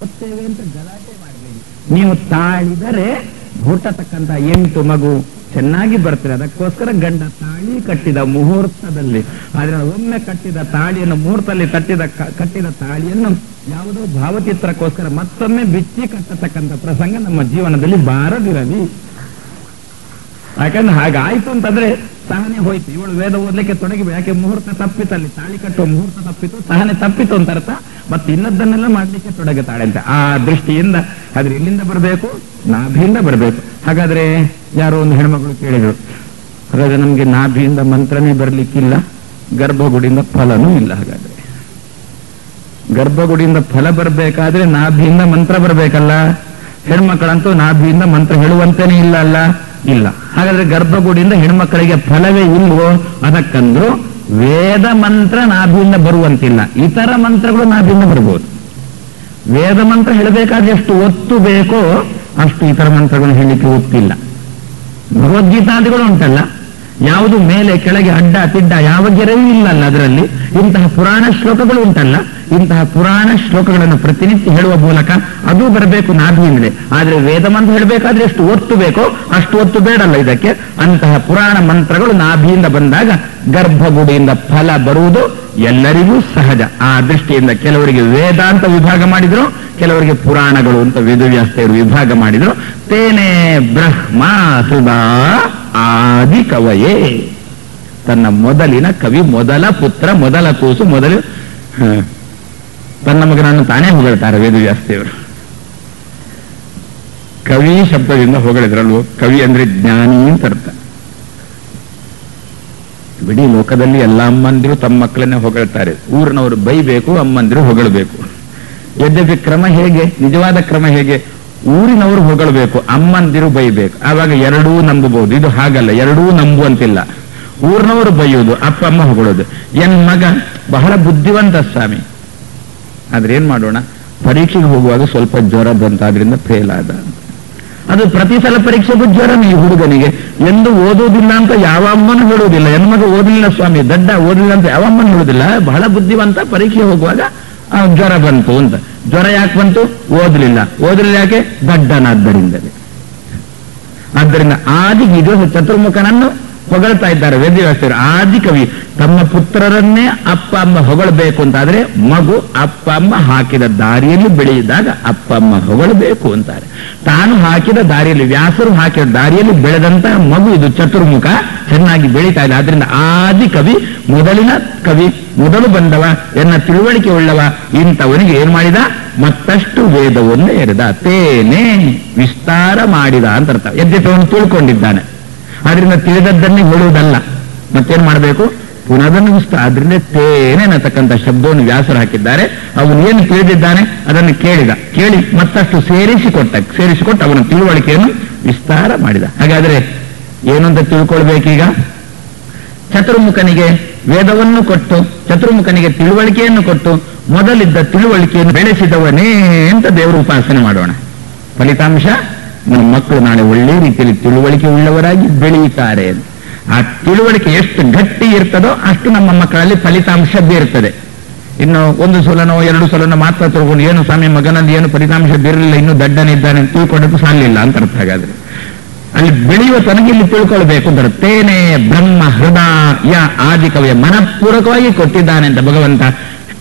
ಹೊತ್ತೇವೆ ಅಂತ ಗಲಾಟೆ ಮಾಡಬೇಡಿ. ನೀವು ತಾಳಿದರೆ ಹುಟ್ಟತಕ್ಕಂತ 8 ಮಗು ಚೆನ್ನಾಗಿ ಬರ್ತದೆ. ಅದಕ್ಕೋಸ್ಕರ ಗಂಡ ತಾಳಿ ಕಟ್ಟಿದ ಮುಹೂರ್ತದಲ್ಲಿ, ಆದ್ರೆ ಒಮ್ಮೆ ಕಟ್ಟಿದ ತಾಳಿಯನ್ನು ಮುಹೂರ್ತದಲ್ಲಿ ಕಟ್ಟಿದ ತಾಳಿಯನ್ನು ಯಾವುದೋ ಭಾವಚಿತ್ರಕ್ಕೋಸ್ಕರ ಮತ್ತೊಮ್ಮೆ ಬಿಚ್ಚಿ ಕಟ್ಟತಕ್ಕಂಥ ಪ್ರಸಂಗ ನಮ್ಮ ಜೀವನದಲ್ಲಿ ಬಾರದಿರಲಿ. ಯಾಕಂದ್ರೆ ಹಾಗಾಯ್ತು ಅಂತಂದ್ರೆ ಸಹನೆ ಹೋಯ್ತು. ಇವಳು ವೇದ ಓದ್ಲಿಕ್ಕೆ ತೊಡಗಿವೆ, ಯಾಕೆ ಮುಹೂರ್ತ ತಪ್ಪಿತಲ್ಲಿ, ತಾಳಿ ಕಟ್ಟುವ ಮುಹೂರ್ತ ತಪ್ಪಿತು, ಸಹನೆ ತಪ್ಪಿತು ಅಂತ ಅರ್ಥ. ಮತ್ತೆ ಇನ್ನದ್ದನ್ನೆಲ್ಲ ಮಾಡ್ಲಿಕ್ಕೆ ತೊಡಗುತ್ತಾಳೆ ಅಂತ. ಆ ದೃಷ್ಟಿಯಿಂದ ಆದ್ರೆ ಎಲ್ಲಿಂದ ಬರಬೇಕು? ನಾಭಿಯಿಂದ ಬರಬೇಕು. ಹಾಗಾದ್ರೆ ಯಾರೋ ಒಂದು ಹೆಣ್ಮಗಳು ಕೇಳಿದ್ರು, ಹಾಗಾದ್ರೆ ನಮ್ಗೆ ನಾಭಿಯಿಂದ ಮಂತ್ರನೇ ಬರ್ಲಿಕ್ಕಿಲ್ಲ, ಗರ್ಭಗುಡಿಯಿಂದ ಫಲನೂ ಇಲ್ಲ. ಹಾಗಾದ್ರೆ ಗರ್ಭಗುಡಿಯಿಂದ ಫಲ ಬರಬೇಕಾದ್ರೆ ನಾಭಿಯಿಂದ ಮಂತ್ರ ಬರಬೇಕಲ್ಲ. ಹೆಣ್ಮಕ್ಕಳಂತೂ ನಾಭಿಯಿಂದ ಮಂತ್ರ ಹೇಳುವಂತೇನೆ ಇಲ್ಲ ಅಲ್ಲ, ಇಲ್ಲ. ಹಾಗಾದ್ರೆ ಗರ್ಭಗುಡಿಯಿಂದ ಹೆಣ್ಮಕ್ಕಳಿಗೆ ಫಲವೇ ಇಲ್ವೋ? ಅದಕ್ಕಂದ್ರು ವೇದ ಮಂತ್ರ ನಾಭಿಯಿಂದ ಬರುವಂತಿಲ್ಲ, ಇತರ ಮಂತ್ರಗಳು ನಾಭಿಯಿಂದ ಬರ್ಬೋದು. ವೇದ ಮಂತ್ರ ಹೇಳಬೇಕಾದ್ರೆ ಎಷ್ಟು ಒತ್ತು ಬೇಕೋ ಅಷ್ಟು ಇತರ ಮಂತ್ರಗಳು ಹೇಳಲಿಕ್ಕೆ ಒತ್ತಿಲ್ಲ. ಭಗವದ್ಗೀತಾದಿಗಳು ಉಂಟಲ್ಲ, ಯಾವುದು ಮೇಲೆ ಕೆಳಗೆ ಅಡ್ಡ ತಿಡ್ಡ ಯಾವ ಗೆರೆಯೂ ಇಲ್ಲಲ್ಲ ಅದರಲ್ಲಿ. ಇಂತಹ ಪುರಾಣ ಶ್ಲೋಕಗಳು ಉಂಟಲ್ಲ, ಇಂತಹ ಪುರಾಣ ಶ್ಲೋಕಗಳನ್ನು ಪ್ರತಿನಿತ್ಯ ಹೇಳುವ ಮೂಲಕ ಅದು ಬರಬೇಕು ನಾಭಿಯಿಂದಲೇ. ಆದ್ರೆ ವೇದ ಮಂತ್ರ ಹೇಳಬೇಕಾದ್ರೆ ಎಷ್ಟು ಒತ್ತು ಬೇಕೋ ಅಷ್ಟು ಒತ್ತು ಬೇಡಲ್ಲ ಇದಕ್ಕೆ. ಅಂತಹ ಪುರಾಣ ಮಂತ್ರಗಳು ನಾಭಿಯಿಂದ ಬಂದಾಗ ಗರ್ಭಗುಡಿಯಿಂದ ಫಲ ಬರುವುದು ಎಲ್ಲರಿಗೂ ಸಹಜ. ಆ ದೃಷ್ಟಿಯಿಂದ ಕೆಲವರಿಗೆ ವೇದಾಂತ ವಿಭಾಗ ಮಾಡಿದ್ರು, ಕೆಲವರಿಗೆ ಪುರಾಣಗಳು ಅಂತ ವೇದವ್ಯಾಸರು ವಿಭಾಗ ಮಾಡಿದ್ರು. ತೇನೇ ಬ್ರಹ್ಮ ಹೃದಾ ಆದಿ ಕವಯೇ. ತನ್ನ ಮೊದಲಿನ ಕವಿ, ಮೊದಲ ಪುತ್ರ, ಮೊದಲ ಕೂಸು, ಮೊದಲು ತನ್ನ ಮಗನನ್ನು ತಾನೇ ಹೊಗಳ್ತಾರೆ ವೇದವ್ಯಾಸದೇವರು. ಕವಿ ಶಬ್ದದಿಂದ ಹೊಗಳಿದ್ರಲ್ವೋ, ಕವಿ ಅಂದ್ರೆ ಜ್ಞಾನಿ ಅಂತ ಅರ್ಥ. ಇಡೀ ಲೋಕದಲ್ಲಿ ಎಲ್ಲ ಅಮ್ಮಂದಿರು ತಮ್ಮ ಮಕ್ಕಳನ್ನೇ ಹೊಗಳ್ತಾರೆ. ಊರಿನವರು ಬೈಬೇಕು, ಅಮ್ಮಂದಿರು ಹೊಗಳಬೇಕು. ಯದ್ಯಪಿ ಕ್ರಮ ಹೇಗೆ? ನಿಜವಾದ ಕ್ರಮ ಹೇಗೆ? ಊರಿನವರು ಹೊಗಳಬೇಕು, ಅಮ್ಮಂದಿರು ಬೈಬೇಕು. ಆವಾಗ ಎರಡೂ ನಂಬಬಹುದು. ಇದು ಹಾಗಲ್ಲ, ಎರಡೂ ನಂಬುವಂತಿಲ್ಲ. ಊರಿನವರು ಬೈಯೋದು, ಅಪ್ಪ ಅಮ್ಮ ಹೊಗಳೋದು. ಎನ್ ಮಗ ಬಹಳ ಬುದ್ಧಿವಂತ ಸ್ವಾಮಿ, ಆದ್ರೆ ಏನ್ ಮಾಡೋಣ, ಪರೀಕ್ಷೆಗೆ ಹೋಗುವಾಗ ಸ್ವಲ್ಪ ಜ್ವರ ಬಂತಾದ್ರಿಂದ ಫೇಲ್ ಆದ. ಅದು ಪ್ರತಿ ಸಲ ಪರೀಕ್ಷೆಗೂ ಜ್ವರನೇ ಈ ಹುಡುಗನಿಗೆ. ಎಂದು ಓದೋದಿಲ್ಲ ಅಂತ ಯಾವ ಅಮ್ಮನೂ ಹೇಳುವುದಿಲ್ಲ. ಹೆಣ್ಮಗ ಓದಲಿಲ್ಲ ಸ್ವಾಮಿ, ದಡ್ಡ ಓದಲಿಲ್ಲ ಅಂತ ಯಾವ ಅಮ್ಮನೂ ಹೇಳುವುದಿಲ್ಲ. ಬಹಳ ಬುದ್ಧಿವಂತ, ಪರೀಕ್ಷೆ ಹೋಗುವಾಗ ಜ್ವರ ಬಂತು ಅಂತ. ಜ್ವರ ಯಾಕೆ ಬಂತು? ಓದಲಿಲ್ಲ. ಯಾಕೆ? ದಡ್ಡನಾದ್ದರಿಂದಲೇ. ಆದ್ದರಿಂದ ಆದಿ ಇದು ಚತುರ್ಮುಖನನ್ನು ಹೊಗಳ್ತಾ ಇದ್ದಾರೆ ವೇದವ್ಯಾಸರು. ಆದಿ ಕವಿ ತಮ್ಮ ಪುತ್ರರನ್ನೇ ಅಪ್ಪ ಅಮ್ಮ ಹೊಗಳಬೇಕು ಅಂತಾದ್ರೆ ಮಗು ಅಪ್ಪ ಅಮ್ಮ ಹಾಕಿದ ದಾರಿಯಲ್ಲಿ ಬೆಳೆಯಿದಾಗ ಅಪ್ಪ ಅಮ್ಮ ಹೊಗಳಬೇಕು ಅಂತಾರೆ. ತಾನು ಹಾಕಿದ ದಾರಿಯಲ್ಲಿ, ವ್ಯಾಸರು ಹಾಕಿದ ದಾರಿಯಲ್ಲಿ ಬೆಳೆದಂತಹ ಮಗು ಇದು ಚತುರ್ಮುಖ, ಚೆನ್ನಾಗಿ ಬೆಳೀತಾ ಇದೆ. ಆದ್ರಿಂದ ಆದಿ ಕವಿ, ಮೊದಲಿನ ಕವಿ, ಮೊದಲು ಬಂದವ, ಎನ್ನ ತಿಳುವಳಿಕೆ ಉಳ್ಳವ, ಇಂಥವನಿಗೆ ಏನ್ ಮಾಡಿದ? ಮತ್ತಷ್ಟು ವೇದವನ್ನು ಎರೆದ, ತೇನೆ ವಿಸ್ತಾರ ಮಾಡಿದ ಅಂತ ಅರ್ಥ. ಯದ್ಯಪಿ ಅವನು ತಿಳ್ಕೊಂಡಿದ್ದಾನೆ, ಆದ್ರಿಂದ ತಿಳಿದದ್ದನ್ನೇ ಹೇಳುವುದಲ್ಲ, ಮತ್ತೇನ್ ಮಾಡಬೇಕು? ಪುನಃದನ್ನು ವಿಸ್ತಾರ. ಆದ್ರಿಂದ ತೇನೆ ಅನ್ನತಕ್ಕಂಥ ಶಬ್ದವನ್ನು ವ್ಯಾಸರು ಹಾಕಿದ್ದಾರೆ. ಅವನು ಏನು ತಿಳಿದಿದ್ದಾನೆ ಅದನ್ನು ಕೇಳಿ ಮತ್ತಷ್ಟು ಸೇರಿಸಿಕೊಟ್ಟು ಅವನ ತಿಳುವಳಿಕೆಯನ್ನು ವಿಸ್ತಾರ ಮಾಡಿದ. ಹಾಗಾದ್ರೆ ಏನು ಅಂತ ತಿಳ್ಕೊಳ್ಬೇಕೀಗ? ಚತುರ್ಮುಖನಿಗೆ ವೇದವನ್ನು ಕೊಟ್ಟು, ಚತುರ್ಮುಖನಿಗೆ ತಿಳುವಳಿಕೆಯನ್ನು ಕೊಟ್ಟು, ಮೊದಲಿದ್ದ ತಿಳುವಳಿಕೆಯನ್ನು ಬೆಳೆಸಿದವನೇ ಅಂತ ದೇವರು ಉಪಾಸನೆ ಮಾಡೋಣ. ಫಲಿತಾಂಶ ನಮ್ಮ ಮಕ್ಕಳು ನಾಳೆ ಒಳ್ಳೆ ರೀತಿಯಲ್ಲಿ ತಿಳುವಳಿಕೆ ಉಳ್ಳವರಾಗಿ ಬೆಳೆಯುತ್ತಾರೆ. ಆ ತಿಳುವಳಿಕೆ ಎಷ್ಟು ಗಟ್ಟಿ ಇರ್ತದೋ ಅಷ್ಟು ನಮ್ಮ ಮಕ್ಕಳಲ್ಲಿ ಫಲಿತಾಂಶ ಬೀರ್ತದೆ. ಇನ್ನು ಒಂದು ಸಲನೋ ಎರಡು ಸಲನೋ ಮಾತ್ರ ತಿಳ್ಕೊಂಡು ಏನು ಸ್ವಾಮಿ ಮಗನಲ್ಲಿ ಏನು ಫಲಿತಾಂಶ ಬೀರಲಿಲ್ಲ, ಇನ್ನೂ ದಡ್ಡನಿದ್ದಾನೆ ಅಂತ ತಿಳ್ಕೊಂಡದ್ದು ಸಾಲಿಲ್ಲ ಅಂತ ಅರ್ಥ. ಹಾಗಾದ್ರೆ ಅಲ್ಲಿ ಬೆಳೆಯುವ ತನಕ ಇಲ್ಲಿ ತಿಳ್ಕೊಳ್ಬೇಕು ಅಂತ. ತೇನೆ ಬ್ರಹ್ಮ ಹೃದಯ ಆದಿ ಕವಿಯ ಮನಪೂರ್ವಕವಾಗಿ ಕೊಟ್ಟಿದ್ದಾನೆ ಅಂತ ಭಗವಂತ.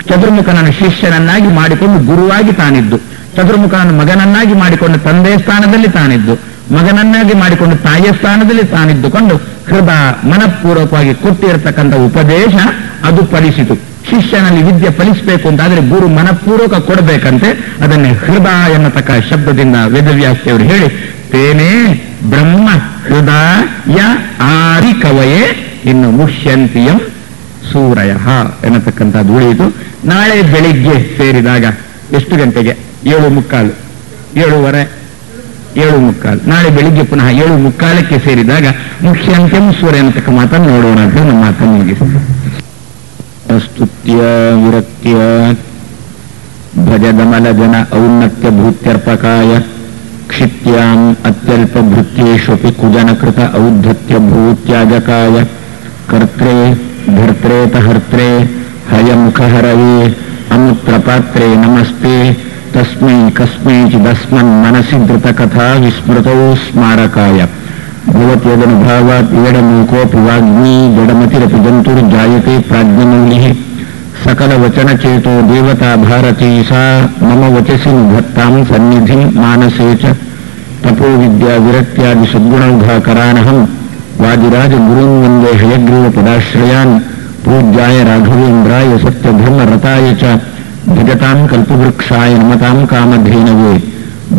ಚತುರ್ಮುಖನನ್ನು ಶಿಷ್ಯನನ್ನಾಗಿ ಮಾಡಿಕೊಂಡು ಗುರುವಾಗಿ ತಾನಿದ್ದು, ಚತುರ್ಮುಖನನ್ನು ಮಗನನ್ನಾಗಿ ಮಾಡಿಕೊಂಡು ತಂದೆಯ ಸ್ಥಾನದಲ್ಲಿ ತಾನಿದ್ದು, ಮಗನನ್ನಾಗಿ ಮಾಡಿಕೊಂಡು ತಾಯಿಯ ಸ್ಥಾನದಲ್ಲಿ ತಾನಿದ್ದುಕೊಂಡು ಹೃದಯ ಮನಪೂರ್ವಕವಾಗಿ ಕೊಟ್ಟಿರತಕ್ಕಂಥ ಉಪದೇಶ ಅದು ಫಲಿಸಿತು. ಶಿಷ್ಯನಲ್ಲಿ ವಿದ್ಯೆ ಫಲಿಸಬೇಕು ಅಂತಾದ್ರೆ ಗುರು ಮನಪೂರ್ವಕ ಕೊಡಬೇಕಂತೆ. ಅದನ್ನೇ ಹೃದಯ ಎನ್ನತಕ್ಕ ಶಬ್ದದಿಂದ ವೇದವ್ಯಾಸರು ಹೇಳಿ, ತೇನೇ ಬ್ರಹ್ಮ ಹೃದಯ ಆದಿ ಕವಯೇ ಇನ್ನು ಮುಷ್ಯಂತಿಯಂ ಸೂರಯ ಎನ್ನತಕ್ಕಂಥದ್ದು ಉಳಿಯಿತು. ನಾಳೆ ಬೆಳಿಗ್ಗೆ ಸೇರಿದಾಗ ಎಷ್ಟು ಗಂಟೆಗೆ? 7:15, 7:15, 7:15. ನಾಳೆ ಬೆಳಿಗ್ಗೆ ಪುನಃ 7:15ಕ್ಕೆ ಸೇರಿದಾಗ ಮುಖ್ಯಾಂತ್ಯಂ ಸೂರ್ಯ ಅನ್ನತಕ್ಕ ಮಾತನ್ನು ನೋಡೋಣ ಅಂತ ನಮ್ಮ ಮಾತನ್ನು ಮುಗಿಸ್ತೇವೆ. ಸ್ತುತ್ಯ ವಿರಕ್ತ್ಯ ಭಜಗಮಲ ಜನ ಔನ್ನತ್ಯ ಭೂತ್ಯರ್ಪಕಾಯ ಕ್ಷಿತ್ಯಾಂ ಅತ್ಯಲ್ಪ ಭೃತ್ಯೇಷ್ವಪಿ ಕುಜನಕೃತ ಔದ್ಧತ್ಯ ಭೂತ್ಯಾಗಕಾಯ ಕರ್ತ್ರೇ ಧರ್ತ್ರೇತ ಹರ್ತ್ರೇ ಹಯಮುಖ ಹರವೇ ಅಮುತ್ರಪಾತ್ರೇ ನಮಸ್ತೆ ತಸ್ಮೈ ಕಸ್ಮೈಚಿದಸ್ಮನ್ ಮನಸಿ ಧೃತಕಥಾ ವಿಸ್ಮೃತೌ ಸ್ಮಾರಕಾಯ ಭವತ್ಯದನುಭಾವಾತ್ ಏಡಮೂಕೋಪಿ ವಾಗ್ಮೀ ಜಡಮತಿರಪಿ ಜಂತುರ್ಜಾಯತೆ ಪ್ರಾಜ್ಞಮೌಲಿಃ ಸಕಲವಚನಚೇತೋ ದೇವತಾ ಭಾರತೀ ಸಾ ಮಮ ವಚಸಿ ನಿಧತ್ತಾಂ ಸನ್ನಿಧಿಂ ಮಾನಸೇ ಚ ತಪೋ ವಿದ್ಯಾ ವಿರಕ್ತ್ಯಾದಿ ಸದ್ಗುಣೌಘಾಕರಾನಹಂ ವಾದಿರಾಜ ಗುರುನ್ ವಂದೇ ಹಯಗ್ರೀವ ಪದಾಶ್ರಯಾನ್ ಪೂಜ್ಯಾಯ ರಾಘವೇಂದ್ರಾಯ ಸತ್ಯಧರ್ಮರತಾಯ ಚ ಭಜತಾಂ ಕಲ್ಪವೃಕ್ಷಾಯ ನಮತಾಂ ಕಾಮಧೇನವೇ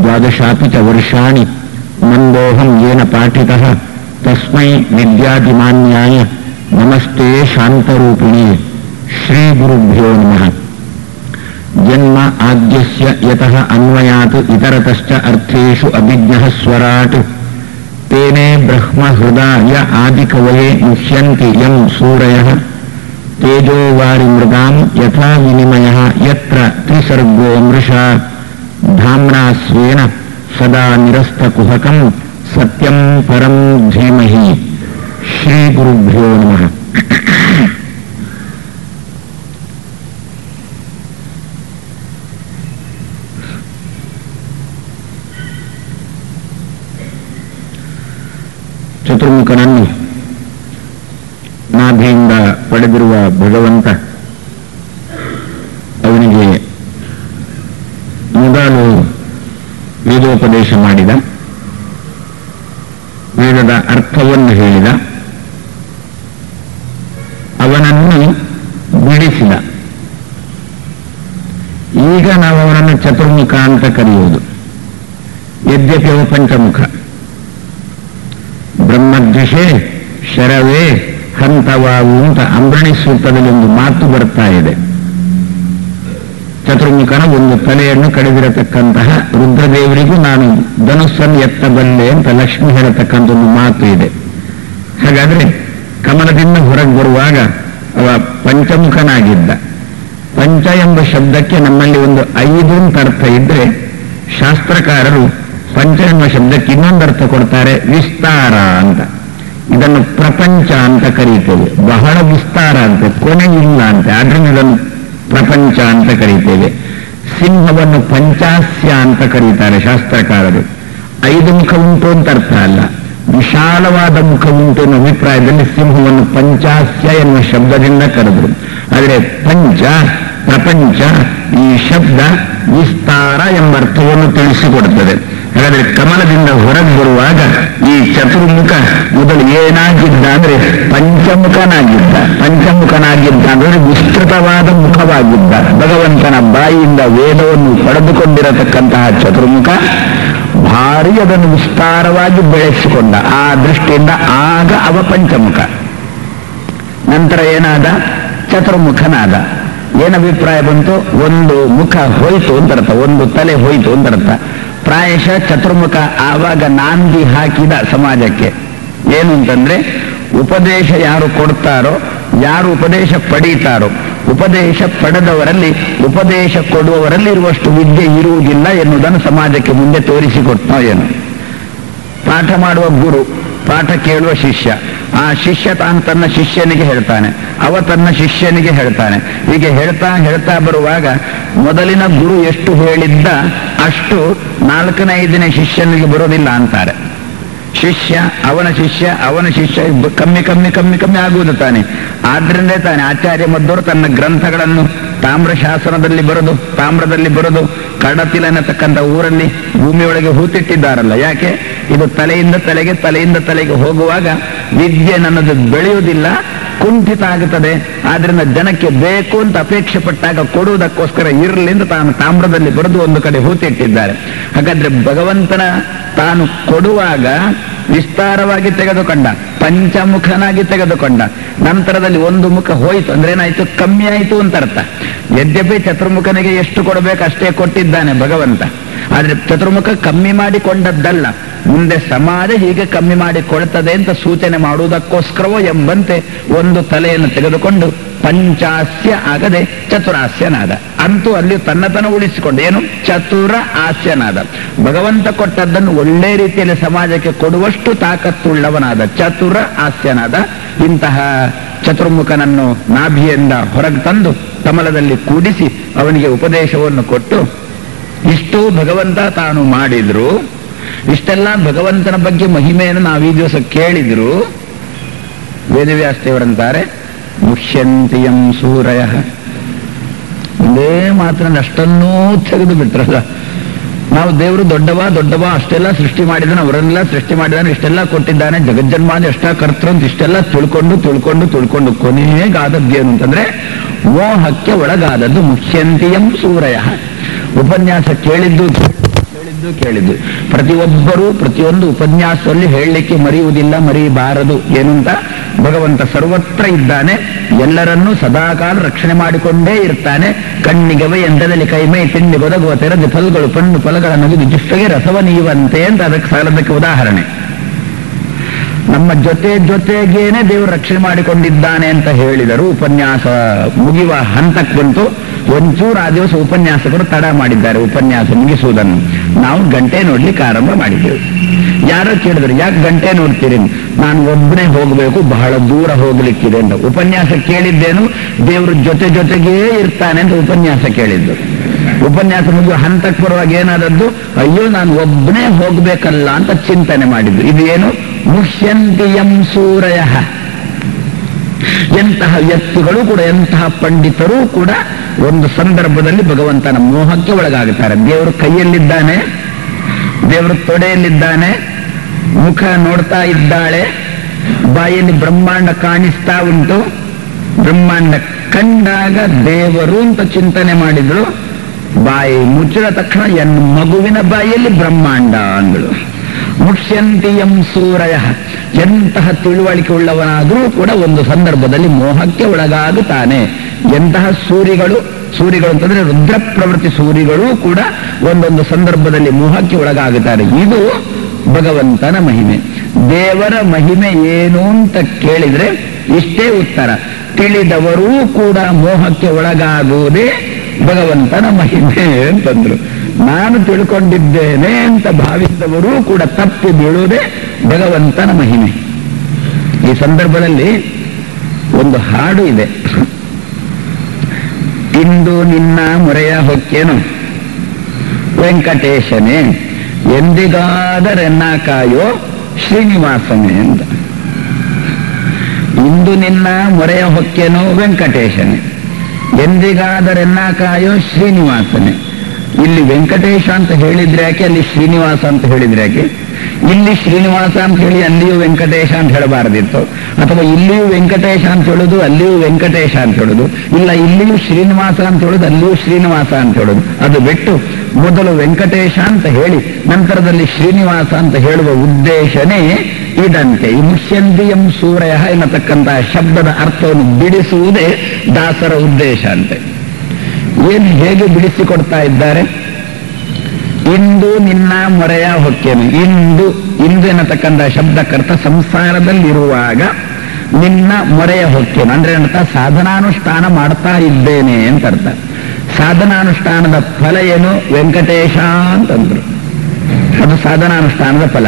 ದ್ವಾದಶಾಪಿ ಚ ವರ್ಷಾಣಿ ಮಂದೋಹಂ ಯೇನ ಪಾಠಿತಃ ತಸ್ಮೈ ವಿದ್ಯಾದಿಮಾನ್ಯಾಯ ನಮಸ್ತೆ ಶಾಂತರೂಪಿಣೇ ಶ್ರೀ ಗುರುಭ್ಯೋ ನಮಃ. ಜನ್ಮ ಆದ್ಯಸ್ಯ ಯತಃ ಅನ್ವಯಾತ್ ಇತರತಶ್ಚ ಅರ್ಥೇಷು ಅಭಿಜ್ಞಃ ಸ್ವರಾಟ್ ತೇನೇ ಬ್ರಹ್ಮ ಹೃದಯ ಆದಿಕವಯೇ ಮುಹ್ಯಂತಿ ಯಂ ಸೂರಯಃ ತೇಜೋ ವಾರಿ ಮೃಗಾಂ ಯಥಾ ವಿನಿಮಯಃ ಯತ್ರ ತ್ರಿಸರ್ಗೋ ಮೃಷಾ ಧಾಮ್ನಾ ಸ್ವೇನ ಸದಾ ನಿರಸ್ತಕುಹಕಂ ಸತ್ಯಂ ಪರಂ ಧೀಮಹಿ. ಶ್ರೀ ಗುರುಭ್ಯೋ ನಮಃ. ಚತುರ್ಮುಖನನ್ನು ನಾಭಿಯಿಂದ ಪಡೆದಿರುವ ಭಗವಂತ ಅವನಿಗೆ ಮೊದಲು ವೇದೋಪದೇಶ ಮಾಡಿದ, ವೇದದ ಅರ್ಥವನ್ನು ಹೇಳಿದ, ಅವನನ್ನು ಬಿಡಿಸಿದ. ಈಗ ನಾವು ಅವನನ್ನು ಚತುರ್ಮುಖ ಅಂತ ಕರೆಯುವುದು. ಯದ್ಯಪಿ ಅವ ಪಂಚಮುಖ. ಬ್ರಹ್ಮದ್ವಿಷೆ ಶರವೇ ಹಂತವಾವು ಅಂತ ಅಂಬರಣಿ ಸೂಕ್ತದಲ್ಲಿ ಒಂದು ಮಾತು ಬರ್ತಾ ಇದೆ. ಚತುರ್ಮುಖನ ಒಂದು ತಲೆಯನ್ನು ಕಡಿದಿರತಕ್ಕಂತಹ ರುದ್ರದೇವರಿಗೂ ನಾನು ಧನುಸ್ಸನ್ನು ಎತ್ತಬಲ್ಲೆ ಅಂತ ಲಕ್ಷ್ಮಿ ಹೇಳತಕ್ಕಂಥ ಒಂದು ಮಾತು ಇದೆ. ಹಾಗಾದ್ರೆ ಕಮಲದಿಂದ ಹೊರಗೆ ಬರುವಾಗ ಅವ ಪಂಚಮುಖನಾಗಿದ್ದ. ಪಂಚ ಎಂಬ ಶಬ್ದಕ್ಕೆ ನಮ್ಮಲ್ಲಿ ಒಂದು 5 ಅಂತ ಅರ್ಥ ಇದ್ರೆ, ಶಾಸ್ತ್ರಕಾರರು ಪಂಚ ಎಂಬ ಶಬ್ದಕ್ಕೆ ಇನ್ನೊಂದು ಅರ್ಥ ಕೊಡ್ತಾರೆ, ವಿಸ್ತಾರ ಅಂತ. ಇದನ್ನು ಪ್ರಪಂಚ ಅಂತ ಕರೀತೇವೆ. ಬಹಳ ವಿಸ್ತಾರ ಅಂತೆ, ಕೊನೆ ಇಲ್ಲ ಅಂತೆ. ಆದ್ರಿಂದ ಇದನ್ನು ಪ್ರಪಂಚ ಅಂತ ಕರೀತೇವೆ. ಸಿಂಹವನ್ನು ಪಂಚಾಸ್ಯ ಅಂತ ಕರೀತಾರೆ ಶಾಸ್ತ್ರಕಾರರು. 5 ಮುಖ ಉಂಟು ಅಂತ ಅರ್ಥ ಅಲ್ಲ, ವಿಶಾಲವಾದ ಮುಖ ಉಂಟು ಎನ್ನುವ ಅಭಿಪ್ರಾಯದಲ್ಲಿ ಸಿಂಹವನ್ನು ಪಂಚಾಸ್ಯ ಎನ್ನುವ ಶಬ್ದದಿಂದ ಕರೆದರು. ಆದರೆ ಪಂಚ, ಪ್ರಪಂಚ ಈ ಶಬ್ದ ವಿಸ್ತಾರ ಎಂಬ ಅರ್ಥವನ್ನು ತಿಳಿಸಿಕೊಡುತ್ತದೆ. ಹಾಗಾದ್ರೆ ಕಮಲದಿಂದ ಹೊರಗೆ ಬರುವಾಗ ಈ ಚತುರ್ಮುಖ ಮೊದಲು ಏನಾಗಿದ್ದ ಅಂದ್ರೆ ಪಂಚಮುಖನಾಗಿದ್ದ. ಪಂಚಮುಖನಾಗಿದ್ದ ಅಂದ್ರೆ ವಿಸ್ತೃತವಾದ ಮುಖವಾಗಿದ್ದ. ಭಗವಂತನ ಬಾಯಿಯಿಂದ ವೇದವನ್ನು ಪಡೆದುಕೊಂಡಿರತಕ್ಕಂತಹ ಚತುರ್ಮುಖ ಭಾರಿ ಅದನ್ನು ವಿಸ್ತಾರವಾಗಿ ಬೆಳೆಸಿಕೊಂಡ. ಆ ದೃಷ್ಟಿಯಿಂದ ಆಗ ಅವ ಪಂಚಮುಖ. ನಂತರ ಏನಾದ? ಚತುರ್ಮುಖನಾದ. ಏನಭಿಪ್ರಾಯ ಬಂತು? ಒಂದು ಮುಖ ಹೋಯ್ತು ಅಂತ ಅರ್ಥ, ಒಂದು ತಲೆ ಹೋಯ್ತು ಅಂತ ಅರ್ಥ. ಪ್ರಾಯಶಃ ಚತುರ್ಮುಖ ಆವಾಗ ನಾಂದಿ ಹಾಕಿದ ಸಮಾಜಕ್ಕೆ. ಏನು ಅಂತಂದ್ರೆ, ಉಪದೇಶ ಯಾರು ಕೊಡ್ತಾರೋ, ಯಾರು ಉಪದೇಶ ಪಡೀತಾರೋ, ಉಪದೇಶ ಪಡೆದವರಲ್ಲಿ, ಉಪದೇಶ ಕೊಡುವವರಲ್ಲಿ ಇರುವಷ್ಟು ವಿದ್ಯೆ ಇರುವುದಿಲ್ಲ ಎನ್ನುವುದನ್ನು ಸಮಾಜಕ್ಕೆ ಮುಂದೆ ತೋರಿಸಿಕೊಡ್ತಾ. ಏನು ಪಾಠ ಮಾಡುವ ಗುರು, ಪಾಠ ಕೇಳುವ ಶಿಷ್ಯ, ಆ ಶಿಷ್ಯ ತಾನು ತನ್ನ ಶಿಷ್ಯನಿಗೆ ಹೇಳ್ತಾನೆ, ಅವ ತನ್ನ ಶಿಷ್ಯನಿಗೆ ಹೇಳ್ತಾನೆ. ಹೀಗೆ ಹೇಳ್ತಾ ಹೇಳ್ತಾ ಬರುವಾಗ ಮೊದಲಿನ ಗುರು ಎಷ್ಟು ಹೇಳಿದ್ದ ಅಷ್ಟು 4ನೇ ಶಿಷ್ಯನಿಗೆ ಬರೋದಿಲ್ಲ ಅಂತಾರೆ. ಶಿಷ್ಯ ಅವನ ಶಿಷ್ಯ ಕಮ್ಮಿ ಕಮ್ಮಿ ಕಮ್ಮಿ ಕಮ್ಮಿ ಆಗುವುದು ತಾನೆ. ಆದ್ರಿಂದೇ ತಾನೆ ಆಚಾರ್ಯ ಮಧ್ವರು ತನ್ನ ಗ್ರಂಥಗಳನ್ನು ತಾಮ್ರ ಶಾಸನದಲ್ಲಿ ಬರೆದು, ತಾಮ್ರದಲ್ಲಿ ಬರೆದು ಕಡತಿಲನ್ನತಕ್ಕಂಥ ಊರಲ್ಲಿ ಭೂಮಿಯೊಳಗೆ ಹೂತಿಟ್ಟಿದ್ದಾರಲ್ಲ. ಯಾಕೆ? ಇದು ತಲೆಯಿಂದ ತಲೆಗೆ, ತಲೆಯಿಂದ ತಲೆಗೆ ಹೋಗುವಾಗ ವಿದ್ಯೆ ನನ್ನದು ಬೆಳೆಯುವುದಿಲ್ಲ, ಕುಂಠಿತ ಆಗುತ್ತದೆ. ಆದ್ರಿಂದ ಜನಕ್ಕೆ ಬೇಕು ಅಂತ ಅಪೇಕ್ಷೆ ಪಟ್ಟಾಗ ಕೊಡುವುದಕ್ಕೋಸ್ಕರ ಇರಲಿಂದ ತಾನು ತಾಮ್ರದಲ್ಲಿ ಬರೆದು ಒಂದು ಕಡೆ ಹೂತಿಟ್ಟಿದ್ದಾರೆ. ಹಾಗಾದ್ರೆ ಭಗವಂತನ ತಾನು ಕೊಡುವಾಗ ವಿಸ್ತಾರವಾಗಿ ತೆಗೆದುಕೊಂಡ, ಪಂಚಮುಖನಾಗಿ ತೆಗೆದುಕೊಂಡ. ನಂತರದಲ್ಲಿ ಒಂದು ಮುಖ ಹೋಯಿತು ಅಂದ್ರೆ ಏನಾಯ್ತು? ಕಮ್ಮಿ ಆಯಿತು ಅಂತ ಅರ್ಥ. ಯದ್ಯಪಿ ಚತುರ್ಮುಖನಿಗೆ ಎಷ್ಟು ಕೊಡಬೇಕು ಅಷ್ಟೇ ಕೊಟ್ಟಿದ್ದಾನೆ ಭಗವಂತ. ಆದ್ರೆ ಚತುರ್ಮುಖ ಕಮ್ಮಿ ಮಾಡಿಕೊಂಡದ್ದಲ್ಲ, ಮುಂದೆ ಸಮಾಜ ಹೀಗೆ ಕಮ್ಮಿ ಮಾಡಿಕೊಳ್ತದೆ ಅಂತ ಸೂಚನೆ ಮಾಡುವುದಕ್ಕೋಸ್ಕರವೋ ಎಂಬಂತೆ ಒಂದು ತಲೆಯನ್ನು ತೆಗೆದುಕೊಂಡು ಪಂಚಾಸ್ಯ ಆಗದೆ ಚತುರಾಸ್ಯನಾದ. ಅಂತೂ ಅಲ್ಲಿ ತನ್ನತನ ಉಳಿಸಿಕೊಂಡು ಏನು ಚತುರ ಆಸ್ಯನಾದ. ಭಗವಂತ ಕೊಟ್ಟದ್ದನ್ನು ಒಳ್ಳೆ ರೀತಿಯಲ್ಲಿ ಸಮಾಜಕ್ಕೆ ಕೊಡುವಷ್ಟು ತಾಕತ್ತುಳ್ಳವನಾದ, ಚತುರ ಆಸ್ಯನಾದ. ಇಂತಹ ಚತುರ್ಮುಖನನ್ನು ನಾಭಿಯಿಂದ ಹೊರಗೆ ತಂದು ಕಮಲದಲ್ಲಿ ಕೂಡಿಸಿ ಅವನಿಗೆ ಉಪದೇಶವನ್ನು ಕೊಟ್ಟು ಭಗವಂತ ತಾನು ಮಾಡಿದ್ರು, ಇಷ್ಟೆಲ್ಲ ಭಗವಂತನ ಬಗ್ಗೆ ಮಹಿಮೆಯನ್ನು ನಾವು ಈ ದಿವಸ ಕೇಳಿದ್ರು. ವೇದವ್ಯಾಸ ದೇವರಂತಾರೆ ಮುಖ್ಯಂತಿಯಂ ಸೂರಯ. ಒಂದೇ ಮಾತ್ರ ಅಷ್ಟನ್ನೂ ತೆಗೆದು ಬಿಟ್ರಲ್ಲ. ನಾವು ದೇವರು ದೊಡ್ಡವ ಅಷ್ಟೆಲ್ಲ ಸೃಷ್ಟಿ ಮಾಡಿದಾನೆ, ಅವರೆಲ್ಲ ಸೃಷ್ಟಿ ಮಾಡಿದಾನೆ, ಇಷ್ಟೆಲ್ಲ ಕೊಟ್ಟಿದ್ದಾನೆ, ಜಗಜ್ಜನ್ಮಾದಿ ಅಷ್ಟ ಕರ್ತೃ ಅಂತ ಇಷ್ಟೆಲ್ಲ ತಿಳ್ಕೊಂಡು ಕೊನೆಗಾದದ್ದೇನು ಅಂತಂದ್ರೆ ಮೋಹಕ್ಕೆ ಒಳಗಾದದ್ದು. ಮುಖ್ಯಂತಿಯಂ ಸೂರಯ. ಉಪನ್ಯಾಸ ಕೇಳಿದ್ದು ಪ್ರತಿಯೊಬ್ಬರೂ ಪ್ರತಿಯೊಂದು ಉಪನ್ಯಾಸದಲ್ಲಿ ಹೇಳಲಿಕ್ಕೆ ಮರೆಯುವುದಿಲ್ಲ, ಮರೆಯಬಾರದು. ಏನು ಅಂತ ಭಗವಂತ ಸರ್ವತ್ರ ಇದ್ದಾನೆ, ಎಲ್ಲರನ್ನೂ ಸದಾಕಾಲ ರಕ್ಷಣೆ ಮಾಡಿಕೊಂಡೇ ಇರ್ತಾನೆ. ಕಣ್ಣಿಗವೆ ಎಂದದಲ್ಲಿ ಕೈಮೈ ತಿಂಡಿ ಒದಗುವ ತೆರೆದ ಫಲಗಳು ಪಣ್ಣು ಫಲಗಳ ನಗಿದು ಜಿಷ್ಟಗೆ ರಸವ ನೀವಂತೆ ಅಂತ ಅದಕ್ಕೆ ಸಾಲದಕ್ಕೆ ಉದಾಹರಣೆ. ನಮ್ಮ ಜೊತೆಗೇನೆ ದೇವರು ರಕ್ಷಣೆ ಮಾಡಿಕೊಂಡಿದ್ದಾನೆ ಅಂತ ಹೇಳಿದರು. ಉಪನ್ಯಾಸ ಮುಗಿಯುವ ಹಂತಕ್ಕೆ ಬಂತು. ಒಂಚೂರು ಆ ದಿವಸ ಉಪನ್ಯಾಸಕರು ತಡ ಮಾಡಿದ್ದಾರೆ ಉಪನ್ಯಾಸ ಮುಗಿಸುವುದನ್ನು. ನಾವು ಗಂಟೆ ನೋಡ್ಲಿಕ್ಕೆ ಆರಂಭ ಮಾಡಿದ್ದೆವು. ಯಾರೋ ಕೇಳಿದ್ರು, ಯಾಕೆ ಗಂಟೆ ನೋಡ್ತೀರಿ? ನಾನು ಒಬ್ಬನೇ ಹೋಗಬೇಕು, ಬಹಳ ದೂರ ಹೋಗ್ಲಿಕ್ಕಿದೆ ಅಂತ. ಉಪನ್ಯಾಸ ಕೇಳಿದ್ದೇನು, ದೇವರು ಜೊತೆಗೇ ಇರ್ತಾನೆ ಅಂತ ಉಪನ್ಯಾಸ ಕೇಳಿದ್ದು. ಉಪನ್ಯಾಸ ಮುಗಿಯುವ ಹಂತಕ್ಕೆ ಬರುವಾಗ ಏನಾದದ್ದು, ಅಯ್ಯೋ ನಾನು ಒಬ್ಬನೇ ಹೋಗ್ಬೇಕಲ್ಲ ಅಂತ ಚಿಂತನೆ ಮಾಡಿದ್ದು. ಇದು ಏನು? ಮುಹ್ಯಂತಿಯಂ ಸೂರಯ. ಎಂತಹ ವ್ಯಕ್ತಿಗಳು ಕೂಡ, ಎಂತಹ ಪಂಡಿತರೂ ಕೂಡ ಒಂದು ಸಂದರ್ಭದಲ್ಲಿ ಭಗವಂತನ ಮೋಹಕ್ಕೆ ಒಳಗಾಗುತ್ತಾರೆ. ದೇವರು ಕೈಯಲ್ಲಿದ್ದಾನೆ, ದೇವರು ತೊಡೆಯಲ್ಲಿದ್ದಾನೆ, ಮುಖ ನೋಡ್ತಾ ಇದ್ದಾಳೆ, ಬಾಯಲ್ಲಿ ಬ್ರಹ್ಮಾಂಡ ಕಾಣಿಸ್ತಾ ಉಂಟು. ಬ್ರಹ್ಮಾಂಡ ಕಂಡಾಗ ದೇವರು ಅಂತ ಚಿಂತನೆ ಮಾಡಿದ್ರು. ಬಾಯಿ ಮುಚ್ಚಿದ ತಕ್ಷಣ ಎನ್ನ ಮಗುವಿನ ಬಾಯಿಯಲ್ಲಿ ಬ್ರಹ್ಮಾಂಡ ಅಂದಳು. ಮುಖ್ಯಂತಿಯಂ ಸೂರಯ. ಎಂತಹ ತಿಳುವಳಿಕೆ ಉಳ್ಳವನಾದರೂ ಕೂಡ ಒಂದು ಸಂದರ್ಭದಲ್ಲಿ ಮೋಹಕ್ಕೆ ಒಳಗಾಗುತ್ತಾನೆ. ಎಂತಹ ಸೂರಿಗಳು ಅಂತಂದ್ರೆ ರುದ್ರ ಪ್ರವೃತ್ತಿ ಸೂರಿಗಳು ಕೂಡ ಒಂದೊಂದು ಸಂದರ್ಭದಲ್ಲಿ ಮೋಹಕ್ಕೆ ಒಳಗಾಗುತ್ತಾರೆ. ಇದು ಭಗವಂತನ ಮಹಿಮೆ. ದೇವರ ಮಹಿಮೆ ಏನು ಅಂತ ಕೇಳಿದ್ರೆ ಇಷ್ಟೇ ಉತ್ತರ. ತಿಳಿದವರೂ ಕೂಡ ಮೋಹಕ್ಕೆ ಒಳಗಾಗುವುದೇ ಭಗವಂತನ ಮಹಿಮೆ ಅಂತಂದ್ರು. ನಾನು ತಿಳ್ಕೊಂಡಿದ್ದೇನೆ ಅಂತ ಭಾವಿಸಿದವರೂ ಕೂಡ ತಪ್ಪಿ ಬೀಳುವುದೇ ಭಗವಂತನ ಮಹಿಮೆ. ಈ ಸಂದರ್ಭದಲ್ಲಿ ಒಂದು ಹಾಡು ಇದೆ. ಇಂದು ನಿನ್ನ ಮೊರೆಯ ಹೊಕ್ಕೇನು ವೆಂಕಟೇಶನೇ, ಎಂದಿಗಾದರೆನ್ನ ಕಾಯೋ ಶ್ರೀನಿವಾಸನೇ ಅಂತ. ಇಂದು ನಿನ್ನ ಮೊರೆಯ ಹೊಕ್ಕೇನು ವೆಂಕಟೇಶನೇ, ಎಂದಿಗಾದರೆನ್ನ ಕಾಯೋ ಶ್ರೀನಿವಾಸನೇ. ಇಲ್ಲಿ ವೆಂಕಟೇಶ ಅಂತ ಹೇಳಿದ್ರೆ ಯಾಕೆ, ಅಲ್ಲಿ ಶ್ರೀನಿವಾಸ ಅಂತ ಹೇಳಿದ್ರೆ ಯಾಕೆ? ಇಲ್ಲಿ ಶ್ರೀನಿವಾಸ ಅಂತ ಹೇಳಿ ಅಲ್ಲಿಯೂ ವೆಂಕಟೇಶ ಅಂತ ಹೇಳಬಾರದಿತ್ತು. ಅಥವಾ ಇಲ್ಲಿಯೂ ವೆಂಕಟೇಶ ಅಂತ ಹೇಳುದು, ಅಲ್ಲಿಯೂ ವೆಂಕಟೇಶ ಅಂತ ಹೇಳುದು. ಇಲ್ಲ, ಇಲ್ಲಿಯೂ ಶ್ರೀನಿವಾಸ ಅಂತ ಹೇಳುದು, ಅಲ್ಲಿಯೂ ಶ್ರೀನಿವಾಸ ಅಂತ ಹೇಳುದು. ಅದು ಬಿಟ್ಟು ಮೊದಲು ವೆಂಕಟೇಶ ಅಂತ ಹೇಳಿ ನಂತರದಲ್ಲಿ ಶ್ರೀನಿವಾಸ ಅಂತ ಹೇಳುವ ಉದ್ದೇಶನೇ ಇದಂತೆ. ಈ ಮುಖ್ಯಂತಿಯಂ ಸೂರಯ ಎನ್ನತಕ್ಕಂತಹ ಶಬ್ದದ ಅರ್ಥವನ್ನು ಬಿಡಿಸುವುದೇ ದಾಸರ ಉದ್ದೇಶ ಅಂತೆ. ಏನು ಹೇಗೆ ಬಿಡಿಸಿಕೊಡ್ತಾ ಇದ್ದಾರೆ? ಇಂದು ನಿನ್ನ ಮೊರೆಯ ಹೊಕ್ಕೇನು. ಇಂದು ಎನ್ನತಕ್ಕಂಥ ಶಬ್ದಕ್ಕರ್ಥ ಸಂಸಾರದಲ್ಲಿರುವಾಗ ನಿನ್ನ ಮೊರೆಯ ಹೊಕ್ಕೇನು ಅಂದ್ರೆ ಏನಂತ, ಸಾಧನಾನುಷ್ಠಾನ ಮಾಡ್ತಾ ಇದ್ದೇನೆ ಅಂತ ಅರ್ಥ. ಸಾಧನಾನುಷ್ಠಾನದ ಫಲ ಏನು? ವೆಂಕಟೇಶ ಅಂತಂದ್ರು. ಅದು ಸಾಧನಾನುಷ್ಠಾನದ ಫಲ.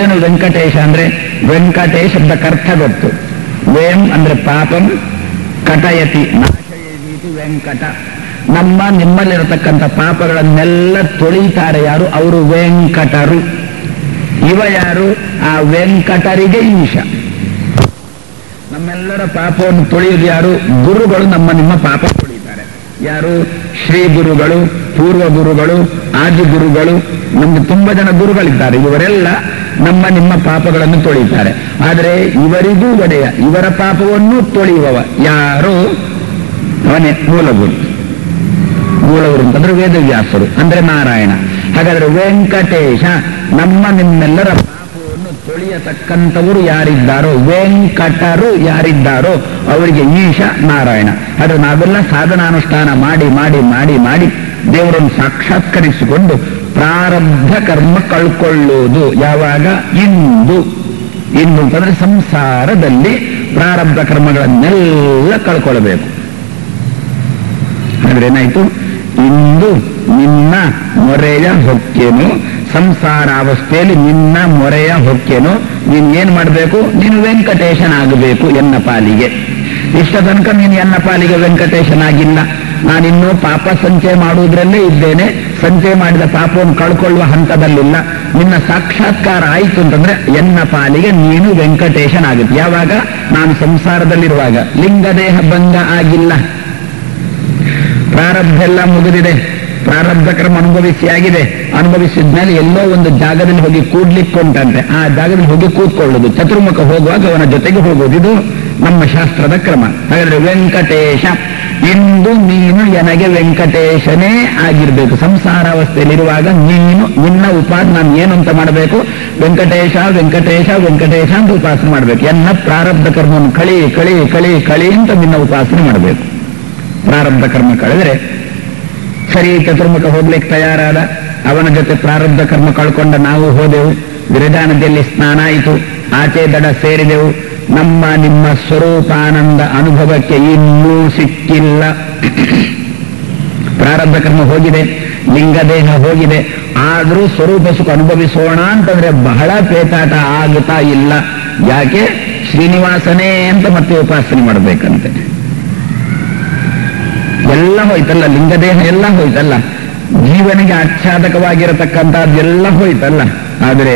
ಏನು ವೆಂಕಟೇಶ ಅಂದ್ರೆ? ವೆಂಕಟೇಶ ಶಬ್ದಕ್ಕರ್ಥ ಗೊತ್ತು. ವೇಂ ಅಂದ್ರೆ ಪಾಪಂ, ಕಟಯತಿ ನಾಶಯತಿ ವೆಂಕಟ. ನಿಮ್ಮಲ್ಲಿರತಕ್ಕಂಥ ಪಾಪಗಳನ್ನೆಲ್ಲ ತೊಳಿತಾರೆ ಯಾರು? ಅವರು ವೆಂಕಟರು. ಇವ ಯಾರು? ಆ ವೆಂಕಟರಿಗೆ ಈಶ. ನಮ್ಮೆಲ್ಲರ ಪಾಪವನ್ನು ತೊಳೆಯುವುದು ಯಾರು? ಗುರುಗಳು. ನಿಮ್ಮ ಪಾಪ ತೊಳಿತಾರೆ ಯಾರು? ಶ್ರೀ ಗುರುಗಳು, ಪೂರ್ವ ಗುರುಗಳು, ಆದಿ ಗುರುಗಳು. ನಮ್ಗೆ ತುಂಬಾ ಜನ ಗುರುಗಳಿದ್ದಾರೆ. ಇವರೆಲ್ಲ ನಿಮ್ಮ ಪಾಪಗಳನ್ನು ತೊಳಿತಾರೆ. ಆದರೆ ಇವರಿಗೂ ಒಡೆಯ, ಇವರ ಪಾಪವನ್ನು ತೊಳೆಯುವವ ಯಾರು? ಅವನೇ ಮೂಲಗುರು. ಮೂಲಗುರು ಅಂತಂದ್ರೆ ವೇದವ್ಯಾಸರು, ಅಂದ್ರೆ ನಾರಾಯಣ. ಹಾಗಾದ್ರೆ ವೆಂಕಟೇಶ ನಿಮ್ಮೆಲ್ಲರ ಪಾಪವನ್ನು ತೊಳೆಯತಕ್ಕಂಥವರು ಯಾರಿದ್ದಾರೋ, ವೆಂಕಟರು ಯಾರಿದ್ದಾರೋ ಅವರಿಗೆ ಈಶ ನಾರಾಯಣ. ಆದ್ರೆ ನಾವೆಲ್ಲ ಸಾಧನಾನುಷ್ಠಾನ ಮಾಡಿ ಮಾಡಿ ಮಾಡಿ ಮಾಡಿ ದೇವರನ್ನು ಸಾಕ್ಷಾತ್ಕರಿಸಿಕೊಂಡು ಪ್ರಾರಬ್ಧ ಕರ್ಮ ಕಳ್ಕೊಳ್ಳೋದು ಯಾವಾಗ? ಇಂದು ಅಂತಂದ್ರೆ ಸಂಸಾರದಲ್ಲಿ ಪ್ರಾರಬ್ಧ ಕರ್ಮಗಳನ್ನೆಲ್ಲ ಕಳ್ಕೊಳ್ಬೇಕು. ಹಾಗಾದ್ರೆ ಏನಾಯ್ತು? ಇಂದು ನಿನ್ನ ಮೊರೆಯ ಹೊಕ್ಕೇನು. ಸಂಸಾರಾವಸ್ಥೆಯಲ್ಲಿ ನಿನ್ನ ಮೊರೆಯ ಹೊಕ್ಕೇನು. ನೀನು ಏನ್ ಮಾಡಬೇಕು? ನೀನು ವೆಂಕಟೇಶನಾಗಬೇಕು ಎನ್ನ ಪಾಲಿಗೆ. ಇಷ್ಟ ತನಕ ನೀನು ಎನ್ನ ಪಾಲಿಗೆ ವೆಂಕಟೇಶನಾಗಿಲ್ಲ. ನಾನಿನ್ನೂ ಪಾಪ ಸಂಚಯ ಮಾಡುವುದರಲ್ಲೇ ಇದ್ದೇನೆ, ಸಂಚಯ ಮಾಡಿದ ಪಾಪವನ್ನು ಕಳ್ಕೊಳ್ಳುವ ಹಂತದಲ್ಲಿಲ್ಲ. ನಿನ್ನ ಸಾಕ್ಷಾತ್ಕಾರ ಆಯಿತು ಅಂತಂದ್ರೆ ಎನ್ನ ಪಾಲಿಗೆ ನೀನು ವೆಂಕಟೇಶನಾಗುತ್ತೆ. ಯಾವಾಗ? ನಾನು ಸಂಸಾರದಲ್ಲಿರುವಾಗ. ಲಿಂಗದೇಹ ಭಂಗ ಆಗಿಲ್ಲ, ಪ್ರಾರಬ್ಧ ಎಲ್ಲ ಮುಗಿದಿದೆ, ಪ್ರಾರಬ್ಧ ಕರ್ಮ ಅನುಭವಿಸಿಯಾಗಿದೆ. ಅನುಭವಿಸಿದ್ಮೇಲೆ ಎಲ್ಲೋ ಒಂದು ಜಾಗದಲ್ಲಿ ಹೋಗಿ ಕೂಡ್ಲಿಕ್ಕುಂಟಂತೆ, ಆ ಜಾಗದಲ್ಲಿ ಹೋಗಿ ಕೂತ್ಕೊಳ್ಳೋದು. ಚತುರ್ಮುಖ ಹೋಗುವಾಗ ಅವನ ಜೊತೆಗೆ ಹೋಗೋದು. ಇದು ನಮ್ಮ ಶಾಸ್ತ್ರದ ಕ್ರಮ. ಹಾಗಾದ್ರೆ ವೆಂಕಟೇಶ, ಇಂದು ನೀನು ನನಗೆ ವೆಂಕಟೇಶನೇ ಆಗಿರ್ಬೇಕು. ಸಂಸಾರಾವಸ್ಥೆಯಲ್ಲಿರುವಾಗ ನೀನು ನಿನ್ನ ಉಪಾಸನೆ ನಾನು ಏನು ಅಂತ ಮಾಡಬೇಕು? ವೆಂಕಟೇಶ ವೆಂಕಟೇಶ ವೆಂಕಟೇಶ ಅಂತ ಉಪಾಸನೆ ಮಾಡಬೇಕು. ಎನ್ನ ಪ್ರಾರಬ್ಧ ಕರ್ಮವನ್ನು ಕಳಿ ಕಳಿ ಕಳಿ ಕಳಿ ಅಂತ ನಿನ್ನ ಉಪಾಸನೆ ಮಾಡಬೇಕು. ಪ್ರಾರಬ್ಧ ಕರ್ಮ ಕಳೆದ್ರೆ ಸರಿ. ಚತುರ್ಮುಖ ಹೋಗ್ಲಿಕ್ಕೆ ತಯಾರಾದ, ಅವನ ಜೊತೆ ಪ್ರಾರಬ್ಧ ಕರ್ಮ ಕಳ್ಕೊಂಡ ನಾವು ಹೋದೆವು. ವಿರಜಾ ನದಿಯಲ್ಲಿ ಸ್ನಾನ ಆಯಿತು, ಆಚೆ ದಡ ಸೇರಿದೆವು. ನಮ್ಮ ನಿಮ್ಮ ಸ್ವರೂಪಾನಂದ ಅನುಭವಕ್ಕೆ ಇನ್ನೂ ಸಿಕ್ಕಿಲ್ಲ. ಪ್ರಾರಬ್ಧ ಕರ್ಮ ಹೋಗಿದೆ, ಲಿಂಗದೇಹ ಹೋಗಿದೆ, ಆದರೂ ಸ್ವರೂಪ ಸುಖ ಅನುಭವಿಸೋಣ ಅಂತಂದ್ರೆ ಬಹಳ ಪೇಚಾಟ ಆಗುತ್ತಾ ಇಲ್ಲ. ಯಾಕೆ? ಶ್ರೀನಿವಾಸನೇ ಅಂತ ಮತ್ತೆ ಉಪಾಸನೆ ಮಾಡಬೇಕಂತೆ. ಎಲ್ಲ ಹೋಯ್ತಲ್ಲ, ಲಿಂಗದೇಹ ಎಲ್ಲ ಹೋಯ್ತಲ್ಲ, ಜೀವನಿಗೆ ಆಚ್ಛಾದಕವಾಗಿರತಕ್ಕಂಥದ್ದೆಲ್ಲ ಹೋಯ್ತಲ್ಲ. ಆದರೆ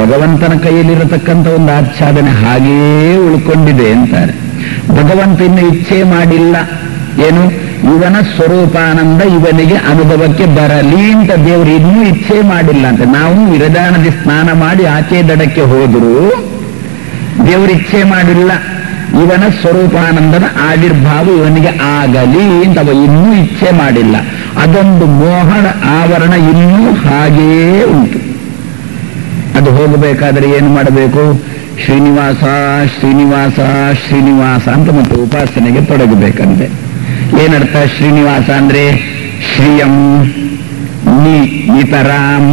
ಭಗವಂತನ ಕೈಯಲ್ಲಿರತಕ್ಕಂಥ ಒಂದು ಆಚ್ಛಾದನೆ ಹಾಗೇ ಉಳ್ಕೊಂಡಿದೆ ಅಂತಾರೆ. ಭಗವಂತ ಇನ್ನು ಇಚ್ಛೆ ಮಾಡಿಲ್ಲ. ಏನು? ಇವನ ಸ್ವರೂಪಾನಂದ ಇವನಿಗೆ ಅನುಭವಕ್ಕೆ ಬರಲಿ ಅಂತ ದೇವರು ಇನ್ನೂ ಇಚ್ಛೆ ಮಾಡಿಲ್ಲ ಅಂತ. ನಾವು ವಿರಜಾ ನದಿ ಸ್ನಾನ ಮಾಡಿ ಆಚೆ ದಡಕ್ಕೆ ಹೋದರೂ ದೇವರು ಇಚ್ಛೆ ಮಾಡಿಲ್ಲ ಇವನ ಸ್ವರೂಪಾನಂದದ ಆವಿರ್ಭಾವ ಇವನಿಗೆ ಆಗಲಿ ಅಂತ ಅವ ಇನ್ನೂ ಇಚ್ಛೆ ಮಾಡಿಲ್ಲ. ಅದೊಂದು ಮೋಹದ ಆವರಣ ಇನ್ನೂ ಹಾಗೇ ಉಂಟು. ಅದು ಹೋಗಬೇಕಾದ್ರೆ ಏನು ಮಾಡಬೇಕು? ಶ್ರೀನಿವಾಸ ಶ್ರೀನಿವಾಸ ಶ್ರೀನಿವಾಸ ಅಂತ ಮತ್ತೆ ಉಪಾಸನೆಗೆ ತೊಡಗಬೇಕಂತೆ. ಏನರ್ಥ ಶ್ರೀನಿವಾಸ ಅಂದ್ರೆ? ಶ್ರಿಯಂ ನಿತರಾಂ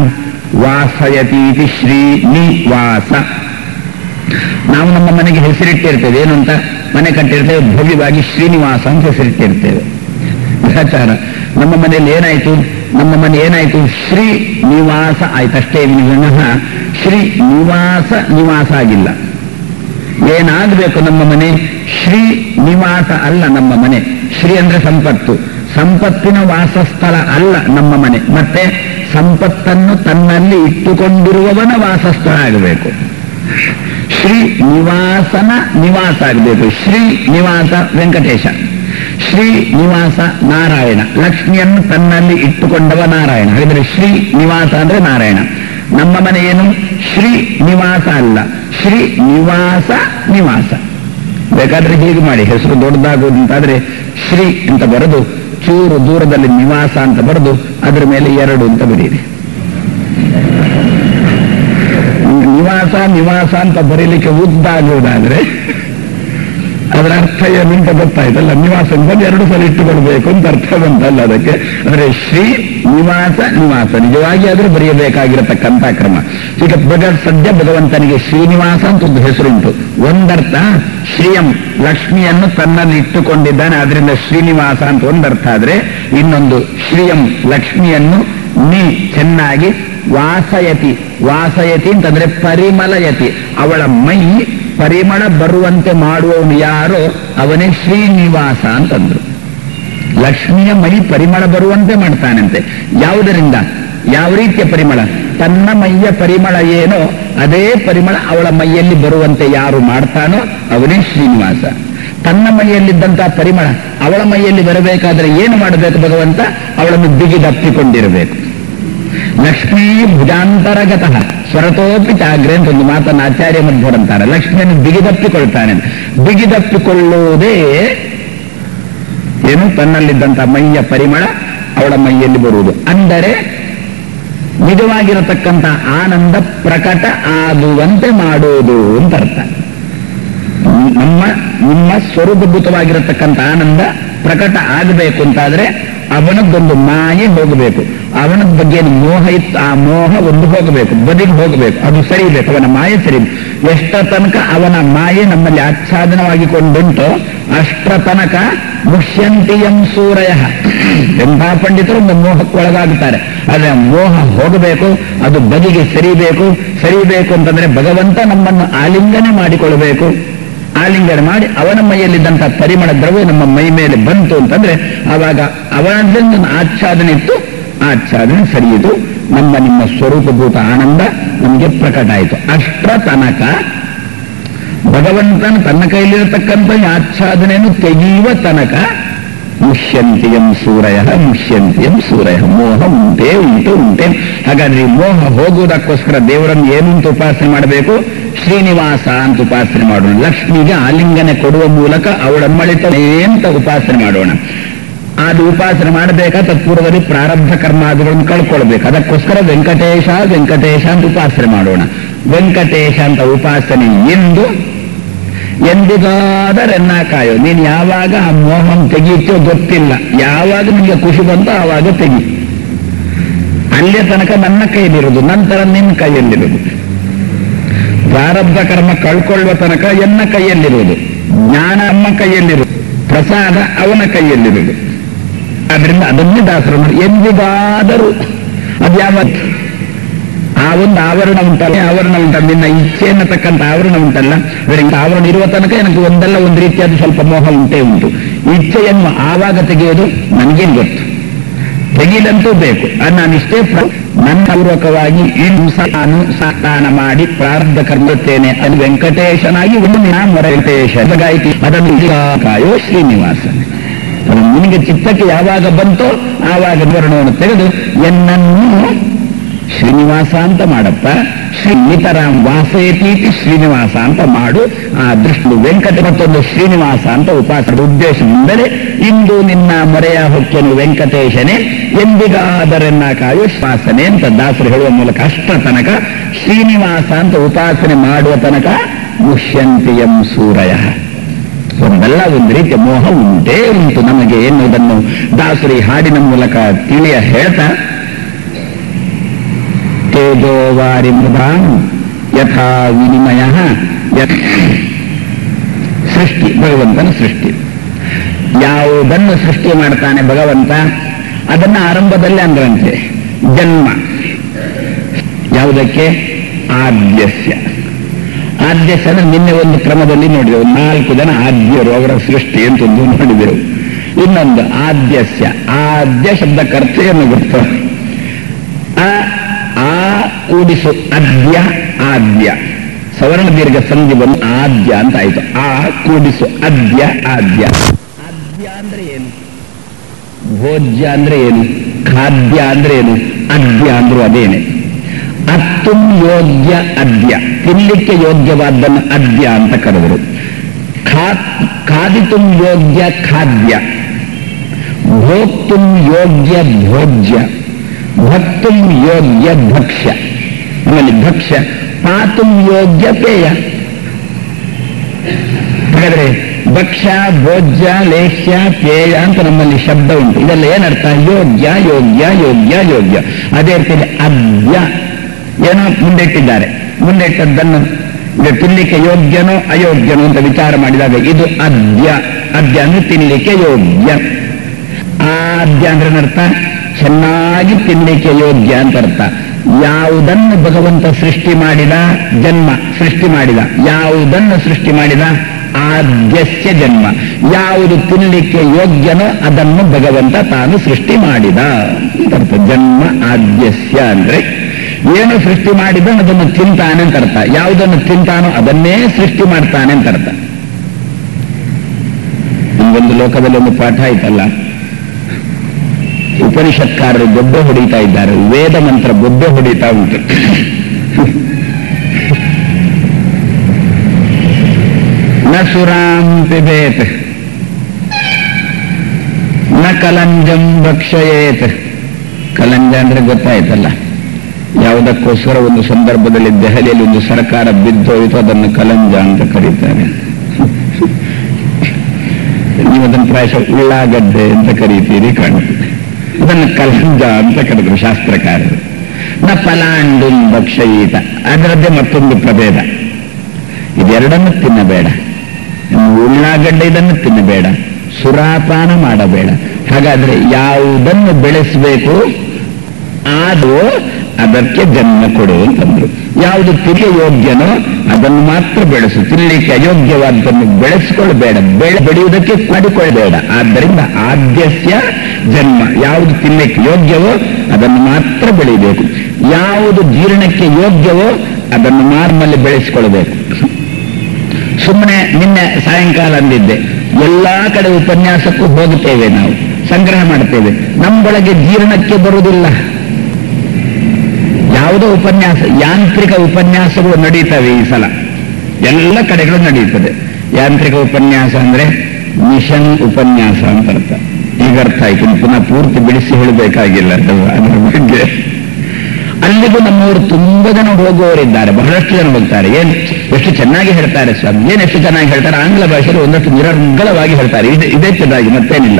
ವಾಸಯತೀತಿ ಶ್ರೀನಿವಾಸ. ನಾವು ನಮ್ಮ ಮನೆಗೆ ಹೆಸರಿಟ್ಟಿರ್ತೇವೆ. ಏನು ಅಂತ? ಮನೆ ಕಟ್ಟಿರ್ತೇವೆ, ಭವ್ಯವಾಗಿ ಶ್ರೀನಿವಾಸ ಅಂತ ಹೆಸರಿಟ್ಟಿರ್ತೇವೆ. ಗ್ರಹಚಾರ. ನಮ್ಮ ಮನೆಯಲ್ಲಿ ಏನಾಯ್ತು? ನಮ್ಮ ಮನೆ ಏನಾಯ್ತು? ಶ್ರೀ ನಿವಾಸ ಆಯ್ತಷ್ಟೇ ವಿನಃ ಶ್ರೀ ನಿವಾಸ ಆಗಿಲ್ಲ. ಏನಾಗಬೇಕು ನಮ್ಮ ಮನೆ? ಶ್ರೀ ನಿವಾಸ ಅಲ್ಲ ನಮ್ಮ ಮನೆ. ಶ್ರೀ ಅಂದ್ರೆ ಸಂಪತ್ತು, ಸಂಪತ್ತಿನ ವಾಸಸ್ಥಳ ಅಲ್ಲ ನಮ್ಮ ಮನೆ. ಮತ್ತೆ ಸಂಪತ್ತನ್ನು ತನ್ನಲ್ಲಿ ಇಟ್ಟುಕೊಂಡಿರುವವನ ವಾಸಸ್ಥಳ ಆಗಬೇಕು. ಶ್ರೀ ನಿವಾಸನ ನಿವಾಸ ಆಗಬೇಕು. ಶ್ರೀ ನಿವಾಸ ವೆಂಕಟೇಶ, ಶ್ರೀ ನಿವಾಸ ನಾರಾಯಣ. ಲಕ್ಷ್ಮಿಯನ್ನು ತನ್ನಲ್ಲಿ ಇಟ್ಟುಕೊಂಡವ ನಾರಾಯಣ. ಹಾಗಿದ್ರೆ ಶ್ರೀ ನಿವಾಸ ಅಂದ್ರೆ ನಾರಾಯಣ. ನಮ್ಮ ಮನೆ ಏನು? ಶ್ರೀ ನಿವಾಸ ಅಲ್ಲ, ಶ್ರೀ ನಿವಾಸ. ಬೇಕಾದ್ರೆ ಹೀಗೆ ಮಾಡಿ, ಹೆಸರು ದೊಡ್ಡದಾಗುವುದಂತಾದ್ರೆ ಶ್ರೀ ಅಂತ ಬರೆದು ಚೂರು ದೂರದಲ್ಲಿ ನಿವಾಸ ಅಂತ ಬರೆದು ಅದರ ಮೇಲೆ 2 ಅಂತ ಬರೀರಿ. ನಿವಾಸ ಅಂತ ಬರೀಲಿಕ್ಕೆ ಉದ್ದಾಗುವುದಾದ್ರೆ ಅದರ ಅರ್ಥ ಏನು ಅಂತ ಗೊತ್ತಾಯ್ತಲ್ಲ. ನಿವಾಸ ಅಂತ 2 ಸಲ ಇಟ್ಟುಕೊಳ್ಬೇಕು ಅಂತ ಅರ್ಥ ಬಂತಲ್ಲ ಅದಕ್ಕೆ. ಅಂದ್ರೆ ಶ್ರೀ ನಿವಾಸ ನಿಜವಾಗಿ ಆದ್ರೆ ಬರೆಯಬೇಕಾಗಿರತಕ್ಕಂಥ ಕ್ರಮ. ಈಗ ಸದ್ಯ ಭಗವಂತನಿಗೆ ಶ್ರೀನಿವಾಸ ಅಂತ ಒಂದು ಹೆಸರುಂಟು. ಒಂದರ್ಥ ಶ್ರೀಯಂ, ಲಕ್ಷ್ಮಿಯನ್ನು ತನ್ನಲ್ಲಿ ಇಟ್ಟುಕೊಂಡಿದ್ದಾನೆ, ಆದ್ರಿಂದ ಶ್ರೀನಿವಾಸ ಅಂತ ಒಂದರ್ಥ ಆದ್ರೆ, ಇನ್ನೊಂದು ಶ್ರೀಯಂ, ಲಕ್ಷ್ಮಿಯನ್ನು ಚೆನ್ನಾಗಿ ವಾಸಯತಿ ಅಂತಂದ್ರೆ ಪರಿಮಳಯತಿ, ಅವಳ ಮೈ ಪರಿಮಳ ಬರುವಂತೆ ಮಾಡುವವನು ಯಾರೋ ಅವನೇ ಶ್ರೀನಿವಾಸ ಅಂತಂದ್ರು. ಲಕ್ಷ್ಮಿಯ ಮೈ ಪರಿಮಳ ಬರುವಂತೆ ಮಾಡ್ತಾನಂತೆ. ಯಾವುದರಿಂದ? ಯಾವ ರೀತಿಯ ಪರಿಮಳ? ತನ್ನ ಮೈಯ ಪರಿಮಳ ಏನೋ ಅದೇ ಪರಿಮಳ ಅವಳ ಮೈಯಲ್ಲಿ ಬರುವಂತೆ ಯಾರು ಮಾಡ್ತಾನೋ ಅವನೇ ಶ್ರೀನಿವಾಸ. ತನ್ನ ಮೈಯಲ್ಲಿದ್ದಂತಹ ಪರಿಮಳ ಅವಳ ಮೈಯಲ್ಲಿ ಬರಬೇಕಾದ್ರೆ ಏನು ಮಾಡಬೇಕು? ಭಗವಂತ ಅವಳನ್ನು ಬಿಗಿದಪ್ಪಿಕೊಂಡಿರಬೇಕು. ಲಕ್ಷ್ಮೀ ಭುಜಾಂತರಗತಃ ಸ್ವರತೋಪಿ ಚಾಗ್ರೆ ಅಂತ ಒಂದು ಮಾತನ್ನು ಆಚಾರ್ಯ ಮಧ್ವರಂತಾರೆ. ಲಕ್ಷ್ಮಿಯನ್ನು ಬಿಗಿದಪ್ಪಿಕೊಳ್ತಾನೆ. ಬಿಗಿದಪ್ಪಿಕೊಳ್ಳುವುದೇ ಏನು? ತನ್ನಲ್ಲಿದ್ದಂತಹ ಮೈಯ ಪರಿಮಳ ಅವಳ ಮೈಯಲ್ಲಿ ಬರುವುದು. ಅಂದರೆ ನಿಜವಾಗಿರತಕ್ಕಂಥ ಆನಂದ ಪ್ರಕಟ ಆಗುವಂತೆ ಮಾಡುವುದು ಅಂತ ಅರ್ಥ. ನಿಮ್ಮ ಸ್ವರೂಪಭೂತವಾಗಿರತಕ್ಕಂಥ ಆನಂದ ಪ್ರಕಟ ಆಗಬೇಕು ಅಂತಾದ್ರೆ ಅವನದ್ದೊಂದು ಮಾಯೆ ಹೋಗಬೇಕು. ಅವನ ಬಗ್ಗೆ ಮೋಹ ಇತ್ತು, ಆ ಮೋಹ ಒಂದು ಹೋಗಬೇಕು, ಬದಿಗೆ ಹೋಗಬೇಕು, ಅದು ಸರಿಬೇಕು, ಅವನ ಮಾಯೆ ಸರಿ. ಎಷ್ಟ ತನಕ ಅವನ ಮಾಯೆ ನಮ್ಮಲ್ಲಿ ಆಚ್ಛಾದನವಾಗಿಕೊಂಡುಂಟೋ ಅಷ್ಟರ ತನಕ ಮುಷ್ಯಂತಿಯಂ ಸೂರಯ. ಎಂಥ ಪಂಡಿತರು ಒಂದು ಮೋಹಕ್ಕೊಳಗಾಗುತ್ತಾರೆ. ಆದರೆ ಮೋಹ ಹೋಗಬೇಕು, ಅದು ಬದಿಗೆ ಸರಿಬೇಕು ಅಂತಂದ್ರೆ ಭಗವಂತ ನಮ್ಮನ್ನು ಆಲಿಂಗನೆ ಮಾಡಿಕೊಳ್ಳಬೇಕು. ಆಲಿಂಗನ ಮಾಡಿ ಅವನ ಮೈಯಲ್ಲಿದ್ದಂಥ ಪರಿಮಳ ದ್ರವ್ಯ ನಮ್ಮ ಮೈ ಮೇಲೆ ಬಂತು ಅಂತಂದ್ರೆ ಆವಾಗ ಅವನದನ್ನು ಆಚ್ಛಾದನೆ ಇತ್ತು, ಆಚ್ಛಾದನೆ ಸರಿಯಿತು, ನಿಮ್ಮ ಸ್ವರೂಪಭೂತ ಆನಂದ ನಮಗೆ ಪ್ರಕಟ ಆಯಿತು. ಅಷ್ಟರ ತನಕ ಭಗವಂತನ ತನ್ನ ಕೈಲಿರತಕ್ಕಂಥ ಆಚ್ಛಾದನೆಯನ್ನು ತೆಗೆಯುವ ತನಕ ಮುಷ್ಯಂತಿಯಂ ಸೂರಯ ಮುಷ್ಯಂತಿಯಂ ಸೂರಯ, ಮೋಹ ಉಂಟೇ ಉಂಟು ಉಂಟೆ. ಹಾಗಾದ್ರೆ ಈ ಮೋಹ ಹೋಗುವುದಕ್ಕೋಸ್ಕರ ದೇವರನ್ನು ಏನು ಅಂತ ಉಪಾಸನೆ ಮಾಡಬೇಕು? ಶ್ರೀನಿವಾಸ ಅಂತ ಉಪಾಸನೆ ಮಾಡೋಣ. ಲಕ್ಷ್ಮಿಗೆ ಆಲಿಂಗನೆ ಕೊಡುವ ಮೂಲಕ ಅವಳನ್ನು ಮಳಿತನೇ ಅಂತ ಉಪಾಸನೆ ಮಾಡೋಣ. ಅದು ಉಪಾಸನೆ ಮಾಡಬೇಕಾ ತತ್ಪೂರ್ವದಲ್ಲಿ ಪ್ರಾರಬ್ಧ ಕರ್ಮಾದಿಗಳನ್ನು ಕಳ್ಕೊಳ್ಬೇಕು. ಅದಕ್ಕೋಸ್ಕರ ವೆಂಕಟೇಶ ವೆಂಕಟೇಶ ಅಂತ ಉಪಾಸನೆ ಮಾಡೋಣ. ವೆಂಕಟೇಶ ಅಂತ ಉಪಾಸನೆ ಎಂದಿಗಾದರೆನ್ನ ಕಾಯೋ. ನೀನು ಯಾವಾಗ ಆ ಮೋಹಂ ತೆಗೀತೋ ಗೊತ್ತಿಲ್ಲ, ಯಾವಾಗ ನಿಮಗೆ ಖುಷಿ ಬಂತೋ ಆವಾಗ ತೆಗಿ. ಅಲ್ಲೇ ತನಕ ನನ್ನ ಕೈಯಲ್ಲಿರುವುದು, ನಂತರ ನಿನ್ನ ಕೈಯಲ್ಲಿರುವುದು. ಪ್ರಾರಬ್ಧ ಕರ್ಮ ಕಳ್ಕೊಳ್ಳುವ ತನಕ ಎನ್ನ ಕೈಯಲ್ಲಿರುವುದು, ಜ್ಞಾನ ಅಮ್ಮ ಕೈಯಲ್ಲಿರುವುದು, ಪ್ರಸಾದ ಅವನ ಕೈಯಲ್ಲಿರುವುದು. ಆದ್ರಿಂದ ಅದನ್ನೇ ದಾಸರು ಎಂದಿಗಾದರೂ ಅದ್ಯಾವತ್ತು ಆ ಒಂದು ಆವರಣ ಉಂಟಲ್ಲ, ನಿನ್ನ ಇಚ್ಛೆ ಅನ್ನತಕ್ಕಂಥ ಆವರಣ ಉಂಟಲ್ಲ, ಆವರಣ ಇರುವ ತನಕ ನನಗೆ ಒಂದಲ್ಲ ಒಂದು ರೀತಿಯಾದ ಸ್ವಲ್ಪ ಮೋಹ ಉಂಟೇ ಉಂಟು. ಇಚ್ಛೆಯನ್ನು ಆವಾಗ ತೆಗೆಯೋದು ನನಗೇನು ಗೊತ್ತು, ತೆಗೀಲಂತೂ ಬೇಕು. ನಾನಿಷ್ಟೇ ನನ್ನ ಪೂರ್ವಕವಾಗಿ ನಾನು ಸಾತಾನ ಮಾಡಿ ಪ್ರಾರಬ್ಧ ಕರ್ಮತ್ತೇನೆ ಅದು ವೆಂಕಟೇಶನಾಗಿ ಒಂದು ವೆಂಕಟೇಶ ಗಾಯಕಿ ಅದನ್ನು ಕಾಯೋ ಶ್ರೀನಿವಾಸ. ಅದು ನಿನಗೆ ಚಿತ್ತಕ್ಕೆ ಯಾವಾಗ ಬಂತೋ ಆವಾಗ ವರ್ಣವನ್ನು ತೆಗೆದು ಎನ್ನನ್ನು ಶ್ರೀನಿವಾಸ ಅಂತ ಮಾಡಪ್ಪ. ಶ್ರೀನಿತರಾಂ ವಾಸಯತೀತಿ ಶ್ರೀನಿವಾಸ ಅಂತ ಮಾಡು. ಆ ದೃಷ್ಟಿ ವೆಂಕಟ ಮತ್ತೊಂದು ಶ್ರೀನಿವಾಸ ಅಂತ ಉಪಾಸದ ಉದ್ದೇಶದಿಂದಲೇ ಇಂದು ನಿನ್ನ ಮೊರೆಯ ಹೊಕ್ಕೆನು ವೆಂಕಟೇಶನೇ ಎಂದಿಗಾದರೆನ್ನ ಕಾಯು ಶ್ವಾಸನೆ ಅಂತ ದಾಸರು ಹೇಳುವ ಮೂಲಕ ಅಷ್ಟರ ತನಕ ಶ್ರೀನಿವಾಸ ಅಂತ ಉಪಾಸನೆ ಮಾಡುವ ತನಕ ಮುಷ್ಯಂತಿಯಂ ಸೂರಯ. ಒಂದಲ್ಲ ಒಂದು ರೀತಿಯ ಮೋಹ ಉಂಟೇ ಉಂಟು ನಮಗೆ ಎನ್ನುವುದನ್ನು ದಾಸರು ಈ ಹಾಡಿನ ಮೂಲಕ ತಿಳಿಯ ಹೇಳ್ತಾ, ತೇಜೋವಾರಿ ಮೃದಾಂ ಯಥಾ ವಿನಿಮಯ. ಸೃಷ್ಟಿ ಭಗವಂತನ ಸೃಷ್ಟಿ. ಯಾವುದನ್ನು ಸೃಷ್ಟಿ ಮಾಡ್ತಾನೆ ಭಗವಂತ ಅದನ್ನ ಆರಂಭದಲ್ಲೇ ಅಂದ್ರಂತೆ ಜನ್ಮ. ಯಾವುದಕ್ಕೆ? ಆದ್ಯಸ್ಯ. ಆದ್ಯಸ್ಯ ಅಂದ್ರೆ ನಿನ್ನೆ ಒಂದು ಕ್ರಮದಲ್ಲಿ ನೋಡಿದೆವು, 4 ಜನ ಆದ್ಯರು, ಅವರ ಸೃಷ್ಟಿ ಅಂತೊಂದು ನೋಡಿದೆವು. ಇನ್ನೊಂದು ಆದ್ಯಸ್ಯ. ಆದ್ಯ ಶಬ್ದಕ್ಕರ್ಥೆಯನ್ನು ಗೊತ್ತು. ಆ ಕೂಡಿಸು ಅದ್ಯ ಆದ್ಯ, ಸವರ್ಣ ದೀರ್ಘ ಸಂಧಿ ಬಂದು ಆದ್ಯ ಅಂತ ಆಯ್ತು. ಆ ಕೂಡಿಸು ಅದ್ಯ ಆದ್ಯ. ಆದ್ಯ ಅಂದ್ರೆ ಏನು? ಭೋಜ್ಯ ಅಂದ್ರೆ ಏನು? ಖಾದ್ಯ ಅಂದ್ರೆ ಏನು? ಅದ್ಯ ಅಂದ್ರೂ ಅದೇನೆ. ಅತ್ತುಂ ಯೋಗ್ಯ ಅದ್ಯ, ತಿನ್ನಲಿಕ್ಕೆ ಯೋಗ್ಯವಾದ್ದನ್ನು ಅದ್ಯ ಅಂತ ಕರೆದರು. ಖಾದಿತುಂ ಯೋಗ್ಯ ಖಾದ್ಯ, ಭೋಕ್ತುಂ ಯೋಗ್ಯ ಭೋಜ್ಯ, ಭಕ್ತುಂ ಯೋಗ್ಯ ಭಕ್ಷ್ಯ. ಆಮೇಲೆ ಭಕ್ಷ್ಯ. ಪಾತುಂ ಯೋಗ್ಯ ಪೇಯ. ಹಾಗಾದ್ರೆ ಭಕ್ಷ್ಯ, ಭೋಜ್ಯ, ಲೇಷ್ಯ, ಪೇಯ ಅಂತ ನಮ್ಮಲ್ಲಿ ಶಬ್ದ ಉಂಟು. ಇದೆಲ್ಲ ಏನರ್ಥ? ಯೋಗ್ಯ ಯೋಗ್ಯ ಯೋಗ್ಯ ಯೋಗ್ಯ. ಅದೇ ರೀತಿಯಲ್ಲಿ ಅದ್ಯ ಏನೋ ಮುಂದಿಟ್ಟಿದ್ದಾರೆ. ಮುಂದಿಟ್ಟದ್ದನ್ನು ಇದು ತಿನ್ನಲಿಕ್ಕೆ ಯೋಗ್ಯನೋ ಅಯೋಗ್ಯನೋ ಅಂತ ವಿಚಾರ ಮಾಡಿದಾಗ ಇದು ಅದ್ಯ. ಅದ್ಯ ಅಂದ್ರೆ ತಿನ್ನಲಿಕ್ಕೆ ಯೋಗ್ಯ. ಆದ್ಯ ಅಂದ್ರೆ ಏನರ್ಥ? ಚೆನ್ನಾಗಿ ತಿನ್ನಲಿಕ್ಕೆ ಯೋಗ್ಯ ಅಂತ ಅರ್ಥ. ಯಾವುದನ್ನು ಭಗವಂತ ಸೃಷ್ಟಿ ಮಾಡಿದ? ಜನ್ಮ ಸೃಷ್ಟಿ ಮಾಡಿದ. ಯಾವುದನ್ನು ಸೃಷ್ಟಿ ಮಾಡಿದ? ಆದ್ಯಸ್ಯ ಜನ್ಮ. ಯಾವುದು ತಿನ್ನಲಿಕ್ಕೆ ಯೋಗ್ಯನೋ ಅದನ್ನು ಭಗವಂತ ತಾನು ಸೃಷ್ಟಿ ಮಾಡಿದ ಅಂತ ಅರ್ಥ. ಜನ್ಮ ಆದ್ಯಸ್ಯ ಅಂದ್ರೆ ಏನು ಸೃಷ್ಟಿ ಮಾಡಿದ ಅದನ್ನು ತಿಂತಾನೆ ಅಂತ ಅರ್ಥ. ಯಾವುದನ್ನು ತಿಂತಾನೋ ಅದನ್ನೇ ಸೃಷ್ಟಿ ಮಾಡ್ತಾನೆ ಅಂತ ಅರ್ಥ. ಒಂದು ಲೋಕದಲ್ಲಿ ಒಂದು ಪಾಠ ಆಯ್ತಲ್ಲ, ಉಪನಿಷತ್ಕಾರರು ಬೊಬ್ಬೆ ಹೊಡಿತಾ ಇದ್ದಾರೆ, ವೇದ ಮಂತ್ರ ಬೊಬ್ಬೆ ಹೊಡಿತಾ ಉಂಟು. ನ ಸುರಾಂ ಪಿಬೇತ್ ನ ಕಲಂಜಂ ಭಕ್ಷಯೇತ್. ಕಲಂಜ ಅಂದ್ರೆ ಗೊತ್ತಾಯ್ತಲ್ಲ, ಯಾವುದಕ್ಕೋಸ್ಕರ ಒಂದು ಸಂದರ್ಭದಲ್ಲಿ ದೆಹಲಿಯಲ್ಲಿ ಒಂದು ಸರ್ಕಾರ ಬಿದ್ದೋಯಿತು, ಅದನ್ನು ಕಲಂಜ ಅಂತ ಕರೀತಾರೆ. ನೀವು ಅದನ್ನು ಪ್ರಾಯಶಃ ಉಳ್ಳಾಗಡ್ಡೆ ಅಂತ ಕರೀತೀರಿ ಕಾಣುತ್ತದೆ. ಅದನ್ನು ಕಲಂಜ ಅಂತ ಕರೆದರು ಶಾಸ್ತ್ರಕಾರರು. ನ ಫಲಾಂಡು ಭಕ್ಷಯೀತ, ಅದರದ್ದೇ ಮತ್ತೊಂದು ಪ್ರಭೇದ. ಇದೆರಡನ್ನು ತಿನ್ನಬೇಡ. ಉಳ್ಳಾಗಡ್ಡೆ ಇದನ್ನು ತಿನ್ನಬೇಡ, ಸುರಾಪಾನ ಮಾಡಬೇಡ. ಹಾಗಾದ್ರೆ ಯಾವುದನ್ನು ಬೆಳೆಸಬೇಕು ಆದೋ ಅದಕ್ಕೆ ಜನ್ಮ ಕೊಡು ಅಂತಂದ್ರು. ಯಾವುದು ತಿಳಿ ಯೋಗ್ಯನೋ ಅದನ್ನು ಮಾತ್ರ ಬೆಳೆಸು, ತಿನ್ನಲಿಕ್ಕೆ ಅಯೋಗ್ಯವಾದನ್ನು ಬೆಳೆಸಿಕೊಳ್ಳಬೇಡ, ಬೆಳೆಯುವುದಕ್ಕೆ ಮಾಡಿಕೊಳ್ಳಬೇಡ. ಆದ್ದರಿಂದ ಆದ್ಯಸ್ಯ ಜನ್ಮ, ಯಾವುದು ತಿನ್ನಲಿಕ್ಕೆ ಯೋಗ್ಯವೋ ಅದನ್ನು ಮಾತ್ರ ಬೆಳೆಯಬೇಕು, ಯಾವುದು ಜೀರ್ಣಕ್ಕೆ ಯೋಗ್ಯವೋ ಅದನ್ನು ಮಾರ್ಮಲ್ಲಿ ಬೆಳೆಸಿಕೊಳ್ಳಬೇಕು. ಸುಮ್ಮನೆ ನಿನ್ನೆ ಸಾಯಂಕಾಲ ಅಂದಿದ್ದೆ, ಎಲ್ಲಾ ಕಡೆ ಉಪನ್ಯಾಸಕ್ಕೂ ಹೋಗುತ್ತೇವೆ, ನಾವು ಸಂಗ್ರಹ ಮಾಡ್ತೇವೆ, ನಮ್ಮೊಳಗೆ ಜೀರ್ಣಕ್ಕೆ ಬರುವುದಿಲ್ಲ. ಯಾವುದೋ ಉಪನ್ಯಾಸ, ಯಾಂತ್ರಿಕ ಉಪನ್ಯಾಸಗಳು ನಡೀತವೆ ಈ ಸಲ, ಎಲ್ಲ ಕಡೆಗಳು ನಡೀತದೆ. ಯಾಂತ್ರಿಕ ಉಪನ್ಯಾಸ ಅಂದ್ರೆ ಮಿಷನ್ ಉಪನ್ಯಾಸ ಅಂತ ಅರ್ಥ. ಈಗ ಅರ್ಥ ಆಯ್ತು, ಪುನಃ ಪೂರ್ತಿ ಬಿಡಿಸಿ ಹೇಳಬೇಕಾಗಿಲ್ಲ ಅದರ ಬಗ್ಗೆ. ಅಲ್ಲಿಗೂ ನಮ್ಮವರು ತುಂಬಾ ಜನ ಹೋಗುವವರಿದ್ದಾರೆ, ಬಹಳಷ್ಟು ಜನ ಹೋಗ್ತಾರೆ. ಎಷ್ಟು ಚೆನ್ನಾಗಿ ಹೇಳ್ತಾರೆ ಸ್ವಾಮಿ, ಎಷ್ಟು ಚೆನ್ನಾಗಿ ಹೇಳ್ತಾರೆ, ಆಂಗ್ಲ ಭಾಷೆಯಲ್ಲಿ ಒಂದಷ್ಟು ನಿರರ್ಗಳವಾಗಿ ಹೇಳ್ತಾರೆ, ಇದೇ ಚೆನ್ನಾಗಿ ಮತ್ತೇನಿಲ್ಲ.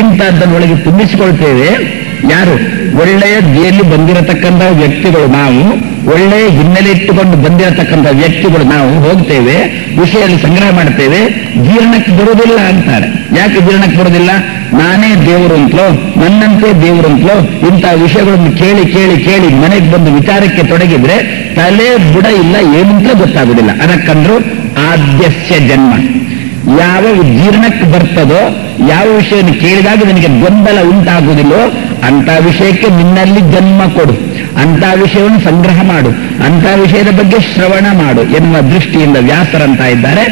ಇಂಥದ್ದನ್ನೊಳಗೆ ತುಂಬಿಸಿಕೊಳ್ತೇವೆ. ಯಾರು ಒಳ್ಳೆಯ ದಿಯಲ್ಲಿ ಬಂದಿರತಕ್ಕಂಥ ವ್ಯಕ್ತಿಗಳು, ನಾವು ಒಳ್ಳೆಯ ಹಿನ್ನೆಲೆ ಇಟ್ಟುಕೊಂಡು ಬಂದಿರತಕ್ಕಂಥ ವ್ಯಕ್ತಿಗಳು ನಾವು ಹೋಗ್ತೇವೆ, ವಿಷಯದಲ್ಲಿ ಸಂಗ್ರಹ ಮಾಡ್ತೇವೆ, ಜೀರ್ಣಕ್ಕೆ ಬರುವುದಿಲ್ಲ ಅಂತಾರೆ. ಯಾಕೆ ಜೀರ್ಣಕ್ಕೆ ಬರುವುದಿಲ್ಲ? ನಾನೇ ದೇವರು ಅಂತಲೋ, ನನ್ನಂತೆ ದೇವರು ಅಂತಲೋ ಇಂಥ ವಿಷಯಗಳನ್ನು ಕೇಳಿ ಕೇಳಿ ಕೇಳಿ ಮನೆಗೆ ಬಂದು ವಿಚಾರಕ್ಕೆ ತೊಡಗಿದ್ರೆ ತಲೆ ಬುಡ ಇಲ್ಲ, ಏನಂತಲೂ ಗೊತ್ತಾಗುದಿಲ್ಲ. ಅದಕ್ಕಂದ್ರು ಆದ್ಯಸ್ಯ ಜನ್ಮ. ಯಾವ ಜೀರ್ಣಕ್ಕೆ ಬರ್ತದೋ, ಯಾವ ವಿಷಯವನ್ನು ಕೇಳಿದಾಗ ನಿನಗೆ ಗೊಂದಲ ಉಂಟಾಗುವುದಿಲ್ಲೋ ಅಂತ ವಿಷಯಕ್ಕೆ ನಿನ್ನಲ್ಲಿ ಜನ್ಮ ಕೊಡು, ಅಂತ ವಿಷಯವನ್ನು ಸಂಗ್ರಹ ಮಾಡು, ಅಂತ ವಿಷಯದ ಬಗ್ಗೆ ಶ್ರವಣ ಮಾಡು ಎನ್ನುವ ದೃಷ್ಟಿಯಿಂದ ವ್ಯಾಸರಂತ ಇದ್ದಾರೆ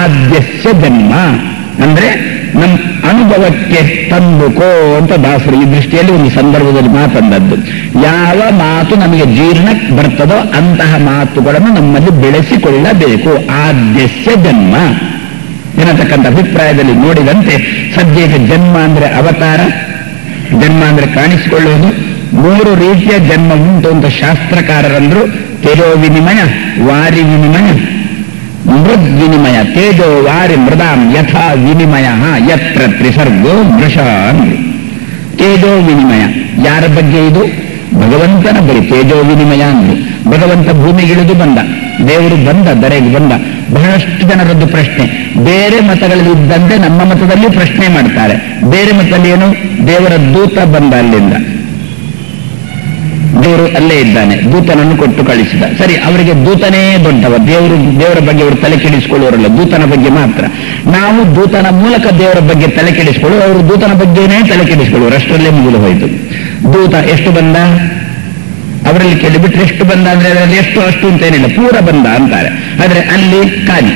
ಆದ್ಯಸ್ಯ ಜನ್ಮ. ಅಂದ್ರೆ ನಮ್ಮ ಅನುಭವಕ್ಕೆ ತಂದುಕೋ ಅಂತ ದಾಸರು ಈ ದೃಷ್ಟಿಯಲ್ಲಿ ಒಂದು ಸಂದರ್ಭದಲ್ಲಿ ಮಾತಂದದ್ದು. ಯಾವ ಮಾತು ನಮಗೆ ಜೀರ್ಣಕ್ಕೆ ಬರ್ತದೋ ಅಂತಹ ಮಾತುಗಳನ್ನು ನಮ್ಮಲ್ಲಿ ಬೆಳೆಸಿಕೊಳ್ಳಬೇಕು. ಆದ್ಯಸ್ಯ ಜನ್ಮ ಎನ್ನತಕ್ಕಂಥ ಅಭಿಪ್ರಾಯದಲ್ಲಿ ನೋಡಿದಂತೆ ಸದ್ಯಕ್ಕೆ ಜನ್ಮ ಅಂದ್ರೆ ಅವತಾರ, ಜನ್ಮ ಅಂದ್ರೆ ಕಾಣಿಸಿಕೊಳ್ಳುವುದು. 3 ರೀತಿಯ ಜನ್ಮ ಉಂಟು ಅಂತ ಶಾಸ್ತ್ರಕಾರರಂದ್ರು. ತೇಜೋ ವಿನಿಮಯ, ವಾರಿ ವಿನಿಮಯ, ಮೃದ್ ವಿನಿಮಯ. ತೇಜೋ ವಾರಿ ಮೃದಾಂ ಯಥಾ ವಿನಿಮಯ ಯತ್ರ ತ್ರಿಸರ್ಗೋ ಮೃಷ ಅಂದ್ರು. ತೇಜೋ ವಿನಿಮಯ ಯಾರ ಬಗ್ಗೆ? ಇದು ಭಗವಂತನ ಬಳಿ ತೇಜೋ ವಿನಿಮಯ ಅಂದ್ರು. ಭಗವಂತ ಭೂಮಿಗಿಳಿದು ಬಂದ, ದೇವರು ಬಂದ, ದರೆಗೆ ಬಂದ. ಬಹಳಷ್ಟು ಜನರದ್ದು ಪ್ರಶ್ನೆ, ಬೇರೆ ಮತಗಳಲ್ಲಿ ಇದ್ದಂತೆ ನಮ್ಮ ಮತದಲ್ಲಿ ಪ್ರಶ್ನೆ ಮಾಡ್ತಾರೆ. ಬೇರೆ ಮತದಲ್ಲಿ ಏನು? ದೇವರ ದೂತ ಬಂದ ಅಲ್ಲಿಂದ, ದೇವರು ಅಲ್ಲೇ ಇದ್ದಾನೆ, ದೂತನನ್ನು ಕೊಟ್ಟು ಕಳಿಸಿದ. ಸರಿ, ಅವರಿಗೆ ದೂತನೇ ದೊಡ್ಡವ, ದೇವರ ಬಗ್ಗೆ ಅವರು ತಲೆ ಕೆಡಿಸಿಕೊಳ್ಳುವರಲ್ಲ, ದೂತನ ಬಗ್ಗೆ ಮಾತ್ರ. ನಾವು ದೂತನ ಮೂಲಕ ದೇವರ ಬಗ್ಗೆ ತಲೆ ಕೆಡಿಸಿಕೊಳ್ಳುವ, ಅವರು ದೂತನ ಬಗ್ಗೆನೇ ತಲೆ ಕೆಡಿಸಿಕೊಳ್ಳುವರು. ಅಷ್ಟರಲ್ಲೇ ಮುಗಿದು ಹೋಯಿತು. ದೂತ ಎಷ್ಟು ಬಂದ ಅವರಲ್ಲಿ ಕೇಳಿಬಿಟ್ರೆ ಎಷ್ಟು ಬಂದ ಅಂದ್ರೆ ಅದರಲ್ಲಿ ಎಷ್ಟು ಅಷ್ಟು ಅಂತೇನಿಲ್ಲ, ಪೂರ ಬಂದ ಅಂತಾರೆ. ಆದ್ರೆ ಅಲ್ಲಿ ಖಾಲಿ,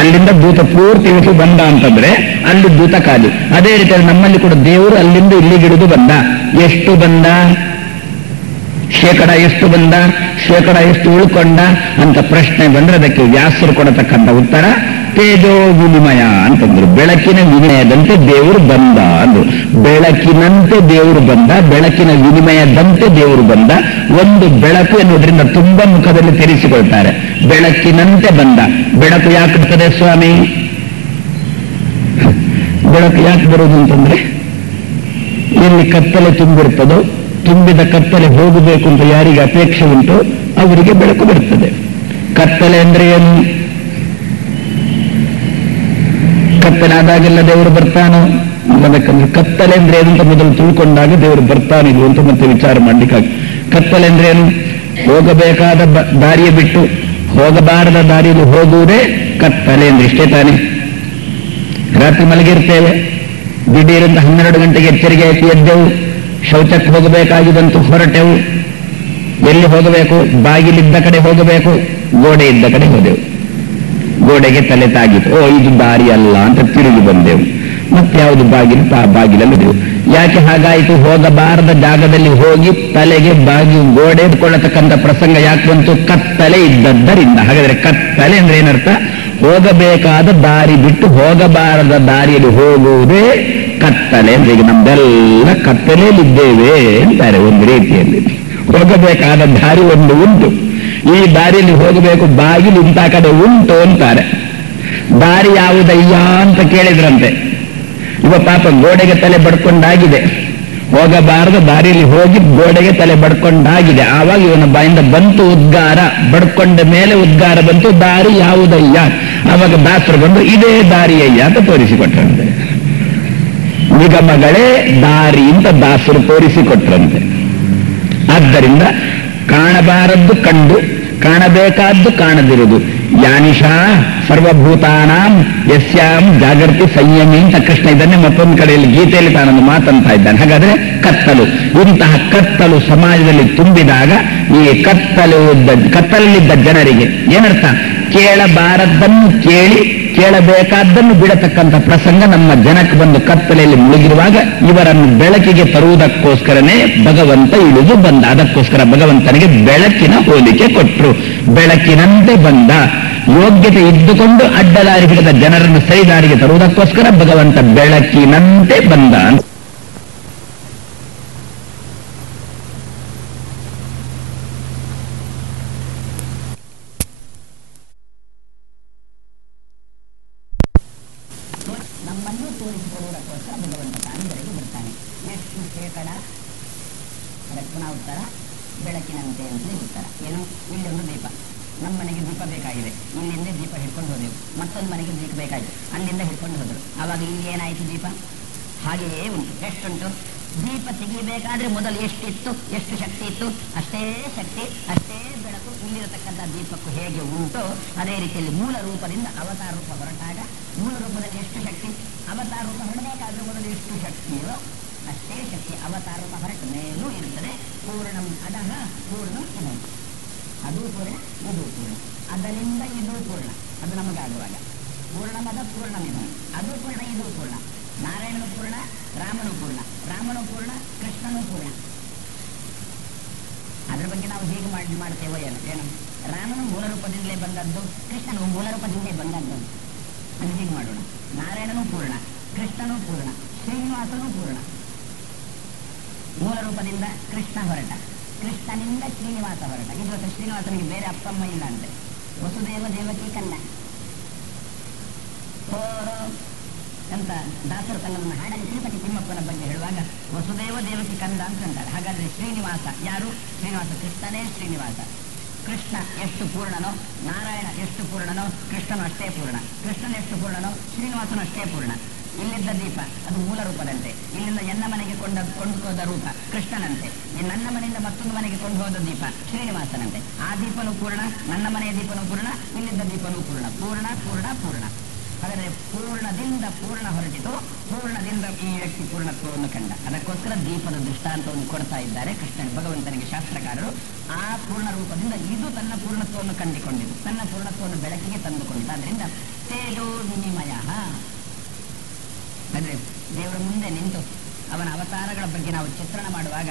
ಅಲ್ಲಿಂದ ದೂತ ಪೂರ್ತಿ ಇಳಿದು ಬಂದ ಅಂತಂದ್ರೆ ಅಲ್ಲಿ ದೂತ ಖಾಲಿ. ಅದೇ ರೀತಿಯಲ್ಲಿ ನಮ್ಮಲ್ಲಿ ಕೂಡ ದೇವರು ಅಲ್ಲಿಂದ ಇಲ್ಲಿಗಿಳಿದು ಬಂದ. ಎಷ್ಟು ಬಂದ? ಶೇಕಡ ಎಷ್ಟು ಬಂದ, ಶೇಕಡ ಎಷ್ಟು ಉಳ್ಕೊಂಡ ಅಂತ ಪ್ರಶ್ನೆ ಬಂದ್ರೆ ಅದಕ್ಕೆ ವ್ಯಾಸರು ಕೊಡತಕ್ಕಂಥ ಉತ್ತರ ತೇಜೋ ವಿನಿಮಯ ಅಂತಂದ್ರು. ಬೆಳಕಿನ ವಿನಿಮಯದಂತೆ ದೇವರು ಬಂದ ಅಂದ್ರು. ಬೆಳಕಿನಂತೆ ದೇವರು ಬಂದ, ಬೆಳಕಿನ ವಿನಿಮಯದಂತೆ ದೇವರು ಬಂದ. ಒಂದು ಬೆಳಕು ಎನ್ನುವುದರಿಂದ ತುಂಬಾ ಮುಖದಲ್ಲಿ ತಿಳಿಸಿಕೊಳ್ತಾರೆ. ಬೆಳಕಿನಂತೆ ಬಂದ. ಬೆಳಕು ಯಾಕೆ ಬರ್ತದೆ ಸ್ವಾಮಿ? ಬೆಳಕು ಯಾಕೆ ಬರೋದು ಅಂತಂದ್ರೆ ಎಲ್ಲಿ ಕತ್ತಲೆ ತುಂಬಿರ್ತದೋ, ತುಂಬಿದ ಕತ್ತಲೆ ಹೋಗಬೇಕು ಅಂತ ಯಾರಿಗೆ ಅಪೇಕ್ಷೆ ಉಂಟು ಅವರಿಗೆ ಬೆಳಕು ಬರ್ತದೆ. ಕತ್ತಲೆ ಅಂದ್ರೆ ಏನು? ಕತ್ತಲೆ ಆದಾಗೆಲ್ಲ ದೇವರು ಬರ್ತಾನೋ? ಅದಕ್ಕಂದ್ರೆ ಕತ್ತಲೆ ಅಂದ್ರೆ ಏನು ಅಂತ ಮೊದಲು ತಿಳ್ಕೊಂಡಾಗ ದೇವರು ಬರ್ತಾನಿಲ್ಲ ಅಂತ ಮತ್ತೆ ವಿಚಾರ ಮಾಡ್ಲಿಕ್ಕಾಗ. ಕತ್ತಲೆ ಅಂದ್ರೆ ಏನು? ಹೋಗಬೇಕಾದ ದಾರಿಯ ಬಿಟ್ಟು ಹೋಗಬಾರದ ದಾರಿಯಲ್ಲಿ ಹೋಗುವುದೇ ಕತ್ತಲೆ ಅಂದ್ರೆ. ಇಷ್ಟೇ ತಾನೆ. ರಾತ್ರಿ ಮಲಗಿರ್ತೇವೆ, ದಿಢೀರಂತ 12 ಗಂಟೆಗೆ ಎಚ್ಚರಿಕೆ ಆಯ್ತು, ಎದ್ದೆವು, ಶೌಚಕ್ಕೆ ಹೋಗಬೇಕಾಗಿದಂತೂ ಹೊರಟೆವು. ಎಲ್ಲಿ ಹೋಗಬೇಕು? ಬಾಗಿಲಿದ್ದ ಕಡೆ ಹೋಗಬೇಕು, ಗೋಡೆ ಇದ್ದ ಕಡೆ ಹೋದೆವು. ಗೋಡೆಗೆ ತಲೆ ತಾಗಿತು, ಓ ಇದು ದಾರಿ ಅಲ್ಲ ಅಂತ ತಿರುಗಿ ಬಂದೆವು. ಮತ್ತೆ ಯಾವುದು ಬಾಗಿಲು? ಬಾಗಿಲಲ್ಲಿ ಹೋದೆವು. ಯಾಕೆ ಹಾಗಾಯಿತು? ಹೋಗಬಾರದ ಜಾಗದಲ್ಲಿ ಹೋಗಿ ತಲೆಗೆ ಬಾಗಿ ಗೋಡೆ ಕೊಳ್ಳತಕ್ಕಂಥ ಪ್ರಸಂಗ ಯಾಕೆ ಬಂತು? ಕತ್ತಲೆ ಇದ್ದದ್ದರಿಂದ. ಹಾಗಾದ್ರೆ ಕತ್ತಲೆ ಅಂದ್ರೆ ಏನರ್ಥ? ಹೋಗಬೇಕಾದ ದಾರಿ ಬಿಟ್ಟು ಹೋಗಬಾರದ ದಾರಿಯಲ್ಲಿ ಹೋಗುವುದೇ ಕತ್ತಲೆ ಅಂದ್ರೆ. ಈಗ ನಮ್ದೆಲ್ಲ ಕತ್ತಲೆಯಲ್ಲಿದ್ದೇವೆ ಅಂತಾರೆ ಒಂದು ರೀತಿಯಲ್ಲಿ. ಹೋಗಬೇಕಾದ ದಾರಿ ಒಂದು ಉಂಟು, ಈ ದಾರಿಯಲ್ಲಿ ಹೋಗಬೇಕು, ಬಾಗಿಲು ಇಂಥ ಕಡೆ ಉಂಟು ಅಂತಾರೆ. ದಾರಿ ಯಾವುದಯ್ಯ ಅಂತ ಕೇಳಿದ್ರಂತೆ. ಇವ ಪಾಪ ಗೋಡೆಗೆ ತಲೆ ಬಡ್ಕೊಂಡಾಗಿದೆ, ಹೋಗಬಾರದ ದಾರಿಯಲ್ಲಿ ಹೋಗಿ ಗೋಡೆಗೆ ತಲೆ ಬಡ್ಕೊಂಡಾಗಿದೆ. ಆವಾಗ ಇವನ ಬಾಯಿಂದ ಬಂತು ಉದ್ಗಾರ, ಬಡ್ಕೊಂಡ ಮೇಲೆ ಉದ್ಗಾರ ಬಂತು, ದಾರಿ ಯಾವುದಯ್ಯ? ಆವಾಗ ದಾಸರು ಬಂದು ಇದೇ ದಾರಿಯಯ್ಯ ಅಂತ ತೋರಿಸಿಕೊಟ್ಟಂತೆ. ನಿಗಮಗಳೇ ದಾರಿ ಅಂತ ದಾಸರು ತೋರಿಸಿಕೊಟ್ರಂತೆ. ಆದ್ದರಿಂದ ಕಾಣಬಾರದ್ದು ಕಂಡು, ಕಾಣಬೇಕಾದ್ದು ಕಾಣದಿರುವುದು. ಯಾನಿಶಾ ಸರ್ವಭೂತಾನಾಂ ಯಸ್ಯಾಂ ಜಾಗೃತಿ ಸಂಯಮಿ ಅಂತ ಕೃಷ್ಣ ಇದನ್ನೇ ಮತ್ತೊಂದು ಕಡೆಯಲ್ಲಿ ಗೀತೆಯಲ್ಲಿ ತಾನೊಂದು ಮಾತಂತ ಇದ್ದಾನೆ. ಹಾಗಾದ್ರೆ ಕತ್ತಲು, ಇಂತಹ ಕತ್ತಲು ಸಮಾಜದಲ್ಲಿ ತುಂಬಿದಾಗ ಈ ಕತ್ತಲಲ್ಲಿದ್ದ ಜನರಿಗೆ ಏನರ್ಥ? ಕೇಳಬಾರದ್ದನ್ನು ಕೇಳಿ ಕೇಳಬೇಕಾದ್ದನ್ನು ಬಿಡತಕ್ಕಂಥ ಪ್ರಸಂಗ ನಮ್ಮ ಜನಕ್ಕೆ ಬಂದು ಕತ್ತಲೆಯಲ್ಲಿ ಮುಳುಗಿರುವಾಗ ಇವರನ್ನು ಬೆಳಕಿಗೆ ತರುವುದಕ್ಕೋಸ್ಕರನೇ ಭಗವಂತ ಇಳಿದು ಬಂದ. ಅದಕ್ಕೋಸ್ಕರ ಭಗವಂತನಿಗೆ ಬೆಳಕಿನ ಹೋಲಿಕೆ ಕೊಟ್ಟರು. ಬೆಳಕಿನಂತೆ ಬಂದ. ಯೋಗ್ಯತೆ ಇದ್ದುಕೊಂಡು ಅಡ್ಡದಾರಿ ಹಿಡಿದ ಜನರನ್ನು ಸರಿದಾರಿಗೆ ತರುವುದಕ್ಕೋಸ್ಕರ ಭಗವಂತ ಬೆಳಕಿನಂತೆ ಬಂದ. ನಮ್ಮನ್ನು ತೋರಿಸಿಕೊಡುವುದಕ್ಕೋಸ್ಕರ ಭಗವಂತ ತಾಂದರೆಗೆ ಬರ್ತಾನೆ. ಎಷ್ಟು ಶೇಕಡ? ಅದಕ್ಕೆ ಪುನಃ ಉತ್ತರ ಬೆಳಕಿನಂತೆ ಅಂತಲೇ ಉತ್ತರ. ಏನು? ಇಲ್ಲೊಂದು ದೀಪ, ನಮ್ಮ ಮನೆಗೆ ದೀಪ ಬೇಕಾಗಿದೆ, ಇಲ್ಲಿಂದ ದೀಪ ಹಿಡ್ಕೊಂಡು ಹೋದೆವು. ಮತ್ತೊಂದು ಮನೆಗೆ ದೀಪ ಬೇಕಾಯಿತು, ಅಲ್ಲಿಂದ ಹಿಡ್ಕೊಂಡು ಹೋದರು. ಆವಾಗ ಇಲ್ಲಿ ಏನಾಯಿತು? ದೀಪ ಹಾಗೆಯೇ ಉಂಟು. ಎಷ್ಟುಂಟು? ದೀಪ ತೆಗಿಬೇಕಾದ್ರೆ ಮೊದಲು ಎಷ್ಟಿತ್ತು, ಎಷ್ಟು ಶಕ್ತಿ ಇತ್ತು, ಅಷ್ಟೇ ಶಕ್ತಿ, ಅಷ್ಟೇ ಬೆಳಕು ಇಲ್ಲಿರತಕ್ಕಂಥ ದೀಪಕ್ಕೂ ಹೇಗೆ ಉಂಟು ಅದೇ ರೀತಿಯಲ್ಲಿ ಮೂಲ ರೂಪದಿಂದ ಅವತಾರ ರೂಪ ಹೊರಟಾಗ ಮೂಲ ರೂಪದಲ್ಲಿ ಎಷ್ಟು ಶಕ್ತಿ, ಅವತಾರ ರೂಪ ಹೊರಡಬೇಕಾದ್ರೆ ಮೊದಲು ಎಷ್ಟು ಶಕ್ತಿಯೋ ಅಷ್ಟೇ ಶಕ್ತಿ ಅವತಾರ ರೂಪ ಹೊರಟ ಮೇಲೂ ಇರುತ್ತದೆ. ಪೂರ್ಣಂ ಅಡಹ ಪೂರ್ಣಂ ಇದಂ, ಅದು ಪೂರ್ಣ, ಇದು ಪೂರ್ಣ, ಅದರಿಂದ ಇದು ಪೂರ್ಣ. ಅದು ನಮಗಾಗುವಾಗ ಪೂರ್ಣಮದ ಪೂರ್ಣಮಿದ, ಅದು ಪೂರ್ಣ, ಇದು ಪೂರ್ಣ. ನಾರಾಯಣನು ಪೂರ್ಣ, ರಾಮನು ಪೂರ್ಣ, ರಾಮನು ಪೂರ್ಣ, ಕೃಷ್ಣನು ಪೂರ್ಣ. ಅದ್ರ ಬಗ್ಗೆ ನಾವು ಹೀಗೆ ಮಾಡ್ತೇವೋ ಏನು? ರಾಮನು ಮೂಲ ರೂಪದಿಂದಲೇ ಬಂದದ್ದು, ಕೃಷ್ಣನು ಮೂಲ ರೂಪದಿಂದಲೇ ಬಂದದ್ದು. ಅದು ಹೀಗೆ ಮಾಡೋಣ. ನಾರಾಯಣನು ಪೂರ್ಣ, ಕೃಷ್ಣನು ಪೂರ್ಣ, ಶ್ರೀನಿವಾಸನು ಪೂರ್ಣ. ಮೂಲ ರೂಪದಿಂದ ಕೃಷ್ಣ ಹೊರಟ, ಕೃಷ್ಣನಿಂದ ಶ್ರೀನಿವಾಸ ಹೊರಟ. ಇದು ಶ್ರೀನಿವಾಸನಿಗೆ ಬೇರೆ ಅಪ್ಪಮ್ಮ ಇಲ್ಲ ಅಂತೆ. ವಸುದೇವ ದೇವಕಿ ಕಂದ ಅಂತ ದಾಸರು ತನ್ನ ಹಾಡಲ್ಲಿ ತಿರುಪತಿ ತಿಮ್ಮಪ್ಪನ ಬಗ್ಗೆ ಹೇಳುವಾಗ ವಸುದೇವ ದೇವಕಿ ಕಂದ ಅಂತ ಅಂತಾರೆ. ಹಾಗಾದ್ರೆ ಶ್ರೀನಿವಾಸ ಯಾರು? ಶ್ರೀನಿವಾಸ ಕೃಷ್ಣನೇ ಶ್ರೀನಿವಾಸ. ಕೃಷ್ಣ ಎಷ್ಟು ಪೂರ್ಣನೋ, ನಾರಾಯಣ ಎಷ್ಟು ಪೂರ್ಣನೋ, ಕೃಷ್ಣನು ಅಷ್ಟೇ ಪೂರ್ಣ. ಕೃಷ್ಣನ ಎಷ್ಟು ಪೂರ್ಣನೋ, ಶ್ರೀನಿವಾಸನು ಅಷ್ಟೇ ಪೂರ್ಣ. ಇಲ್ಲಿದ್ದ ದೀಪ ಅದು ಮೂಲ ರೂಪದಂತೆ, ಇಲ್ಲಿಂದ ಎನ್ನ ಮನೆಗೆ ಕೊಂಡು ಹೋದ ರೂಪ ಕೃಷ್ಣನಂತೆ, ನನ್ನ ಮನೆಯಿಂದ ಮತ್ತೊಂದು ಮನೆಗೆ ಕೊಂಡು ಹೋದ ದೀಪ ಶ್ರೀನಿವಾಸನಂತೆ. ಆ ದೀಪನು ಪೂರ್ಣ, ನನ್ನ ಮನೆಯ ದೀಪನು ಪೂರ್ಣ, ಇಲ್ಲಿದ್ದ ದೀಪನು ಪೂರ್ಣ. ಪೂರ್ಣ ಪೂರ್ಣ ಪೂರ್ಣ. ಹಾಗಾದರೆ ಪೂರ್ಣದಿಂದ ಪೂರ್ಣ ಹೊರಟಿತು, ಪೂರ್ಣದಿಂದ ಈ ವ್ಯಕ್ತಿ ಪೂರ್ಣತ್ವವನ್ನು ಕಂಡ. ಅದಕ್ಕೋಸ್ಕರ ದೀಪದ ದೃಷ್ಟಾಂತವನ್ನು ಕೊಡ್ತಾ ಇದ್ದಾರೆ ಕೃಷ್ಣ ಭಗವಂತನಿಗೆ ಶಾಸ್ತ್ರಕಾರರು. ಆ ಪೂರ್ಣ ರೂಪದಿಂದ ಇದು ತನ್ನ ಪೂರ್ಣತ್ವವನ್ನು ಕಂಡುಕೊಂಡಿದ್ದು, ತನ್ನ ಪೂರ್ಣತ್ವವನ್ನು ಬೆಳಕಿಗೆ ತಂದುಕೊಂಡಿತು. ಆದ್ದರಿಂದ ತೇಜೋ ವಿನಿಮಯ. ಅಂದರೆ ದೇವರ ಮುಂದೆ ನಿಂತು ಅವನ ಅವತಾರಗಳ ಬಗ್ಗೆ ನಾವು ಚಿತ್ರಣ ಮಾಡುವಾಗ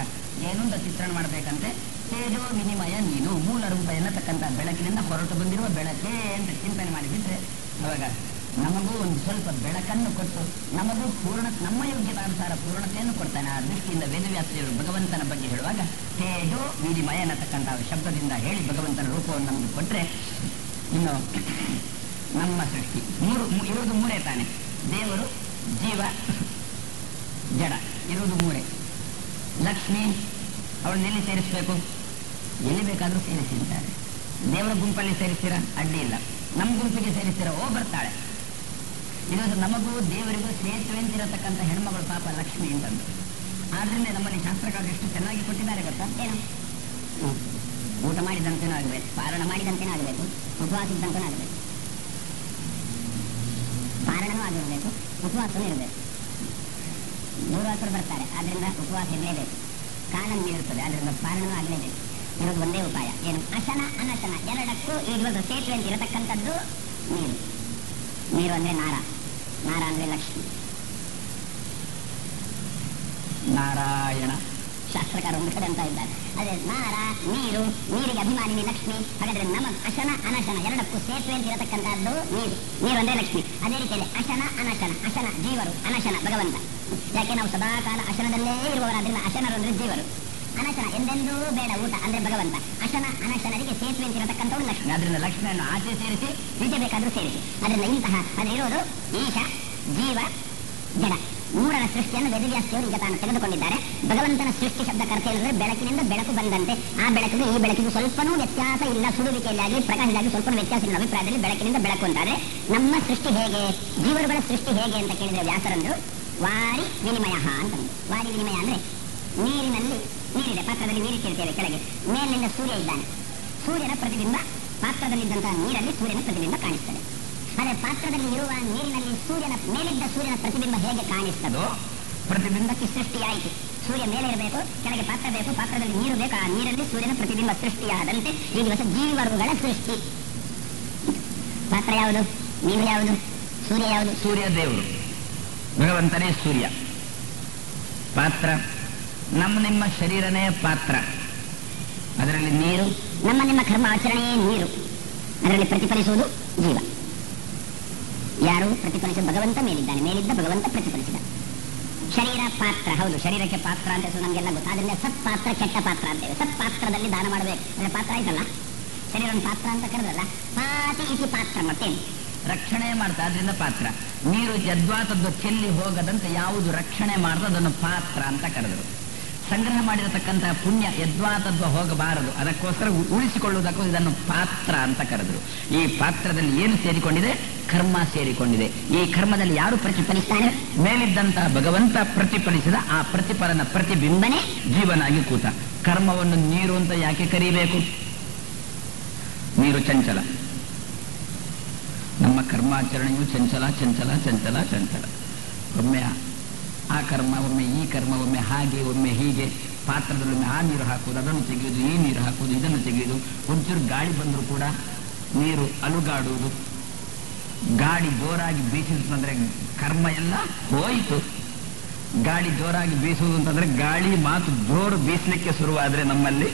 ಏನೊಂದು ಚಿತ್ರಣ ಮಾಡಬೇಕಂತೆ? ತೇಜೋ ವಿನಿಮಯ ನೀನು, ಮೂಲ ರೂಪ ಎನ್ನತಕ್ಕಂಥ ಬೆಳಕಿನಿಂದ ಹೊರಟು ಬಂದಿರುವ ಬೆಳಕೆ ಅಂತ ಚಿಂತನೆ ಮಾಡಿಬಿಟ್ರೆ ಅವಾಗ ನಮಗೂ ಒಂದು ಸ್ವಲ್ಪ ಬೆಳಕನ್ನು ಕೊಟ್ಟು ನಮಗೂ ನಮ್ಮ ಯೋಗ್ಯತಾನುಸಾರ ಪೂರ್ಣತೆಯನ್ನು ಕೊಡ್ತಾನೆ. ಆ ದೃಷ್ಟಿಯಿಂದ ವೇದವ್ಯಾಸದೇವರು ಭಗವಂತನ ಬಗ್ಗೆ ಹೇಳುವಾಗ ತೇಜೋ ವಿನಿಮಯ ಅನ್ನತಕ್ಕಂಥ ಶಬ್ದದಿಂದ ಹೇಳಿ ಭಗವಂತನ ರೂಪವನ್ನು ನಮಗೆ ಕೊಟ್ಟರೆ, ಇನ್ನು ನಮ್ಮ ಸೃಷ್ಟಿ ಇರುವುದು ಮೂರೇ ತಾನೆ. ದೇವರು, ಜೀವ, ಜಡ ಇರುವುದು ಮೂರೇ. ಲಕ್ಷ್ಮಿ ಅವಳನ್ನೆಲ್ಲಿ ಸೇರಿಸಬೇಕು? ಎಲ್ಲಿ ಬೇಕಾದರೂ ಸೇರಿಸಿದ್ದಾರೆ. ದೇವರ ಗುಂಪಲ್ಲಿ ಸೇರಿಸ್ತೀರ ಅಡ್ಡಿ ಇಲ್ಲ, ನಮ್ಮ ಗುಂಪಿಗೆ ಸೇರಿಸ್ತೀರ ಬರ್ತಾಳೆ. ಇದು ನಮಗೂ ದೇವರಿಗೂ ಸೇತುವೆಂತಿರತಕ್ಕಂಥ ಹೆಣ್ಮಗಳು ಪಾಪ ಲಕ್ಷ್ಮಿ ಅಂತಂದು. ಆದ್ರಿಂದ ನಮ್ಮಲ್ಲಿ ಶಾಸ್ತ್ರಕಾರರು ಎಷ್ಟು ಚೆನ್ನಾಗಿ ಕೊಟ್ಟಿದ್ದಾರೆ ಗೊತ್ತಾ? ಏನು? ಊಟ ಮಾಡಿದಂತೆನೂ ಆಗಬೇಕು, ಪಾರಣ ಮಾಡಿದಂತೆನೂ ಆಗಬೇಕು, ಉಪವಾಸ ಇದ್ದಂತೆನೂ ಆಗಬೇಕು. ಪಾರಣನೂ ಆಗಿರಬೇಕು, ಉಪವಾಸನೂ ಇರಬೇಕು. ದೂರವಾಸರು ಬರ್ತಾರೆ, ಆದ್ರಿಂದ ಉಪವಾಸ ಇರಲೇಬೇಕು. ಕಾಲ ಇರುತ್ತದೆ, ಆದ್ರಿಂದ ಪಾರಣನೂ ಆಗಲೇಬೇಕು. ಇರೋದು ಒಂದೇ ಉಪಾಯ. ಏನು? ಅಶನ ಅನಶನ ಎರಡಕ್ಕೂ ಇರುವುದು ಸೇತುವೆ ಅಂತ ಇರತಕ್ಕಂಥದ್ದು ನೀರು. ನೀರು ಅಂದ್ರೆ ನಾರ, ನಾರ ಅಂದ್ರೆ ಲಕ್ಷ್ಮಿ. ನಾರಾಯಣ ಶಾಸ್ತ್ರಕಾರ ಒಂದು ಕಡೆ ಅಂತ ಇದ್ದಾರೆ. ಅದೇ ನಾರ ನೀರು, ನೀರಿಗೆ ಅಭಿಮಾನಿನಿ ಲಕ್ಷ್ಮಿ. ಹಾಗಾದ್ರೆ ನಮ್ಮ ಅಶನ ಅನಶನ ಎರಡಕ್ಕೂ ಸೇತುವೆ ಅಂತ ಇರತಕ್ಕಂಥದ್ದು ನೀರು. ನೀರು ಅಂದ್ರೆ ಲಕ್ಷ್ಮಿ. ಅದೇ ರೀತಿಯಲ್ಲಿ ಅಶನ ಅನಶನ, ಅಶನ ಜೀವರು, ಅನಶನ ಭಗವಂತ. ಯಾಕೆ ನಾವು ಸದಾಕಾಲ ಅಶನದಲ್ಲೇ ಇರುವವರಾದ್ರಿಂದ ಅಶನರು ಅಂದ್ರೆ ಜೀವರು. ಅನಶನ ಎಂದೆಂದೂ ಬೇಡ ಊಟ ಅಂದ್ರೆ ಭಗವಂತ. ಅಶನ ಅನಶನರಿಗೆ ಸೇತುವೆ ಅಂತಿರತಕ್ಕಂಥವ್ರು ಲಕ್ಷ್ಮಿ. ಅದರಿಂದ ಲಕ್ಷ್ಮಿಯನ್ನು ಆಚೆ ಸೇರಿಸಿ ಈಚೆ ಬೇಕಾದ್ರೂ ಸೇರಿಸಿ. ಅದರಿಂದ ಇಂತಹ ಅದಿರೋದು ಈಶ, ಜೀವ, ಜಡ ಮೂರರ ಸೃಷ್ಟಿಯನ್ನು ವೇದವ್ಯಾಸದೇವರು ಈಗ ತಾನು ತೆಗೆದುಕೊಂಡಿದ್ದಾರೆ. ಭಗವಂತನ ಸೃಷ್ಟಿ ಶಬ್ದ ಕರ್ತ ಹೇಳಿದ್ರೆ ಬೆಳಕಿನಿಂದ ಬೆಳಕು ಬಂದಂತೆ. ಆ ಬೆಳಕಿಗೆ ಈ ಬೆಳಕಿಗೂ ಸ್ವಲ್ಪನೂ ವ್ಯತ್ಯಾಸ ಇಲ್ಲ. ಸುಡುವಿಕೆಯಲ್ಲಿ ಪ್ರಕಾಶದಲ್ಲಿ ಸ್ವಲ್ಪ ವ್ಯತ್ಯಾಸ ಇಲ್ಲ. ಅಭಿಪ್ರಾಯದಲ್ಲಿ ಬೆಳಕಿನಿಂದ ಬೆಳಕು ಅಂತಾರೆ. ನಮ್ಮ ಸೃಷ್ಟಿ ಹೇಗೆ, ಜೀವರುಗಳ ಸೃಷ್ಟಿ ಹೇಗೆ ಅಂತ ಕೇಳಿದ್ರೆ ವ್ಯಾಸರಂದ್ರು ವಾರಿ ವಿನಿಮಯ ಅಂತಂದು. ವಾರಿ ವಿನಿಮಯ ಅಂದ್ರೆ ನೀರಿನಲ್ಲಿ ನೀರಿದೆ, ಪಾತ್ರದಲ್ಲಿ ನೀರಿಟ್ಟಿರ್ತೇವೆ ಕೆಳಗೆ, ಮೇಲಿನಿಂದ ಸೂರ್ಯ ಇದ್ದಾನೆ, ಸೂರ್ಯನ ಪ್ರತಿಬಿಂಬ ಪಾತ್ರದಲ್ಲಿದ್ದಂತಹ ನೀರಲ್ಲಿ ಸೂರ್ಯನ ಪ್ರತಿಬಿಂಬ ಕಾಣಿಸ್ತದೆ. ಆದರೆ ಪಾತ್ರದಲ್ಲಿ ಇರುವ ನೀರಿನಲ್ಲಿ ಮೇಲಿದ್ದ ಸೂರ್ಯನ ಪ್ರತಿಬಿಂಬ ಹೇಗೆ ಕಾಣಿಸ್ತದೋ ಪ್ರತಿಬಿಂಬಕ್ಕೆ ಸೃಷ್ಟಿಯಾಯಿತು. ಸೂರ್ಯ ಮೇಲೆ ಇರಬೇಕು, ಕೆಳಗೆ ಪಾತ್ರ ಬೇಕು, ಪಾತ್ರದಲ್ಲಿ ನೀರು ಬೇಕು, ಆ ನೀರಲ್ಲಿ ಸೂರ್ಯನ ಪ್ರತಿಬಿಂಬ ಸೃಷ್ಟಿಯಾದಂತೆ ಈ ದಿವಸ ಜೀವರುಗಳ ಸೃಷ್ಟಿ. ಪಾತ್ರ ಯಾವುದು, ನೀರು ಯಾವುದು, ಸೂರ್ಯ ಯಾವುದು? ಸೂರ್ಯ ದೇವರು, ಭಗವಂತನೇ ಸೂರ್ಯ. ಪಾತ್ರ ನಿಮ್ಮ ಶರೀರನೇ ಪಾತ್ರ, ಅದರಲ್ಲಿ ನೀರು ನಿಮ್ಮ ಕರ್ಮ ಆಚರಣೆಯೇ ನೀರು, ಅದರಲ್ಲಿ ಪ್ರತಿಫಲಿಸುವುದು ಜೀವ. ಯಾರು ಪ್ರತಿಫಲಿಸಿದ? ಭಗವಂತ ಮೇಲಿದ್ದಾನೆ, ಮೇಲಿದ್ದ ಭಗವಂತ ಪ್ರತಿಫಲಿಸಿದ. ಶರೀರ ಪಾತ್ರ, ಹೌದು, ಶರೀರಕ್ಕೆ ಪಾತ್ರ ಅಂತ ನಮಗೆಲ್ಲ ಗೊತ್ತಾದ್ರಿಂದ ಸತ್ ಪಾತ್ರ ಕೆಟ್ಟ ಪಾತ್ರ ಅಂತೇವೆ. ಸತ್ ಪಾತ್ರದಲ್ಲಿ ದಾನ ಮಾಡಬೇಕು ಅಂದ್ರೆ ಪಾತ್ರ ಆಯ್ತಲ್ಲ, ಶರೀರ ಪಾತ್ರ ಅಂತ ಕರೆದಲ್ಲ. ಪಾತಿ ಇತಿ ಪಾತ್ರ, ಮತ್ತೇನು ರಕ್ಷಣೆ ಮಾಡ್ತಾ, ಅದರಿಂದ ಪಾತ್ರ. ನೀರು ಯದ್ವಾತದ್ದು ಚೆಲ್ಲಿ ಹೋಗದಂತೆ ಯಾವುದು ರಕ್ಷಣೆ ಮಾಡ್ತೋ ಅದನ್ನು ಪಾತ್ರ ಅಂತ ಕರೆದರು. ಸಂಗ್ರಹ ಮಾಡಿರತಕ್ಕಂತಹ ಪುಣ್ಯ ಯದ್ವಾತದ್ವ ಹೋಗಬಾರದು, ಅದಕ್ಕೋಸ್ಕರ ಉಳಿಸಿಕೊಳ್ಳುವುದಕ್ಕೂ ಇದನ್ನು ಪಾತ್ರ ಅಂತ ಕರೆದರು. ಈ ಪಾತ್ರದಲ್ಲಿ ಏನು ಸೇರಿಕೊಂಡಿದೆ? ಕರ್ಮ ಸೇರಿಕೊಂಡಿದೆ. ಈ ಕರ್ಮದಲ್ಲಿ ಯಾರು ಪ್ರತಿಫಲಿಸ್ತಾನೆ? ಮೇಲಿದ್ದಂತಹ ಭಗವಂತ ಪ್ರತಿಫಲಿಸಿದ ಆ ಪ್ರತಿಫಲನ ಪ್ರತಿಬಿಂಬನೇ ಜೀವನಾಗಿ ಕೂತ. ಕರ್ಮವನ್ನು ನೀರು ಅಂತ ಯಾಕೆ ಕರೀಬೇಕು? ನೀರು ಚಂಚಲ, ನಮ್ಮ ಕರ್ಮಾಚರಣೆಯು ಚಂಚಲ ಚಂಚಲ ಚಂಚಲ ಚಂಚಲ. ಒಮ್ಮೆ ಆ ಕರ್ಮ, ಒಮ್ಮೆ ಈ ಕರ್ಮ, ಒಮ್ಮೆ ಹಾಗೆ, ಒಮ್ಮೆ ಹೀಗೆ. ಪಾತ್ರದಲ್ಲಿ ಆ ನೀರು ಹಾಕುವುದು, ಅದನ್ನು ತೆಗೆಯುವುದು, ಈ ನೀರು ಹಾಕುವುದು, ಇದನ್ನು ತೆಗೆಯುವುದು. ಒಂಚೂರು ಗಾಳಿ ಬಂದರೂ ಕೂಡ ನೀರು ಅಲುಗಾಡುವುದು. ಗಾಳಿ ಜೋರಾಗಿ ಬೀಸಿದ್ರೆ ಕರ್ಮ ಎಲ್ಲ ಹೋಯಿತು. ಗಾಳಿ ಜೋರಾಗಿ ಬೀಸುವುದು ಅಂತಂದ್ರೆ ಗಾಳಿ ಮಾತು ಜೋರು ಬೀಸಲಿಕ್ಕೆ ಶುರುವಾದ್ರೆ ನಮ್ಮಲ್ಲಿ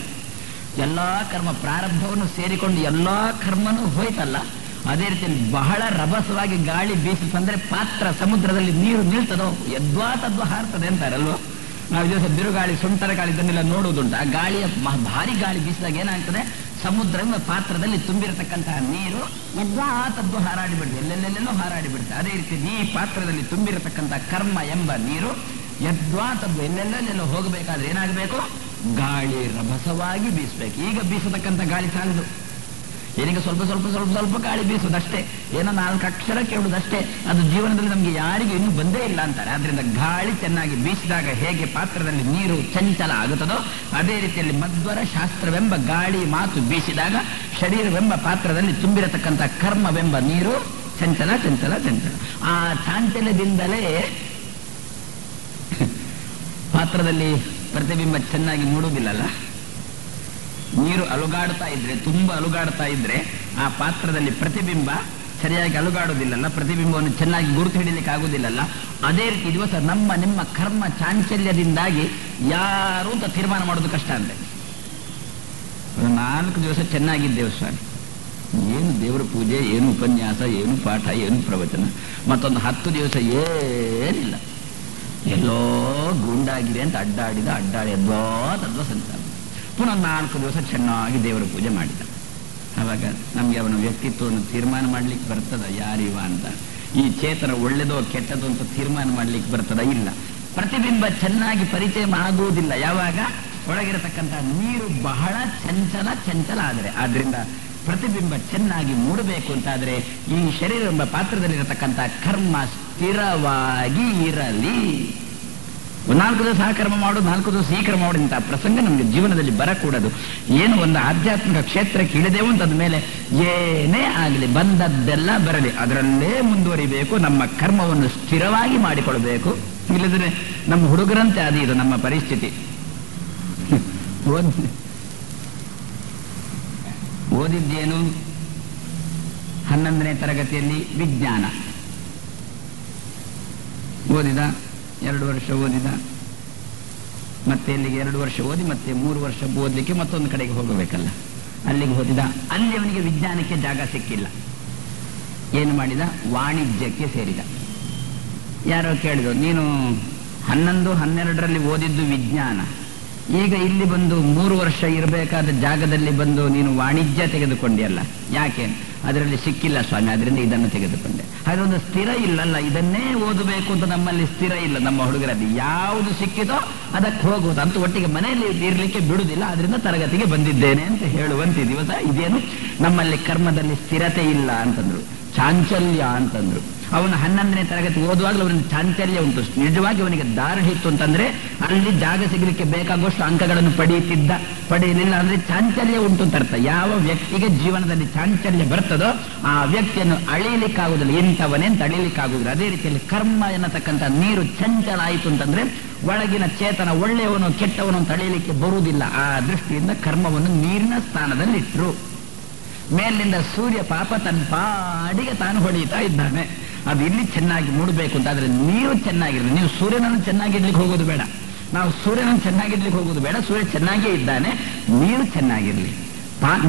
ಎಲ್ಲಾ ಕರ್ಮ ಪ್ರಾರಬ್ಧವನ್ನು ಸೇರಿಕೊಂಡು ಎಲ್ಲಾ ಕರ್ಮನೂ ಹೋಯ್ತಲ್ಲ. ಅದೇ ರೀತಿಯಲ್ಲಿ ಬಹಳ ರಭಸವಾಗಿ ಗಾಳಿ ಬೀಸಿತಂದ್ರೆ ಪಾತ್ರ ಸಮುದ್ರದಲ್ಲಿ ನೀರು ನಿಲ್ತದೋ ಯದ್ವಾ ತದ್ವಾ ಹಾರ್ತದೆ ಅಂತಾರಲ್ವ. ನಾವು ದಿವಸ ಬಿರುಗಾಳಿ, ಸುಂಟರ ಗಾಳಿ ಇದನ್ನೆಲ್ಲ ನೋಡುವುದುಂಟು. ಆ ಗಾಳಿಯ ಭಾರಿ ಗಾಳಿ ಬೀಸಿದಾಗ ಏನಾಗ್ತದೆ? ಸಮುದ್ರ ಪಾತ್ರದಲ್ಲಿ ತುಂಬಿರತಕ್ಕಂತಹ ನೀರು ಯದ್ವಾ ತದ್ವಾ ಹಾರಾಡಿ ಬಿಡ್ತದೆ, ಎಲ್ಲೆಲ್ಲೆಲ್ಲೋ ಹಾರಾಡಿ ಬಿಡ್ತದೆ. ಅದೇ ರೀತಿ ಈ ಪಾತ್ರದಲ್ಲಿ ತುಂಬಿರತಕ್ಕಂತಹ ಕರ್ಮ ಎಂಬ ನೀರು ಯದ್ವಾ ತದ್ವಾ ಎಲ್ಲೆಲ್ಲೆಲ್ಲೋ ಹೋಗಬೇಕಾದ್ರೆ ಏನಾಗಬೇಕು? ಗಾಳಿ ರಭಸವಾಗಿ ಬೀಸಬೇಕು. ಈಗ ಬೀಸತಕ್ಕಂಥ ಗಾಳಿ ಸಾಲದು, ಏನೀಗ ಸ್ವಲ್ಪ ಸ್ವಲ್ಪ ಸ್ವಲ್ಪ ಸ್ವಲ್ಪ ಗಾಳಿ ಬೀಸುವುದಷ್ಟೇ, ಏನೋ 4 ಅಕ್ಷರ ಕೇಳುವುದಷ್ಟೇ. ಅದು ಜೀವನದಲ್ಲಿ ನಮಗೆ ಯಾರಿಗೂ ಇನ್ನೂ ಬಂದೇ ಇಲ್ಲ ಅಂತಾರೆ. ಆದ್ರಿಂದ ಗಾಳಿ ಚೆನ್ನಾಗಿ ಬೀಸಿದಾಗ ಹೇಗೆ ಪಾತ್ರದಲ್ಲಿ ನೀರು ಚಂಚಲ ಆಗುತ್ತದೋ ಅದೇ ರೀತಿಯಲ್ಲಿ ಮಧ್ವರ ಶಾಸ್ತ್ರವೆಂಬ ಗಾಳಿ ಮಾತು ಬೀಸಿದಾಗ ಶರೀರವೆಂಬ ಪಾತ್ರದಲ್ಲಿ ತುಂಬಿರತಕ್ಕಂಥ ಕರ್ಮವೆಂಬ ನೀರು ಚಂಚಲ ಚಂಚಲ ಚಂಚಲ. ಆ ಚಾಂಚಲ್ಯದಿಂದಲೇ ಪಾತ್ರದಲ್ಲಿ ಪ್ರತಿಬಿಂಬ ಚೆನ್ನಾಗಿ ಮೂಡುವುದಿಲ್ಲಲ್ಲ. ನೀರು ಅಲುಗಾಡ್ತಾ ಇದ್ರೆ, ತುಂಬಾ ಅಲುಗಾಡ್ತಾ ಇದ್ರೆ ಆ ಪಾತ್ರದಲ್ಲಿ ಪ್ರತಿಬಿಂಬ ಸರಿಯಾಗಿ ಅಲುಗಾಡುವುದಿಲ್ಲಲ್ಲ, ಪ್ರತಿಬಿಂಬವನ್ನು ಚೆನ್ನಾಗಿ ಗುರುತು ಹಿಡಿಲಿಕ್ಕೆ ಆಗುವುದಿಲ್ಲಲ್ಲ. ಅದೇ ರೀತಿ ದಿವಸ ನಿಮ್ಮ ಕರ್ಮ ಚಾಂಚಲ್ಯದಿಂದಾಗಿ ಯಾರು ಅಂತ ತೀರ್ಮಾನ ಮಾಡೋದು ಕಷ್ಟ ಅಂತೆ. 4 ದಿವಸ ಚೆನ್ನಾಗಿದ್ದೇವೆ ಸ್ವಾಮಿ, ಏನು ದೇವರ ಪೂಜೆ, ಏನು ಉಪನ್ಯಾಸ, ಏನು ಪಾಠ, ಏನು ಪ್ರವಚನ. ಮತ್ತೊಂದು 10 ದಿವಸ ಏನಿಲ್ಲ, ಎಲ್ಲೋ ಗುಂಡಾಗಿದೆ ಅಂತ ಅಡ್ಡಾಡಿ ಎದ್ವಾ ತದ್ವಾ ಸಂತಾನ. ಪುನಃ 4 ದಿವಸ ಚೆನ್ನಾಗಿ ದೇವರ ಪೂಜೆ ಮಾಡಿದ. ಆವಾಗ ನಮ್ಗೆ ಅವನ ವ್ಯಕ್ತಿತ್ವವನ್ನು ತೀರ್ಮಾನ ಮಾಡ್ಲಿಕ್ಕೆ ಬರ್ತದ? ಯಾರಿವ ಅಂತ, ಈ ಚೇತನ ಒಳ್ಳೆದೋ ಕೆಟ್ಟದೋ ಅಂತ ತೀರ್ಮಾನ ಮಾಡ್ಲಿಕ್ಕೆ ಬರ್ತದ? ಇಲ್ಲ. ಪ್ರತಿಬಿಂಬ ಚೆನ್ನಾಗಿ ಪರಿಚಯ ಆಗುವುದಿಲ್ಲ ಯಾವಾಗ ಒಳಗಿರತಕ್ಕಂತಹ ನೀರು ಬಹಳ ಚಂಚಲ ಆದರೆ. ಆದ್ರಿಂದ ಪ್ರತಿಬಿಂಬ ಚೆನ್ನಾಗಿ ಮೂಡಬೇಕು ಅಂತಾದ್ರೆ ಈ ಶರೀರ ಎಂಬ ಪಾತ್ರದಲ್ಲಿರತಕ್ಕಂಥ ಕರ್ಮ ಸ್ಥಿರವಾಗಿ ಇರಲಿ. 4 ದಿವಸ ಆ ಕರ್ಮ ಮಾಡು, 4 ದಿವಸ ಈ ಕರ್ಮ ಮಾಡು ಇಂತಹ ಪ್ರಸಂಗ ನಮಗೆ ಜೀವನದಲ್ಲಿ ಬರಕೂಡದು. ಏನು ಒಂದು ಆಧ್ಯಾತ್ಮಿಕ ಕ್ಷೇತ್ರಕ್ಕೆ ಇಳಿದೆವು ಅಂತದ ಮೇಲೆ ಏನೇ ಆಗಲಿ, ಬಂದದ್ದೆಲ್ಲ ಬರಲಿ, ಅದರಲ್ಲೇ ಮುಂದುವರಿಬೇಕು. ನಮ್ಮ ಕರ್ಮವನ್ನು ಸ್ಥಿರವಾಗಿ ಮಾಡಿಕೊಳ್ಬೇಕು. ಇಲ್ಲದ್ರೆ ನಮ್ಮ ಹುಡುಗರಂತೆ ಅದು ಇದು ನಮ್ಮ ಪರಿಸ್ಥಿತಿ. ಓದಿದ್ದೇನು 11ನೇ ತರಗತಿಯಲ್ಲಿ ವಿಜ್ಞಾನ ಓದಿದ, 2 ವರ್ಷ ಓದಿದ, ಮತ್ತೆ ಇಲ್ಲಿಗೆ 2 ವರ್ಷ ಓದಿ ಮತ್ತೆ 3 ವರ್ಷ ಓದಲಿಕ್ಕೆ ಮತ್ತೊಂದು ಕಡೆಗೆ ಹೋಗಬೇಕಲ್ಲ, ಅಲ್ಲಿಗೆ ಓದಿದ. ಅಲ್ಲಿ ಅವನಿಗೆ ವಿಜ್ಞಾನಕ್ಕೆ ಜಾಗ ಸಿಕ್ಕಿಲ್ಲ. ಏನು ಮಾಡಿದ? ವಾಣಿಜ್ಯಕ್ಕೆ ಸೇರಿದ. ಯಾರೋ ಕೇಳಿದ್ರು, ನೀನು 11, 12ರಲ್ಲಿ ಓದಿದ್ದು ವಿಜ್ಞಾನ, ಈಗ ಇಲ್ಲಿ ಬಂದು 3 ವರ್ಷ ಇರಬೇಕಾದ ಜಾಗದಲ್ಲಿ ಬಂದು ನೀನು ವಾಣಿಜ್ಯ ತೆಗೆದುಕೊಂಡಿಯಲ್ಲ, ಯಾಕೆ? ಅದರಲ್ಲಿ ಸಿಕ್ಕಿಲ್ಲ ಸ್ವಾಮಿ, ಅದರಿಂದ ಇದನ್ನು ತೆಗೆದುಕೊಂಡೆ. ಅದೊಂದು ಸ್ಥಿರ ಇಲ್ಲಲ್ಲ, ಇದನ್ನೇ ಓದಬೇಕು ಅಂತ ನಮ್ಮಲ್ಲಿ ಸ್ಥಿರ ಇಲ್ಲ. ನಮ್ಮ ಹುಡುಗರಲ್ಲಿ ಯಾವುದು ಸಿಕ್ಕಿತೋ ಅದಕ್ಕೆ ಹೋಗುವುದು ಅಂತ, ಒಟ್ಟಿಗೆ ಮನೆಯಲ್ಲಿ ಇರಲಿಕ್ಕೆ ಬಿಡುವುದಿಲ್ಲ. ಅದರಿಂದ ತರಗತಿಗೆ ಬಂದಿದ್ದೇನೆ ಅಂತ ಹೇಳುವಂತೆ ದಿವಸ ಇದೇನು ನಮ್ಮಲ್ಲಿ ಕರ್ಮದಲ್ಲಿ ಸ್ಥಿರತೆ ಇಲ್ಲ ಅಂತಂದ್ರು. ಚಾಂಚಲ್ಯ ಅಂತಂದ್ರು. ಅವನು 11ನೇ ತರಗತಿ ಓದುವಾಗಲೂ ಅವನಿಗೆ ಚಾಂಚಲ್ಯ ಉಂಟು. ನಿಜವಾಗಿ ಅವನಿಗೆ ದಾರುಢ್ಯ ಇತ್ತು ಅಂತಂದ್ರೆ ಅಲ್ಲಿ ಜಾಗ ಸಿಗಲಿಕ್ಕೆ ಬೇಕಾಗುವಷ್ಟು ಅಂಕಗಳನ್ನು ಪಡೆಯಲಿಲ್ಲ ಅಂದ್ರೆ ಚಾಂಚಲ್ಯ ಉಂಟು ಅಂತ ಅರ್ಥ. ಯಾವ ವ್ಯಕ್ತಿಗೆ ಜೀವನದಲ್ಲಿ ಚಾಂಚಲ್ಯ ಬರ್ತದೋ ಆ ವ್ಯಕ್ತಿಯನ್ನು ಅಳಿಲಿಕ್ಕಾಗುವುದಿಲ್ಲ, ಇಂಥವನೇ ಅಂತ ಅಳಿಲಿಕ್ಕಾಗುವುದಿಲ್ಲ. ಅದೇ ರೀತಿಯಲ್ಲಿ ಕರ್ಮ ಎನ್ನತಕ್ಕಂಥ ನೀರು ಚಂಚಲ ಆಯಿತು ಅಂತಂದ್ರೆ ಒಳಗಿನ ಚೇತನ ಒಳ್ಳೆಯವನು ಕೆಟ್ಟವನು ಅಂತ ಅಳಿಲಿಕ್ಕೆ ಬರುವುದಿಲ್ಲ. ಆ ದೃಷ್ಟಿಯಿಂದ ಕರ್ಮವನ್ನು ನೀರಿನ ಸ್ಥಾನದಲ್ಲಿಟ್ಟರು. ಮೇಲಿನಿಂದ ಸೂರ್ಯ ಪಾಪ ತನ್ನ ಪಾಡಿಗೆ ತಾನು ಹೊಳೆಯುತ್ತಾ ಇದ್ದಾನೆ. ಅದು ಇಲ್ಲಿ ಚೆನ್ನಾಗಿ ಮೂಡಬೇಕು ಅಂತ ಆದ್ರೆ ನೀವು ಚೆನ್ನಾಗಿರಲಿ. ನೀವು ಸೂರ್ಯನನ್ನು ಚೆನ್ನಾಗಿರ್ಲಿಕ್ಕೆ ಹೋಗೋದು ಬೇಡ, ನಾವು ಸೂರ್ಯನನ್ನು ಚೆನ್ನಾಗಿರ್ಲಿಕ್ಕೆ ಹೋಗೋದು ಬೇಡ. ಸೂರ್ಯ ಚೆನ್ನಾಗೇ ಇದ್ದಾನೆ, ನೀರು ಚೆನ್ನಾಗಿರ್ಲಿ,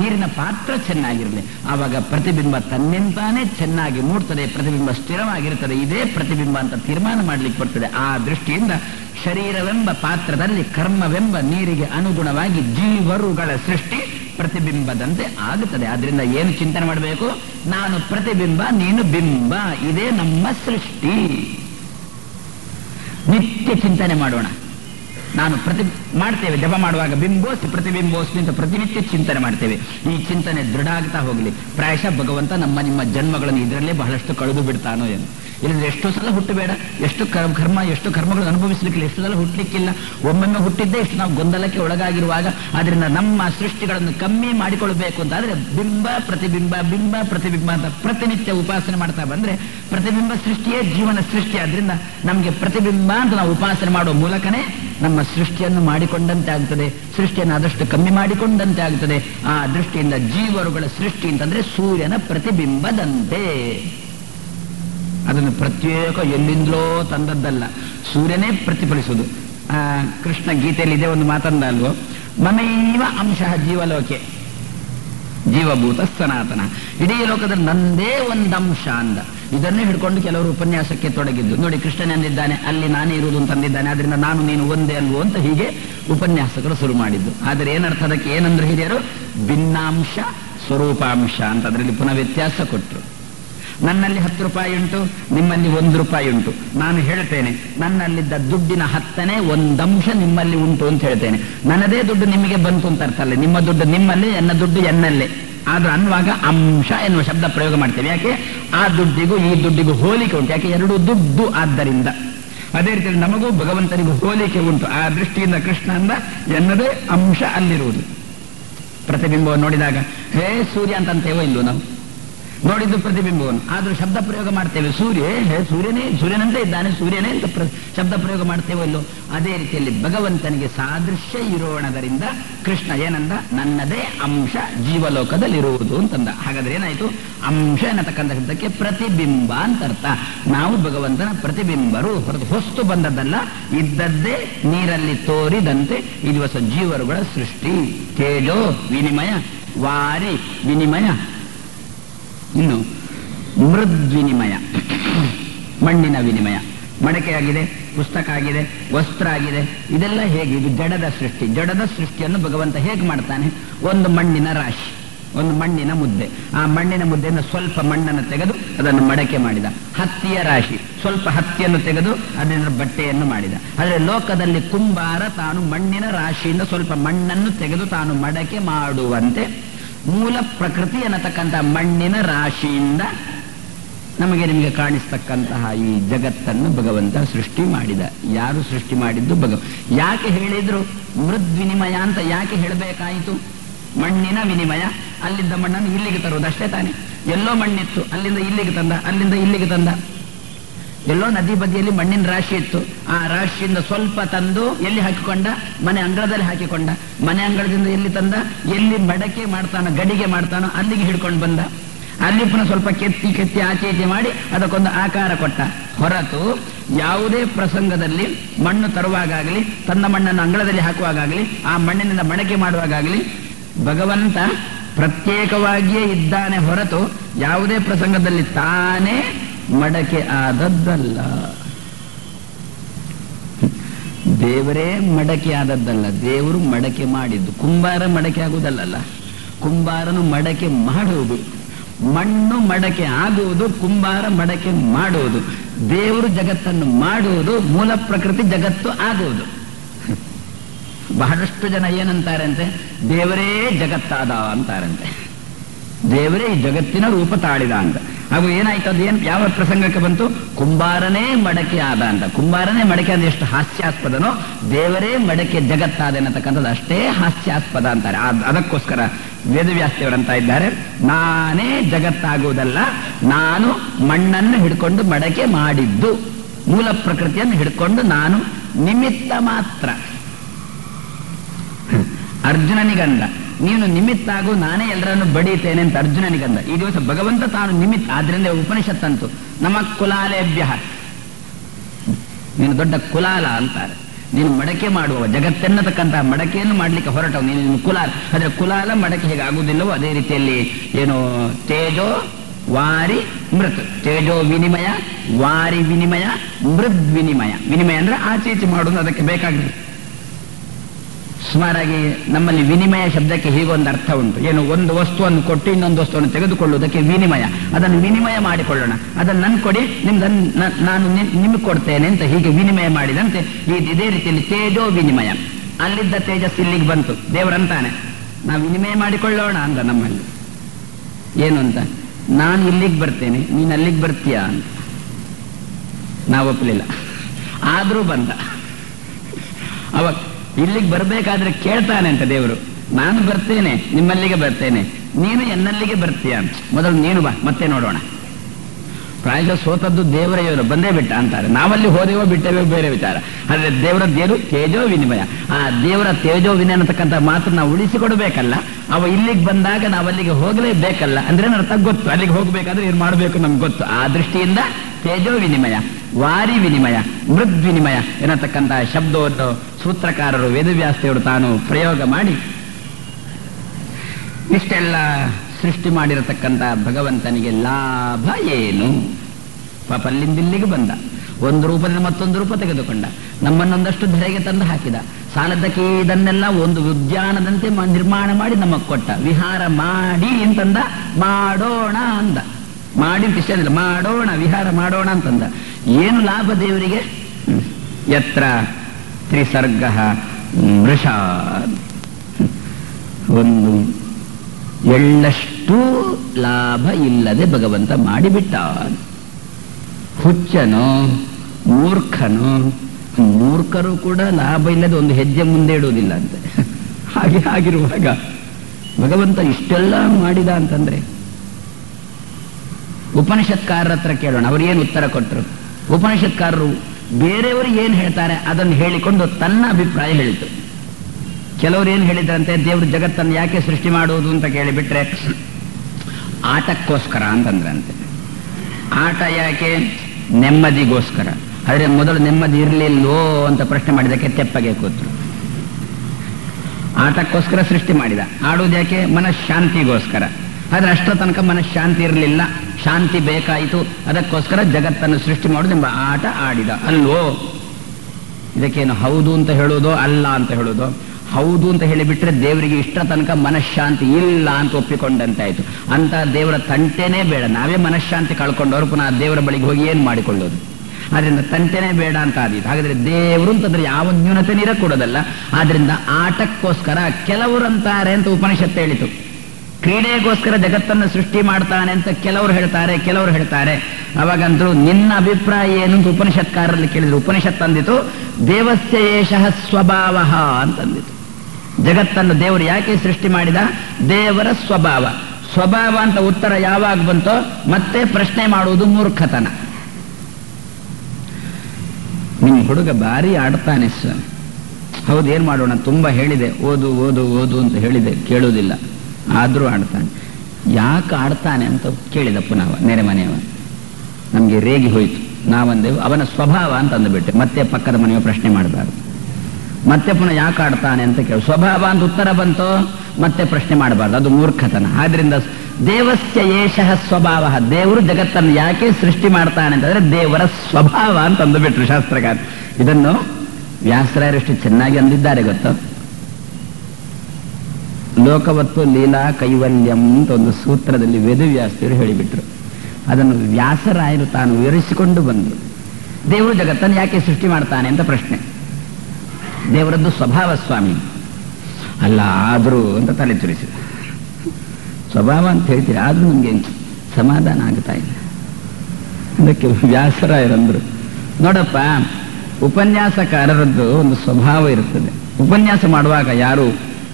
ನೀರಿನ ಪಾತ್ರ ಚೆನ್ನಾಗಿರಲಿ. ಆವಾಗ ಪ್ರತಿಬಿಂಬ ತನ್ನಿಂತಾನೇ ಚೆನ್ನಾಗಿ ಮೂಡ್ತದೆ, ಪ್ರತಿಬಿಂಬ ಸ್ಥಿರವಾಗಿರ್ತದೆ. ಇದೇ ಪ್ರತಿಬಿಂಬ ಅಂತ ತೀರ್ಮಾನ ಮಾಡ್ಲಿಕ್ಕೆ ಬರ್ತದೆ. ಆ ದೃಷ್ಟಿಯಿಂದ ಶರೀರವೆಂಬ ಪಾತ್ರದಲ್ಲಿ ಕರ್ಮವೆಂಬ ನೀರಿಗೆ ಅನುಗುಣವಾಗಿ ಜೀವರುಗಳ ಸೃಷ್ಟಿ ಪ್ರತಿಬಿಂಬದಂತೆ ಆಗುತ್ತದೆ. ಆದ್ರಿಂದ ಏನು ಚಿಂತನೆ ಮಾಡಬೇಕು? ನಾನು ಪ್ರತಿಬಿಂಬ, ನೀನು ಬಿಂಬ, ಇದೇ ನಮ್ಮ ಸೃಷ್ಟಿ. ನಿತ್ಯ ಚಿಂತನೆ ಮಾಡೋಣ. ನಾನು ಮಾಡ್ತೇವೆ ಜಪ ಮಾಡುವಾಗ ಬಿಂಬೋಸಿ ಪ್ರತಿಬಿಂಬೋಸಿ ಅಂತ ಪ್ರತಿನಿತ್ಯ ಚಿಂತನೆ ಮಾಡ್ತೇವೆ. ಈ ಚಿಂತನೆ ದೃಢ ಆಗ್ತಾ ಹೋಗಲಿ. ಪ್ರಾಯಶಃ ಭಗವಂತ ನಿಮ್ಮ ಜನ್ಮಗಳನ್ನು ಇದರಲ್ಲೇ ಬಹಳಷ್ಟು ಕಳೆದು ಬಿಡ್ತಾನೋ ಏನು. ಇಲ್ಲದ್ರೆ ಎಷ್ಟು ಸಲ ಹುಟ್ಟಬೇಡ, ಎಷ್ಟು ಕರ್ಮಗಳನ್ನು ಅನುಭವಿಸಲಿಕ್ಕಿಲ್ಲ, ಎಷ್ಟು ಸಲ ಹುಟ್ಟಲಿಕ್ಕಿಲ್ಲ. ಒಮ್ಮೊಮ್ಮೆ ಹುಟ್ಟಿದ್ದೇ ಇಷ್ಟು ನಾವು ಗೊಂದಲಕ್ಕೆ ಒಳಗಾಗಿರುವಾಗ. ಆದ್ರಿಂದ ನಮ್ಮ ಸೃಷ್ಟಿಗಳನ್ನು ಕಮ್ಮಿ ಮಾಡಿಕೊಳ್ಬೇಕು ಅಂತಾದ್ರೆ ಬಿಂಬ ಪ್ರತಿಬಿಂಬ ಅಂತ ಪ್ರತಿನಿತ್ಯ ಉಪಾಸನೆ ಮಾಡ್ತಾ ಬಂದ್ರೆ ಪ್ರತಿಬಿಂಬ ಸೃಷ್ಟಿಯೇ ಜೀವನ ಸೃಷ್ಟಿ. ಆದ್ರಿಂದ ನಮಗೆ ಪ್ರತಿಬಿಂಬ ಅಂತ ನಾವು ಉಪಾಸನೆ ಮಾಡುವ ಮೂಲಕನೇ ನಮ್ಮ ಸೃಷ್ಟಿಯನ್ನು ಮಾಡಿಕೊಂಡಂತೆ ಆಗ್ತದೆ, ಸೃಷ್ಟಿಯನ್ನು ಆದಷ್ಟು ಕಮ್ಮಿ ಮಾಡಿಕೊಂಡಂತೆ ಆಗ್ತದೆ. ಆ ದೃಷ್ಟಿಯಿಂದ ಜೀವರುಗಳ ಸೃಷ್ಟಿ ಅಂತಂದ್ರೆ ಸೂರ್ಯನ ಪ್ರತಿಬಿಂಬದಂತೆ. ಅದನ್ನು ಪ್ರತ್ಯೇಕ ಎಲ್ಲಿಂದಲೋ ತಂದದ್ದಲ್ಲ, ಸೂರ್ಯನೇ ಪ್ರತಿಫಲಿಸುವುದು. ಕೃಷ್ಣ ಗೀತೆಯಲ್ಲಿ ಇದೆ ಒಂದು ಮಾತಂದ ಅಲ್ವೋ, ಮಮೈವ ಅಂಶ ಜೀವಲೋಕೆ ಜೀವಭೂತ ಸನಾತನ. ಇಡೀ ಲೋಕದಲ್ಲಿ ನಂದೇ ಒಂದು ಅಂಶ ಅಂದ. ಇದನ್ನೇ ಹಿಡ್ಕೊಂಡು ಕೆಲವರು ಉಪನ್ಯಾಸಕ್ಕೆ ತೊಡಗಿದ್ದು. ನೋಡಿ, ಕೃಷ್ಣನೇ ಅಂದಿದ್ದಾನೆ, ಅಲ್ಲಿ ನಾನೇ ಇರುವುದು ಅಂತಂದಿದ್ದಾನೆ, ಆದ್ರಿಂದ ನಾನು ನೀನು ಒಂದೇ ಅಲ್ವೋ ಅಂತ ಹೀಗೆ ಉಪನ್ಯಾಸಕರು ಶುರು ಮಾಡಿದ್ದು. ಆದರೆ ಏನರ್ಥ ಅದಕ್ಕೆ? ಏನಂದ್ರೆ ಹಿರಿಯರು ಭಿನ್ನಾಂಶ ಸ್ವರೂಪಾಂಶ ಅಂತ ಅದರಲ್ಲಿ ಪುನಃ ವ್ಯತ್ಯಾಸ ಕೊಟ್ಟರು. ನನ್ನಲ್ಲಿ 10 ರೂಪಾಯಿ ಉಂಟು, ನಿಮ್ಮಲ್ಲಿ 1 ರೂಪಾಯಿ ಉಂಟು. ನಾನು ಹೇಳ್ತೇನೆ ನನ್ನಲ್ಲಿದ್ದ ದುಡ್ಡಿನ 10ನೇ ಒಂದಂಶ ನಿಮ್ಮಲ್ಲಿ ಉಂಟು ಅಂತ ಹೇಳ್ತೇನೆ. ನನ್ನದೇ ದುಡ್ಡು ನಿಮಗೆ ಬಂತು ಅಂತ ಅರ್ಥ ಅಲ್ಲ, ನಿಮ್ಮ ದುಡ್ಡು ನಿಮ್ಮಲ್ಲಿ, ನನ್ನ ದುಡ್ಡು ಎನ್ನಲ್ಲೇ. ಆದ್ರೂ ಅನ್ನುವಾಗ ಅಂಶ ಎನ್ನುವ ಶಬ್ದ ಪ್ರಯೋಗ ಮಾಡ್ತೇವೆ. ಯಾಕೆ? ಆ ದುಡ್ಡಿಗೂ ಈ ದುಡ್ಡಿಗೂ ಹೋಲಿಕೆ ಉಂಟು. ಯಾಕೆ? ಎರಡೂ ದುಡ್ಡು ಆದ್ದರಿಂದ. ಅದೇ ರೀತಿಯಲ್ಲಿ ನಮಗೂ ಭಗವಂತನಿಗೂ ಹೋಲಿಕೆ ಉಂಟು. ಆ ದೃಷ್ಟಿಯಿಂದ ಕೃಷ್ಣ ಅಂದ ಎನ್ನದೇ ಅಂಶ ಅಲ್ಲಿರುವುದು. ಪ್ರತಿಬಿಂಬವನ್ನು ನೋಡಿದಾಗ ಹೇ ಸೂರ್ಯ ಅಂತಂತೇವೋ ಇಲ್ಲೋ ನಾವು ನೋಡಿದ್ದು ಪ್ರತಿಬಿಂಬವನ್ನು. ಆದ್ರೂ ಶಬ್ದ ಪ್ರಯೋಗ ಮಾಡ್ತೇವೆ, ಸೂರ್ಯನಂತೆ ಇದ್ದಾನೆ, ಸೂರ್ಯನೇ ಅಂತ ಶಬ್ದ ಪ್ರಯೋಗ ಮಾಡ್ತೇವೋ ಇಲ್ಲೋ. ಅದೇ ರೀತಿಯಲ್ಲಿ ಭಗವಂತನಿಗೆ ಸಾದೃಶ್ಯ ಇರೋಣದರಿಂದ ಕೃಷ್ಣ ಏನಂದ? ನನ್ನದೇ ಅಂಶ ಜೀವಲೋಕದಲ್ಲಿರುವುದು ಅಂತಂದ. ಹಾಗಾದ್ರೆ ಏನಾಯ್ತು? ಅಂಶ ಎನ್ನತಕ್ಕಂಥ ಶಬ್ದಕ್ಕೆ ಪ್ರತಿಬಿಂಬ ಅಂತ ಅರ್ಥ. ನಾವು ಭಗವಂತನ ಪ್ರತಿಬಿಂಬರು, ಹೊರತು ಹೊಸ್ತು ಬಂದದ್ದಲ್ಲ, ಇದ್ದದ್ದೇ ನೀರಲ್ಲಿ ತೋರಿದಂತೆ ಈ ದಿವಸ ಜೀವರುಗಳ ಸೃಷ್ಟಿ. ತೇಜೋ ವಿನಿಮಯ, ವಾರಿ ವಿನಿಮಯ, ಇನ್ನು ಮೃದ್ವಿನಿಮಯ, ಮಣ್ಣಿನ ವಿನಿಮಯ. ಮಡಕೆ ಆಗಿದೆ, ಪುಸ್ತಕ ಆಗಿದೆ, ವಸ್ತ್ರ ಆಗಿದೆ. ಇದೆಲ್ಲ ಹೇಗೆ? ಇದು ಜಡದ ಸೃಷ್ಟಿ. ಜಡದ ಸೃಷ್ಟಿಯನ್ನು ಭಗವಂತ ಹೇಗೆ ಮಾಡ್ತಾನೆ? ಒಂದು ಮಣ್ಣಿನ ರಾಶಿ, ಒಂದು ಮಣ್ಣಿನ ಮುದ್ದೆ. ಆ ಮಣ್ಣಿನ ಮುದ್ದೆಯನ್ನು ಸ್ವಲ್ಪ ಮಣ್ಣನ್ನು ತೆಗೆದು ಅದನ್ನು ಮಡಕೆ ಮಾಡಿದ. ಹತ್ತಿಯ ರಾಶಿ, ಸ್ವಲ್ಪ ಹತ್ತಿಯನ್ನು ತೆಗೆದು ಅದರಿಂದ ಬಟ್ಟೆಯನ್ನು ಮಾಡಿದ. ಆದರೆ ಲೋಕದಲ್ಲಿ ಕುಂಬಾರ ತಾನು ಮಣ್ಣಿನ ರಾಶಿಯಿಂದ ಸ್ವಲ್ಪ ಮಣ್ಣನ್ನು ತೆಗೆದು ತಾನು ಮಡಕೆ ಮಾಡುವಂತೆ ಮೂಲ ಪ್ರಕೃತಿ ಅನ್ನತಕ್ಕಂಥ ಮಣ್ಣಿನ ರಾಶಿಯಿಂದ ನಿಮಗೆ ಕಾಣಿಸ್ತಕ್ಕಂತಹ ಈ ಜಗತ್ತನ್ನು ಭಗವಂತ ಸೃಷ್ಟಿ ಮಾಡಿದ. ಯಾರು ಸೃಷ್ಟಿ ಮಾಡಿದ್ದು? ಯಾಕೆ ಹೇಳಿದ್ರು ಮೃದ್ವಿನಿಮಯ ಅಂತ? ಯಾಕೆ ಹೇಳಬೇಕಾಯಿತು? ಮಣ್ಣಿನ ವಿನಿಮಯ. ಅಲ್ಲಿದ್ದ ಮಣ್ಣನ್ನು ಇಲ್ಲಿಗೆ ತರುವುದು ಅಷ್ಟೇ ತಾನೆ. ಎಲ್ಲೋ ಮಣ್ಣಿತ್ತು, ಅಲ್ಲಿಂದ ಇಲ್ಲಿಗೆ ತಂದ, ಅಲ್ಲಿಂದ ಇಲ್ಲಿಗೆ ತಂದ. ಎಲ್ಲೋ ನದಿ ಬದಿಯಲ್ಲಿ ಮಣ್ಣಿನ ರಾಶಿ ಇತ್ತು, ಆ ರಾಶಿಯಿಂದ ಸ್ವಲ್ಪ ತಂದು ಎಲ್ಲಿ ಹಾಕಿಕೊಂಡ? ಮನೆ ಅಂಗಳದಲ್ಲಿ ಹಾಕಿಕೊಂಡ. ಮನೆ ಅಂಗಳದಿಂದ ಎಲ್ಲಿ ತಂದ? ಎಲ್ಲಿ ಮಡಕೆ ಮಾಡ್ತಾನೋ, ಗಡಿಗೆ ಮಾಡ್ತಾನೋ ಅಲ್ಲಿಗೆ ಹಿಡ್ಕೊಂಡು ಬಂದ. ಅಲ್ಲಿ ಪುನಃ ಸ್ವಲ್ಪ ಕೆತ್ತಿ ಆಚೆ ಈಚೆ ಮಾಡಿ ಅದಕ್ಕೊಂದು ಆಕಾರ ಕೊಟ್ಟ. ಹೊರತು ಯಾವುದೇ ಪ್ರಸಂಗದಲ್ಲಿ ಮಣ್ಣು ತರುವಾಗಲಿ, ತನ್ನ ಮಣ್ಣನ್ನು ಅಂಗಳದಲ್ಲಿ ಹಾಕುವಾಗಲಿ, ಆ ಮಣ್ಣಿನಿಂದ ಮಡಕೆ ಮಾಡುವಾಗಲಿ ಭಗವಂತ ಪ್ರತ್ಯೇಕವಾಗಿಯೇ ಇದ್ದಾನೆ ಹೊರತು ಯಾವುದೇ ಪ್ರಸಂಗದಲ್ಲಿ ತಾನೇ ಮಡಕೆ ಆದದ್ದಲ್ಲ. ದೇವರೇ ಮಡಕೆ ಆದದ್ದಲ್ಲ, ದೇವರು ಮಡಕೆ ಮಾಡಿದ್ದು. ಕುಂಬಾರ ಮಡಕೆ ಆಗುವುದಲ್ಲ, ಕುಂಬಾರನು ಮಡಕೆ ಮಾಡುವುದು. ಮಣ್ಣು ಮಡಕೆ ಆಗುವುದು, ಕುಂಬಾರ ಮಡಕೆ ಮಾಡುವುದು. ದೇವರು ಜಗತ್ತನ್ನು ಮಾಡುವುದು, ಮೂಲ ಪ್ರಕೃತಿ ಜಗತ್ತು ಆಗುವುದು. ಬಹಳಷ್ಟು ಜನ ಏನಂತಾರಂತೆ? ದೇವರೇ ಜಗತ್ತಾದ ಅಂತಾರಂತೆ. ದೇವರೇ ಈ ಜಗತ್ತಿನ ರೂಪ ತಾಳಿದ ಅಂತ. ಹಾಗೂ ಏನಾಯ್ತು, ಅದೇನು ಯಾವ ಪ್ರಸಂಗಕ್ಕೆ ಬಂತು? ಕುಂಬಾರನೇ ಮಡಕೆ ಆದ ಅಂತ. ಕುಂಬಾರನೇ ಮಡಕೆ ಅಂದ್ರೆ ಎಷ್ಟು ಹಾಸ್ಯಾಸ್ಪದನೋ, ದೇವರೇ ಮಡಕೆ ಜಗತ್ತಾದ ಅನ್ನತಕ್ಕಂಥದ್ದು ಅಷ್ಟೇ ಹಾಸ್ಯಾಸ್ಪದ ಅಂತಾರೆ. ಅದಕ್ಕೋಸ್ಕರ ವೇದವ್ಯಾಸದೇವರಂತ ಇದ್ದಾರೆ, ನಾನೇ ಜಗತ್ತಾಗುವುದಲ್ಲ, ನಾನು ಮಣ್ಣನ್ನು ಹಿಡ್ಕೊಂಡು ಮಡಕೆ ಮಾಡಿದ್ದು, ಮೂಲ ಪ್ರಕೃತಿಯನ್ನು ಹಿಡ್ಕೊಂಡು ನಾನು ನಿಮಿತ್ತ ಮಾತ್ರ. ಅರ್ಜುನನಿಗಂದ, ನೀನು ನಿಮಿತ್ತ ಆಗು, ನಾನೇ ಎಲ್ಲರನ್ನು ಬಡೀತೇನೆ ಅಂತ ಅರ್ಜುನನಿಗಂದ. ಈ ದಿವಸ ಭಗವಂತ ತಾನು ನಿಮಿತ್ತ. ಆದ್ರಿಂದ ಉಪನಿಷತ್ತಂತು ನಮ ಕುಲಾಲೇಭ್ಯ, ನೀನು ದೊಡ್ಡ ಕುಲಾಲ ಅಂತಾರೆ. ನೀನು ಮಡಕೆ ಮಾಡುವ, ಜಗತ್ತೆನ್ನತಕ್ಕಂತಹ ಮಡಕೆಯನ್ನು ಮಾಡ್ಲಿಕ್ಕೆ ಹೊರಟವು ನೀನು ಕುಲಾಲ. ಆದ್ರೆ ಕುಲಾಲ ಮಡಕೆ ಹೇಗೆ ಆಗುವುದಿಲ್ಲವೋ ಅದೇ ರೀತಿಯಲ್ಲಿ ಏನು ತೇಜೋ ವಾರಿ ಮೃತ್, ತೇಜೋ ವಿನಿಮಯ, ವಾರಿ ವಿನಿಮಯ, ಮೃದ್ ವಿನಿಮಯ. ವಿನಿಮಯ ಅಂದ್ರೆ ಆಚೆ ಈಚೆ ಮಾಡುವುದು, ಅದಕ್ಕೆ ಬೇಕಾಗಿದೆ. ಸುಮಾರಾಗಿ ನಮ್ಮಲ್ಲಿ ವಿನಿಮಯ ಶಬ್ದಕ್ಕೆ ಹೀಗೊಂದು ಅರ್ಥ ಉಂಟು. ಏನು, ಒಂದು ವಸ್ತುವನ್ನು ಕೊಟ್ಟು ಇನ್ನೊಂದು ವಸ್ತುವನ್ನು ತೆಗೆದುಕೊಳ್ಳುವುದಕ್ಕೆ ವಿನಿಮಯ. ಅದನ್ನು ವಿನಿಮಯ ಮಾಡಿಕೊಳ್ಳೋಣ, ಅದನ್ನು ನನ್ ಕೊಡಿ, ನಾನು ನಿಮಗೆ ಕೊಡ್ತೇನೆ ಅಂತ ಹೀಗೆ ವಿನಿಮಯ ಮಾಡಿದಂತೆ ಇದೇ ರೀತಿಯಲ್ಲಿ ತೇಜೋ ವಿನಿಮಯ. ಅಲ್ಲಿದ್ದ ತೇಜಸ್ ಇಲ್ಲಿಗೆ ಬಂತು. ದೇವರಂತಾನೆ ನಾವು ವಿನಿಮಯ ಮಾಡಿಕೊಳ್ಳೋಣ ಅಂತ ನಮ್ಮಲ್ಲಿ. ಏನು ಅಂತ, ನಾನು ಇಲ್ಲಿಗೆ ಬರ್ತೇನೆ, ನೀನು ಅಲ್ಲಿಗೆ ಬರ್ತೀಯಾ ಅಂತ. ನಾವು ಒಪ್ಪಲಿಲ್ಲ, ಆದ್ರೂ ಬಂದ. ಅವಾಗ ಇಲ್ಲಿಗೆ ಬರ್ಬೇಕಾದ್ರೆ ಕೇಳ್ತಾನೆ ಅಂತ ದೇವರು, ನಾನು ಬರ್ತೇನೆ, ನಿಮ್ಮಲ್ಲಿಗೆ ಬರ್ತೇನೆ, ನೀನು ಎನ್ನಲ್ಲಿಗೆ ಬರ್ತೀಯ. ಮೊದಲು ನೀನು ಬಾ, ಮತ್ತೆ ನೋಡೋಣ. ಪ್ರಾಯಶಃ ಸೋತದ್ದು ದೇವರ ಇವರು ಬಂದೇ ಬಿಟ್ಟ ಅಂತಾರೆ. ನಾವಲ್ಲಿ ಹೋದೇವೋ ಬಿಟ್ಟೇವೋ ಬೇರೆ ವಿಚಾರ. ಆದ್ರೆ ದೇವರದ್ದೇನು ತೇಜೋ ವಿನಿಮಯ. ಆ ದೇವರ ತೇಜೋ ವಿನಿಮಯ ಅನ್ನತಕ್ಕಂಥ ಮಾತ್ರ ನಾವು ಉಳಿಸಿಕೊಡ್ಬೇಕಲ್ಲ. ಅವ ಇಲ್ಲಿಗೆ ಬಂದಾಗ ನಾವಲ್ಲಿಗೆ ಹೋಗಲೇಬೇಕಲ್ಲ. ಅಂದ್ರೆ ಅರ್ಥ ಗೊತ್ತು, ಅಲ್ಲಿಗೆ ಹೋಗ್ಬೇಕಾದ್ರೆ ಏನು ಮಾಡಬೇಕು ನಮ್ಗೆ ಗೊತ್ತು. ಆ ದೃಷ್ಟಿಯಿಂದ ತೇಜೋ ವಿನಿಮಯ, ವಾರಿ ವಿನಿಮಯ, ಮೃದ್ ವಿನಿಮಯ ಎನ್ನತಕ್ಕಂತಹ ಶಬ್ದವನ್ನು ಸೂತ್ರಕಾರರು ವೇದವ್ಯಾಸದೇವರು ತಾನು ಪ್ರಯೋಗ ಮಾಡಿ ಇಷ್ಟೆಲ್ಲ ಸೃಷ್ಟಿ ಮಾಡಿರತಕ್ಕಂಥ ಭಗವಂತನಿಗೆ ಲಾಭ ಏನು? ಪಾಪ ಅಲ್ಲಿಂದಿಲ್ಲಿಗೆ ಬಂದ, ಒಂದು ರೂಪದಿಂದ ಮತ್ತೊಂದು ರೂಪ ತೆಗೆದುಕೊಂಡ, ನಮ್ಮನ್ನೊಂದಷ್ಟು ಧರೆಗೆ ತಂದು ಹಾಕಿದ. ಸಾಲದಕ್ಕೆ ಇದನ್ನೆಲ್ಲ ಒಂದು ಉದ್ಯಾನದಂತೆ ನಿರ್ಮಾಣ ಮಾಡಿ ನಮಗೆ ಕೊಟ್ಟ. ವಿಹಾರ ಮಾಡಿ ಅಂತಂದ, ಮಾಡೋಣ ಅಂದ. ಮಾಡಿ ಇಷ್ಟ ಮಾಡೋಣ, ವಿಹಾರ ಮಾಡೋಣ ಅಂತಂದ. ಏನು ಲಾಭ ದೇವರಿಗೆ? ಯತ್ರ ತ್ರಿಸರ್ಗ ಮೃಷ, ಒಂದು ಎಳ್ಳಷ್ಟು ಲಾಭ ಇಲ್ಲದೆ ಭಗವಂತ ಮಾಡಿಬಿಟ್ಟ. ಹುಚ್ಚನೋ ಮೂರ್ಖನೋ, ಮೂರ್ಖರು ಕೂಡ ಲಾಭ ಇಲ್ಲದೆ ಒಂದು ಹೆಜ್ಜೆ ಮುಂದೆ ಇಡುವುದಿಲ್ಲ ಅಂತೆ. ಹಾಗೆ ಆಗಿರುವಾಗ ಭಗವಂತ ಇಷ್ಟೆಲ್ಲ ಮಾಡಿದ ಅಂತಂದ್ರೆ, ಉಪನಿಷತ್ಕಾರರ ಹತ್ರ ಕೇಳೋಣ, ಅವರು ಏನು ಉತ್ತರ ಕೊಟ್ಟರು. ಉಪನಿಷತ್ಕಾರರು ಬೇರೆಯವರು ಏನು ಹೇಳ್ತಾರೆ ಅದನ್ನು ಹೇಳಿಕೊಂಡು ತನ್ನ ಅಭಿಪ್ರಾಯ ಹೇಳಿತು. ಕೆಲವರು ಏನು ಹೇಳಿದ್ರಂತೆ, ದೇವರು ಜಗತ್ತನ್ನು ಯಾಕೆ ಸೃಷ್ಟಿ ಮಾಡುವುದು ಅಂತ ಕೇಳಿಬಿಟ್ರೆ ಆಟಕ್ಕೋಸ್ಕರ ಅಂತಂದ್ರಂತೆ. ಆಟ ಯಾಕೆ? ನೆಮ್ಮದಿಗೋಸ್ಕರ. ಆದರೆ ಮೊದಲು ನೆಮ್ಮದಿ ಇರಲಿಲ್ವೋ ಅಂತ ಪ್ರಶ್ನೆ ಮಾಡಿದಕ್ಕೆ ತೆಪ್ಪಗೆ ಕೂತರು. ಆಟಕ್ಕೋಸ್ಕರ ಸೃಷ್ಟಿ ಮಾಡಿದ. ಆಡುವುದು ಯಾಕೆ? ಮನಃಶಾಂತಿಗೋಸ್ಕರ. ಆದ್ರೆ ಅಷ್ಟರ ತನಕ ಮನಃಶಾಂತಿ ಇರಲಿಲ್ಲ, ಶಾಂತಿ ಬೇಕಾಯಿತು. ಅದಕ್ಕೋಸ್ಕರ ಜಗತ್ತನ್ನು ಸೃಷ್ಟಿ ಮಾಡುವುದೆಂಬ ಆಟ ಆಡಿದ ಅಲ್ವೋ? ಇದಕ್ಕೇನು ಹೌದು ಅಂತ ಹೇಳೋದು, ಅಲ್ಲ ಅಂತ ಹೇಳೋದು? ಹೌದು ಅಂತ ಹೇಳಿಬಿಟ್ರೆ ದೇವರಿಗೆ ಇಷ್ಟ ತನಕ ಮನಃಶಾಂತಿ ಇಲ್ಲ ಅಂತ ಒಪ್ಪಿಕೊಂಡಂತಾಯ್ತು. ಅಂತ ದೇವರ ತಂಟೆನೇ ಬೇಡ. ನಾವೇ ಮನಃಶಾಂತಿ ಕಳ್ಕೊಂಡವರು ಪುನಃ ದೇವರ ಬಳಿಗೆ ಹೋಗಿ ಏನು ಮಾಡಿಕೊಳ್ಳೋದು? ಆದ್ರಿಂದ ತಂಟೆನೇ ಬೇಡ ಅಂತ ಆದಿತ್ತು. ಹಾಗಾದ್ರೆ ದೇವರು ಅಂತಂದ್ರೆ ಯಾವ ನ್ಯೂನತೆ ಇರಕೂಡದಲ್ಲ. ಆದ್ರಿಂದ ಆಟಕ್ಕೋಸ್ಕರ ಕೆಲವರು ಅಂತಾರೆ ಅಂತ ಉಪನಿಷತ್ತು ಹೇಳಿತು. ಕ್ರೀಡೆಗೋಸ್ಕರ ಜಗತ್ತನ್ನು ಸೃಷ್ಟಿ ಮಾಡ್ತಾನೆ ಅಂತ ಕೆಲವರು ಹೇಳ್ತಾರೆ. ಅವಾಗಂತೂ ನಿನ್ನ ಅಭಿಪ್ರಾಯ ಏನು ಅಂತ ಉಪನಿಷತ್ಕಾರರಲ್ಲಿ ಕೇಳಿದ್ರು. ಉಪನಿಷತ್ ಅಂದಿತು ದೇವಸ್ಯ ಏಷಃ ಸ್ವಭಾವ ಅಂತಂದಿತು. ಜಗತ್ತನ್ನು ದೇವರು ಯಾಕೆ ಸೃಷ್ಟಿ ಮಾಡಿದ? ದೇವರ ಸ್ವಭಾವ. ಸ್ವಭಾವ ಅಂತ ಉತ್ತರ ಯಾವಾಗ ಬಂತೋ ಮತ್ತೆ ಪ್ರಶ್ನೆ ಮಾಡುವುದು ಮೂರ್ಖತನ. ನಿಮ್ಮ ಹುಡುಗ ಭಾರಿ ಆಡ್ತಾನೆ ಸರ್. ಹೌದು, ಏನ್ ಮಾಡೋಣ? ತುಂಬಾ ಹೇಳಿದೆ, ಓದು ಓದು ಓದು ಅಂತ ಹೇಳಿದೆ, ಕೇಳುವುದಿಲ್ಲ. ಆದ್ರೂ ಆಡ್ತಾನೆ. ಯಾಕೆ ಆಡ್ತಾನೆ ಅಂತ ಕೇಳಿದ ಪುನಃ ನೆರೆ ಮನೆಯವ. ನಮ್ಗೆ ರೇಗಿ ಹೋಯ್ತು. ನಾವಂದೇವು ಅವನ ಸ್ವಭಾವ ಅಂತ ಅಂದುಬಿಟ್ಟೆ. ಮತ್ತೆ ಪಕ್ಕದ ಮನೆಯ ಪ್ರಶ್ನೆ ಮಾಡಬಾರ್ದು. ಮತ್ತೆ ಪುನಃ ಯಾಕೆ ಆಡ್ತಾನೆ ಅಂತ ಕೇಳಿ ಸ್ವಭಾವ ಅಂತ ಉತ್ತರ ಬಂತೋ ಮತ್ತೆ ಪ್ರಶ್ನೆ ಮಾಡಬಾರ್ದು, ಅದು ಮೂರ್ಖತನ. ಆದ್ರಿಂದ ದೇವಸ್ಯ ಏಷಃ ಸ್ವಭಾವ, ದೇವರು ಜಗತ್ತನ್ನು ಯಾಕೆ ಸೃಷ್ಟಿ ಮಾಡ್ತಾನೆ ಅಂತಂದ್ರೆ ದೇವರ ಸ್ವಭಾವ ಅಂತ ಅಂದುಬಿಟ್ರು ಶಾಸ್ತ್ರಕಾರ. ಇದನ್ನು ವ್ಯಾಸರಾಯರಷ್ಟು ಚೆನ್ನಾಗಿ ಅಂದಿದ್ದಾರೆ ಗೊತ್ತು. ಲೋಕವತ್ತು ಲೀಲಾ ಕೈವಲ್ಯಂ ಅಂತ ಒಂದು ಸೂತ್ರದಲ್ಲಿ ವೇದವ್ಯಾಸರು ಹೇಳಿಬಿಟ್ರು. ಅದನ್ನು ವ್ಯಾಸರಾಯರು ತಾನು ವಿವರಿಸಿಕೊಂಡು ಬಂದರು. ದೇವರು ಜಗತ್ತನ್ನು ಯಾಕೆ ಸೃಷ್ಟಿ ಮಾಡ್ತಾನೆ ಅಂತ ಪ್ರಶ್ನೆ. ದೇವರದ್ದು ಸ್ವಭಾವ ಸ್ವಾಮಿ ಅಲ್ಲ, ಆದರೂ ಅಂತ ತಲೆ ತುರಿಸಿದ. ಸ್ವಭಾವ ಅಂತ ಹೇಳ್ತೀರಿ, ಆದ್ರೂ ನಮ್ಗೆ ಸಮಾಧಾನ ಆಗ್ತಾ ಇಲ್ಲ. ಅದಕ್ಕೆ ವ್ಯಾಸರಾಯರಂದ್ರು, ನೋಡಪ್ಪ, ಉಪನ್ಯಾಸಕಾರರದ್ದು ಒಂದು ಸ್ವಭಾವ ಇರ್ತದೆ. ಉಪನ್ಯಾಸ ಮಾಡುವಾಗ ಯಾರು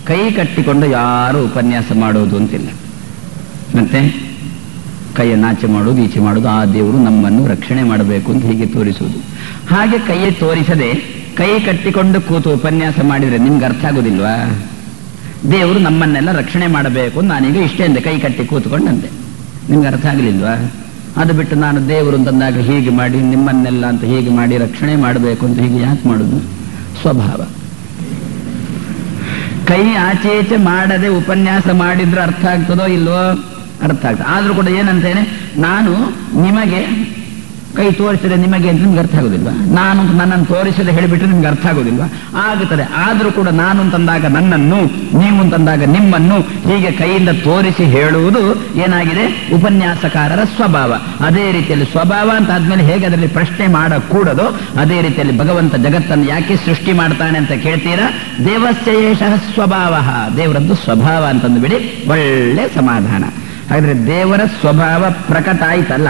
ಕೈ ಕಟ್ಟಿಕೊಂಡು ಯಾರು ಉಪನ್ಯಾಸ ಮಾಡೋದು ಅಂತಿಲ್ಲ. ಮತ್ತೆ ಕೈಯನ್ನು ಆಚೆ ಮಾಡೋದು, ಈಚೆ ಮಾಡೋದು, ಆ ದೇವರು ನಮ್ಮನ್ನು ರಕ್ಷಣೆ ಮಾಡಬೇಕು ಅಂತ ಹೀಗೆ ತೋರಿಸುವುದು. ಹಾಗೆ ಕೈಯೇ ತೋರಿಸದೆ ಕೈ ಕಟ್ಟಿಕೊಂಡು ಕೂತು ಉಪನ್ಯಾಸ ಮಾಡಿದರೆ ನಿಮ್ಗೆ ಅರ್ಥ ಆಗೋದಿಲ್ವಾ? ದೇವರು ನಮ್ಮನ್ನೆಲ್ಲ ರಕ್ಷಣೆ ಮಾಡಬೇಕು ನಾನೀಗ ಇಷ್ಟೇ ಅಂದೆ, ಕೈ ಕಟ್ಟಿ ಕೂತ್ಕೊಂಡಂತೆ. ನಿಮ್ಗೆ ಅರ್ಥ ಆಗಲಿಲ್ವಾ? ಅದು ಬಿಟ್ಟು ನಾನು ದೇವರು ಅಂತಂದಾಗ ಹೀಗೆ ಮಾಡಿ ನಿಮ್ಮನ್ನೆಲ್ಲ ಅಂತ ಹೀಗೆ ಮಾಡಿ ರಕ್ಷಣೆ ಮಾಡಬೇಕು ಅಂತ ಹೀಗೆ ಯಾಕೆ ಮಾಡುದು? ಸ್ವಭಾವ. ಕೈ ಆಚೆ ಈಚೆ ಮಾಡದೆ ಉಪನ್ಯಾಸ ಮಾಡಿದ್ರೆ ಅರ್ಥ ಆಗ್ತದೋ ಇಲ್ವೋ? ಅರ್ಥ ಆಗ್ತದೆ. ಆದ್ರೂ ಕೂಡ ಏನಂತೇನೆ, ನಾನು ನಿಮಗೆ ಕೈ ತೋರಿಸಿದ್ರೆ ನಿಮಗೆ ಅಂತ ನಿಮ್ಗೆ ಅರ್ಥ ಆಗೋದಿಲ್ವಾ? ನಾನು ನನ್ನನ್ನು ತೋರಿಸದೆ ಹೇಳಿಬಿಟ್ರೆ ನಿಮ್ಗೆ ಅರ್ಥ ಆಗೋದಿಲ್ವಾ? ಆಗುತ್ತದೆ. ಆದ್ರೂ ಕೂಡ ನಾನು ಅಂತಂದಾಗ ನನ್ನನ್ನು, ನೀವು ಅಂತಂದಾಗ ನಿಮ್ಮನ್ನು, ಹೀಗೆ ಕೈಯಿಂದ ತೋರಿಸಿ ಹೇಳುವುದು ಏನಾಗಿದೆ? ಉಪನ್ಯಾಸಕಾರರ ಸ್ವಭಾವ. ಅದೇ ರೀತಿಯಲ್ಲಿ ಸ್ವಭಾವ ಅಂತ ಆದ್ಮೇಲೆ ಹೇಗೆ ಅದರಲ್ಲಿ ಪ್ರಶ್ನೆ ಮಾಡಕೂಡದೋ ಅದೇ ರೀತಿಯಲ್ಲಿ ಭಗವಂತ ಜಗತ್ತನ್ನು ಯಾಕೆ ಸೃಷ್ಟಿ ಮಾಡ್ತಾನೆ ಅಂತ ಕೇಳ್ತೀರಾ? ದೇವಸ್ಯ ಏಷಃ ಸ್ವಭಾವ, ದೇವರದ್ದು ಸ್ವಭಾವ ಅಂತಂದು ಬಿಡಿ, ಒಳ್ಳೆ ಸಮಾಧಾನ. ಹಾಗಾದ್ರೆ ದೇವರ ಸ್ವಭಾವ ಪ್ರಕಟ ಆಯ್ತಲ್ಲ.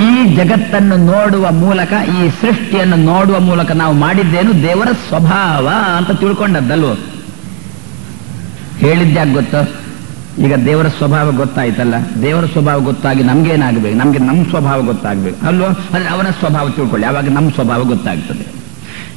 ಈ ಜಗತ್ತನ್ನು ನೋಡುವ ಮೂಲಕ, ಈ ಸೃಷ್ಟಿಯನ್ನು ನೋಡುವ ಮೂಲಕ ನಾವು ಮಾಡಿದ್ದೇನು? ದೇವರ ಸ್ವಭಾವ ಅಂತ ತಿಳ್ಕೊಂಡದ್ದಲ್ವೋ? ಹೇಳಿದ್ಯಾಕೆ ಗೊತ್ತೋ? ಈಗ ದೇವರ ಸ್ವಭಾವ ಗೊತ್ತಾಯ್ತಲ್ಲ. ದೇವರ ಸ್ವಭಾವ ಗೊತ್ತಾಗಿ ನಮ್ಗೇನಾಗಬೇಕು? ನಮ್ಗೆ ನಮ್ಮ ಸ್ವಭಾವ ಗೊತ್ತಾಗ್ಬೇಕು ಅಲ್ವೋ? ಆದ್ರೆ ಅವನ ಸ್ವಭಾವ ತಿಳ್ಕೊಳ್ಳಿ, ಆವಾಗ ನಮ್ಮ ಸ್ವಭಾವ ಗೊತ್ತಾಗ್ತದೆ.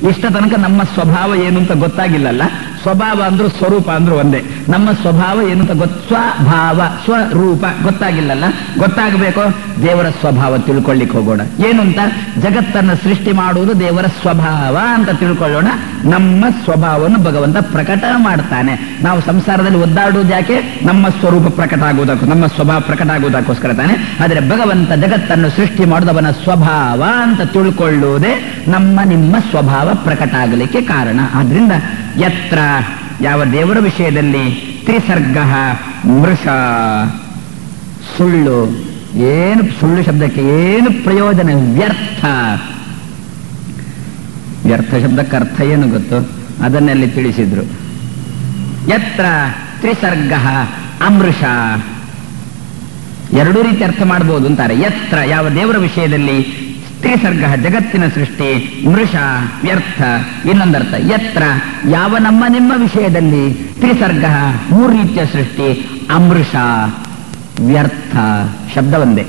ಇಷ್ಟ ತನಕ ನಮ್ಮ ಸ್ವಭಾವ ಏನು ಅಂತ ಗೊತ್ತಾಗಿಲ್ಲಲ್ಲ. ಸ್ವಭಾವ ಅಂದ್ರೂ ಸ್ವರೂಪ ಅಂದ್ರೂ ಒಂದೇ. ನಮ್ಮ ಸ್ವಭಾವ ಏನು ಅಂತ ಸ್ವಭಾವ ಸ್ವರೂಪ ಗೊತ್ತಾಗಿಲ್ಲಲ್ಲ. ಗೊತ್ತಾಗಬೇಕು. ದೇವರ ಸ್ವಭಾವ ತಿಳ್ಕೊಳ್ಳಿಕ್ಕೆ ಹೋಗೋಣ. ಏನು ಅಂತ? ಜಗತ್ತನ್ನು ಸೃಷ್ಟಿ ಮಾಡುವುದು ದೇವರ ಸ್ವಭಾವ ಅಂತ ತಿಳ್ಕೊಳ್ಳೋಣ. ನಮ್ಮ ಸ್ವಭಾವವನ್ನು ಭಗವಂತ ಪ್ರಕಟ ಮಾಡ್ತಾನೆ. ನಾವು ಸಂಸಾರದಲ್ಲಿ ಒದ್ದಾಡುವುದು ಯಾಕೆ? ನಮ್ಮ ಸ್ವರೂಪ ಪ್ರಕಟ ಆಗುವುದಕ್ಕೂ, ನಮ್ಮ ಸ್ವಭಾವ ಪ್ರಕಟ ಆಗುವುದಕ್ಕೋಸ್ಕರ ತಾನೆ. ಆದರೆ ಭಗವಂತ ಜಗತ್ತನ್ನು ಸೃಷ್ಟಿ ಮಾಡುವುದು ಅವನ ಸ್ವಭಾವ ಅಂತ ತಿಳ್ಕೊಳ್ಳುವುದೇ ನಮ್ಮ ನಿಮ್ಮ ಸ್ವಭಾವ ಪ್ರಕಟ ಆಗಲಿಕ್ಕೆ ಕಾರಣ. ಆದ್ರಿಂದ ಯತ್ರ, ಯಾವ ದೇವರ ವಿಷಯದಲ್ಲಿ ತ್ರಿಸರ್ಗ ಮೃಷ, ಸುಳ್ಳು, ಏನು ಸುಳ್ಳು ಶಬ್ದಕ್ಕೆ ಏನು ಪ್ರಯೋಜನ? ವ್ಯರ್ಥ. ವ್ಯರ್ಥ ಶಬ್ದಕ್ಕೆ ಅರ್ಥ ಏನು ಗೊತ್ತು? ಅದನ್ನಲ್ಲಿ ತಿಳಿಸಿದ್ರು. ಯತ್ರ ತ್ರಿಸರ್ಗ ಅಮೃಷ, ಎರಡೂ ರೀತಿ ಅರ್ಥ ಮಾಡಬಹುದು ಅಂತಾರೆ. ಯತ್ರ, ಯಾವ ದೇವರ ವಿಷಯದಲ್ಲಿ ತ್ರಿಸರ್ಗ ಜಗತ್ತಿನ ಸೃಷ್ಟಿ, ಮೃಷ ವ್ಯರ್ಥ. ಇನ್ನೊಂದರ್ಥ ಯತ್ರ, ಯಾವ ನಮ್ಮ ನಿಮ್ಮ ವಿಷಯದಲ್ಲಿ ತ್ರಿಸರ್ಗ ಮೂರು ರೀತಿಯ ಸೃಷ್ಟಿ, ಅಮೃಷ ವ್ಯರ್ಥ. ಶಬ್ದ ಒಂದೇ.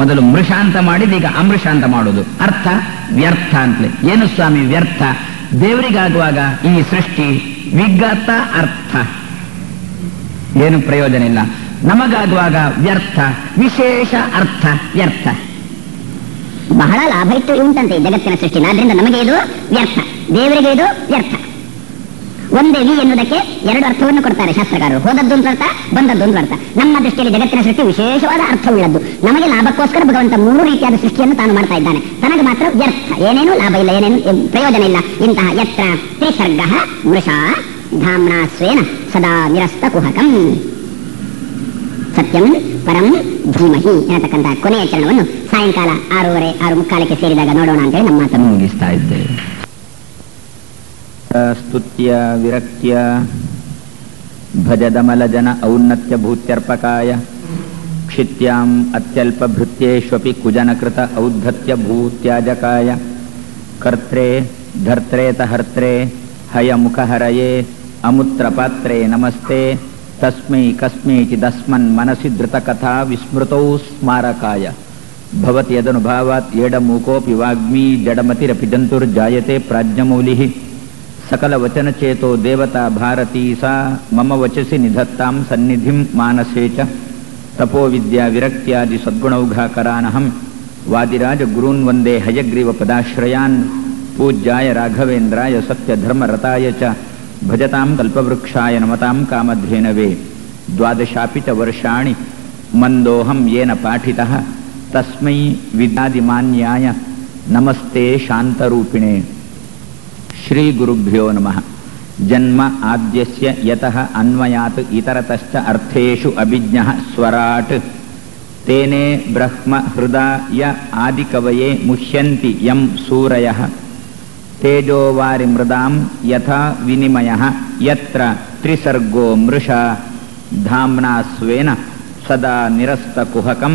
ಮೊದಲು ಮೃಷ ಅಂತ ಮಾಡಿದ, ಈಗ ಅಮೃಷ ಅಂತ ಮಾಡೋದು. ಅರ್ಥ ವ್ಯರ್ಥ ಅಂತಲೇ. ಏನು ಸ್ವಾಮಿ ವ್ಯರ್ಥ? ದೇವರಿಗಾಗುವಾಗ ಈ ಸೃಷ್ಟಿ ವಿಗತ ಅರ್ಥ, ಏನು ಪ್ರಯೋಜನ ಇಲ್ಲ. ನಮಗಾಗುವಾಗ ವ್ಯರ್ಥ, ವಿಶೇಷ ಅರ್ಥ ವ್ಯರ್ಥ. ಬಹಳ ಲಾಭ ಇತ್ತು ಉಂಟಂತೆ ಜಗತ್ತಿನ ಸೃಷ್ಟಿ. ಆದ್ರಿಂದ ನಮಗೆ ಇದು ವ್ಯರ್ಥ, ದೇವರಿಗೆ ಇದು ವ್ಯರ್ಥ. ಒಂದೇ ವಿ ಎನ್ನುವುದಕ್ಕೆ ಎರಡು ಅರ್ಥವನ್ನು ಕೊಡ್ತಾರೆ ಶಾಸ್ತ್ರಕಾರರು. ಹೋದದ್ದು ಒಂದು ಅರ್ಥ, ಬಂದದ್ದು ಒಂದು ಅರ್ಥ. ನಮ್ಮ ದೃಷ್ಟಿಯಲ್ಲಿ ಜಗತ್ತಿನ ಸೃಷ್ಟಿ ವಿಶೇಷವಾದ ಅರ್ಥವುಳ್ಳದ್ದು. ನಮಗೆ ಲಾಭಕ್ಕೋಸ್ಕರ ಭಗವಂತ ಮೂರು ರೀತಿಯಾದ ಸೃಷ್ಟಿಯನ್ನು ತಾನು ಮಾಡ್ತಾ ಇದ್ದಾನೆ. ತನಗೆ ಮಾತ್ರ ವ್ಯರ್ಥ, ಏನೇನು ಲಾಭ ಇಲ್ಲ, ಏನೇನು ಪ್ರಯೋಜನ ಇಲ್ಲ. ಇಂತಹ ಯತ್ರ ತ್ರಿಸರ್ಗ ಮೃಷ ಧಾಮ್ನಾ ಸ್ವೇನ ಸದಾ ನಿರಸ್ತ ಕುಹಕಂ ಸತ್ಯಂ ಪರಂ ಧೀಮಹಿ ಎನ್ನತಕ್ಕಂತಹ ಕೊನೆಯ ಚರಣವನ್ನು ಸಾಯಂಕಾಲ 6:30, 6:45 ಸೇರಿದಾಗ ನೋಡೋಣ ಅಂತೇಳಿ ನಮ್ಮ ಮಾತನ್ನು ಮುಗಿಸ್ತಾ ಇದ್ದೇವೆ. ಸ್ತುತ್ಯ ವಿರಕ್ತ್ಯ ಭಜದಮಲ ಜನ ಔನ್ನತ್ಯ ಭೂತ್ಯರ್ಪಕಾಯ ಕ್ಷಿತ್ಯಾಂ ಅತ್ಯಲ್ಪ ಭೃತ್ಯೇಷ್ವಪಿ ಕುಜನಕೃತ ಔದ್ಧತ್ಯ ಭೂತ್ಯಾಜಕಾಯ ಕರ್ತ್ರೇ ಧರ್ತ್ರೇತ ಹರ್ತ್ರೇ ಹಯಮುಖಹರಯೇ ಅಮುತ್ರಪಾತ್ರೇ ನಮಸ್ತೆ ತಸ್ಮೈ ಕಸ್ಮೈಚಿದಸ್ಮನ್ ಮನಸಿ ಧೃತಕಥಾ ವಿಸ್ಮೃತೌ ಸ್ಮಾರಕಾಯ ಭವತಿ ಯದನುಭಾವಾತ್ ಏಡಮೂಕೋಪಿ ವಾಗ್ಮೀ ಜಡಮತಿರಪಿ ಜಂತುರ್ಜಾಯತೆ ಪ್ರಾಜ್ಞಮೌಲಿಃ ಸಕಲವಚನಚೇತೋ ದೇವತಾ ಭಾರತೀ ಸಾ ಮಮ ವಚಸಿ ನಿಧತ್ತಾಂ ಸನ್ನಿಧಿಂ ಮಾನಸೇ ಚ ತಪೋವಿದ್ಯಾ ವಿರಕ್ತ್ಯಾದಿ ಸದ್ಗುಣೌಘಾಕರಾನಹಂ ವಾದಿರಾಜ ಗುರೂನ್ ವಂದೇ ಹಯಗ್ರೀವ ಪದಾಶ್ರಯಾನ್ ಪೂಜ್ಯಾಯ ರಾಘವೇಂದ್ರಾಯ ಸತ್ಯಧರ್ಮರತಾಯ ಚ ಭಜತಾಂ ಕಲ್ಪವೃಕ್ಷಾಯ ನಮತಾಂ ಕಾಮಧೇನವೇ ದ್ವಾದಶಾಪಿ ಚ ವರ್ಷಾಣಿ ಮಂದೋಹಂ ಯೇನ ಪಾಠಿತಃ ತಸ್ಮೈ ವಿದ್ಯಾದಿಮಾನ್ಯಾಯ ನಮಸ್ತೆ ಶಾಂತರೂಪಿಣೆ. ಶ್ರೀ ಗುರುಭ್ಯೋ ನಮಃ. ಜನ್ಮ ಆದ್ಯಸ್ಯ ಯತಃ ಅನ್ವಯಾತ್ ಇತರತಶ್ಚ ಅರ್ಥೇಷು ಅಭಿಜ್ಞಃ ಸ್ವರಾಟ್ ತೇನೇ ಬ್ರಹ್ಮ ಹೃದಯ ಆದಿಕವಯೇ ಮುಹ್ಯಂತಿ ಯಂ ಸೂರಯಃ ತೇಜೋವಾರಿ ಮೃದಾಂ ಯಥಾ ವಿನಿಮಯಃ ಯತ್ರ ತ್ರಿಸರ್ಗೋ ಮೃಷಾ ಧಾಮ್ನಾ ಸ್ವೇನ ಸದಾ ನಿರಸ್ತ ಕುಹಕಂ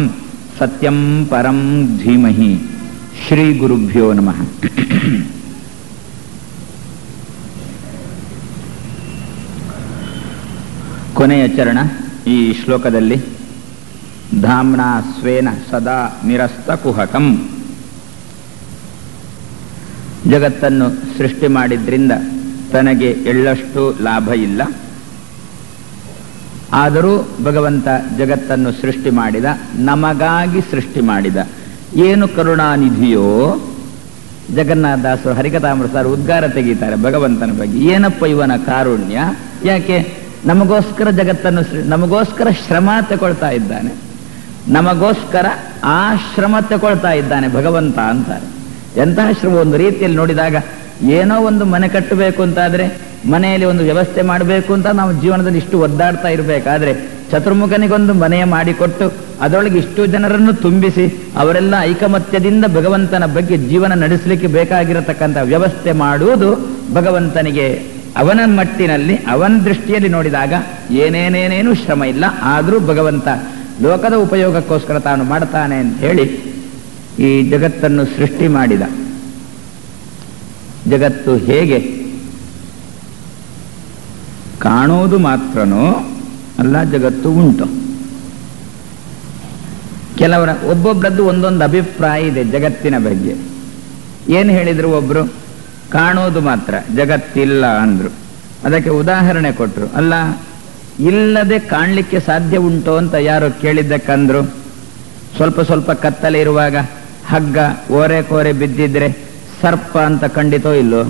ಸತ್ಯಂ ಪರಂ ಧೀಮಹಿ. ಶ್ರೀ ಗುರುಭ್ಯೋ ನಮಃ. ಕೊನೆಯ ಚರಣ ಈ ಶ್ಲೋಕದಲ್ಲಿ ಧಾಮ್ನಾ ಸ್ವೇನ ಸದಾ ನಿರಸ್ತ ಕುಹಕಂ. ಜಗತ್ತನ್ನು ಸೃಷ್ಟಿ ಮಾಡಿದ್ರಿಂದ ತನಗೆ ಎಳ್ಳಷ್ಟು ಲಾಭ ಇಲ್ಲ. ಆದರೂ ಭಗವಂತ ಜಗತ್ತನ್ನು ಸೃಷ್ಟಿ ಮಾಡಿದ, ನಮಗಾಗಿ ಸೃಷ್ಟಿ ಮಾಡಿದ. ಏನು ಕರುಣಾನಿಧಿಯೋ. ಜಗನ್ನಾಥದಾಸರು ಹರಿಕಥಾಮೃತರು ಉದ್ಗಾರ ತೆಗೀತಾರೆ ಭಗವಂತನ ಬಗ್ಗೆ. ಏನಪ್ಪ ಇವನ ಕಾರುಣ್ಯ, ಯಾಕೆ ನಮಗೋಸ್ಕರ ಜಗತ್ತನ್ನು ನಮಗೋಸ್ಕರ ಶ್ರಮ ತಗೊಳ್ತಾ ಇದ್ದಾನೆ, ನಮಗೋಸ್ಕರ ಆ ಶ್ರಮ ತಗೊಳ್ತಾ ಇದ್ದಾನೆ ಭಗವಂತ ಅಂತಾರೆ. ಎಂತಹ ಶ್ರಮ! ಒಂದು ರೀತಿಯಲ್ಲಿ ನೋಡಿದಾಗ ಏನೋ ಒಂದು ಮನೆ ಕಟ್ಟಬೇಕು ಅಂತಾದ್ರೆ, ಮನೆಯಲ್ಲಿ ಒಂದು ವ್ಯವಸ್ಥೆ ಮಾಡಬೇಕು ಅಂತ ನಾವು ಜೀವನದಲ್ಲಿ ಇಷ್ಟು ಒದ್ದಾಡ್ತಾ ಇರಬೇಕಾದ್ರೆ, ಚತುರ್ಮುಖನಿಗೊಂದು ಮನೆಯ ಮಾಡಿಕೊಟ್ಟು ಅದರೊಳಗೆ ಇಷ್ಟು ಜನರನ್ನು ತುಂಬಿಸಿ ಅವರೆಲ್ಲ ಐಕಮತ್ಯದಿಂದ ಭಗವಂತನ ಬಗ್ಗೆ ಜೀವನ ನಡೆಸಲಿಕ್ಕೆ ಬೇಕಾಗಿರತಕ್ಕಂಥ ವ್ಯವಸ್ಥೆ ಮಾಡುವುದು ಭಗವಂತನಿಗೆ ಅವನ ಮಟ್ಟಿನಲ್ಲಿ, ಅವನ ದೃಷ್ಟಿಯಲ್ಲಿ ನೋಡಿದಾಗ ಏನೇನೇನೇನು ಶ್ರಮ ಇಲ್ಲ. ಆದರೂ ಭಗವಂತ ಲೋಕದ ಉಪಯೋಗಕ್ಕೋಸ್ಕರ ತಾನು ಮಾಡ್ತಾನೆ ಅಂತ ಹೇಳಿ ಈ ಜಗತ್ತನ್ನು ಸೃಷ್ಟಿ ಮಾಡಿದ. ಜಗತ್ತು ಹೇಗೆ ಕಾಣುವುದು ಮಾತ್ರನೋ ಅಲ್ಲ, ಜಗತ್ತು ಉಂಟು. ಕೆಲವರ ಒಬ್ಬೊಬ್ಬರದ್ದು ಒಂದೊಂದು ಅಭಿಪ್ರಾಯ ಇದೆ ಜಗತ್ತಿನ ಬಗ್ಗೆ. ಏನು ಹೇಳಿದ್ರು ಒಬ್ರು, ಕಾಣೋದು ಮಾತ್ರ, ಜಗತ್ತಿಲ್ಲ ಅಂದ್ರು. ಅದಕ್ಕೆ ಉದಾಹರಣೆ ಕೊಟ್ರು. ಅಲ್ಲ, ಇಲ್ಲದೆ ಕಾಣಲಿಕ್ಕೆ ಸಾಧ್ಯ ಉಂಟು ಅಂತ ಯಾರು ಕೇಳಿದ್ದಕ್ಕಂದ್ರು. ಸ್ವಲ್ಪ ಸ್ವಲ್ಪ ಕತ್ತಲೆ ಇರುವಾಗ ಹಗ್ಗ ಓರೆ ಕೋರೆ ಬಿದ್ದಿದ್ರೆ ಸರ್ಪ ಅಂತ ಖಂಡಿತೋ ಇಲ್ಲೋ?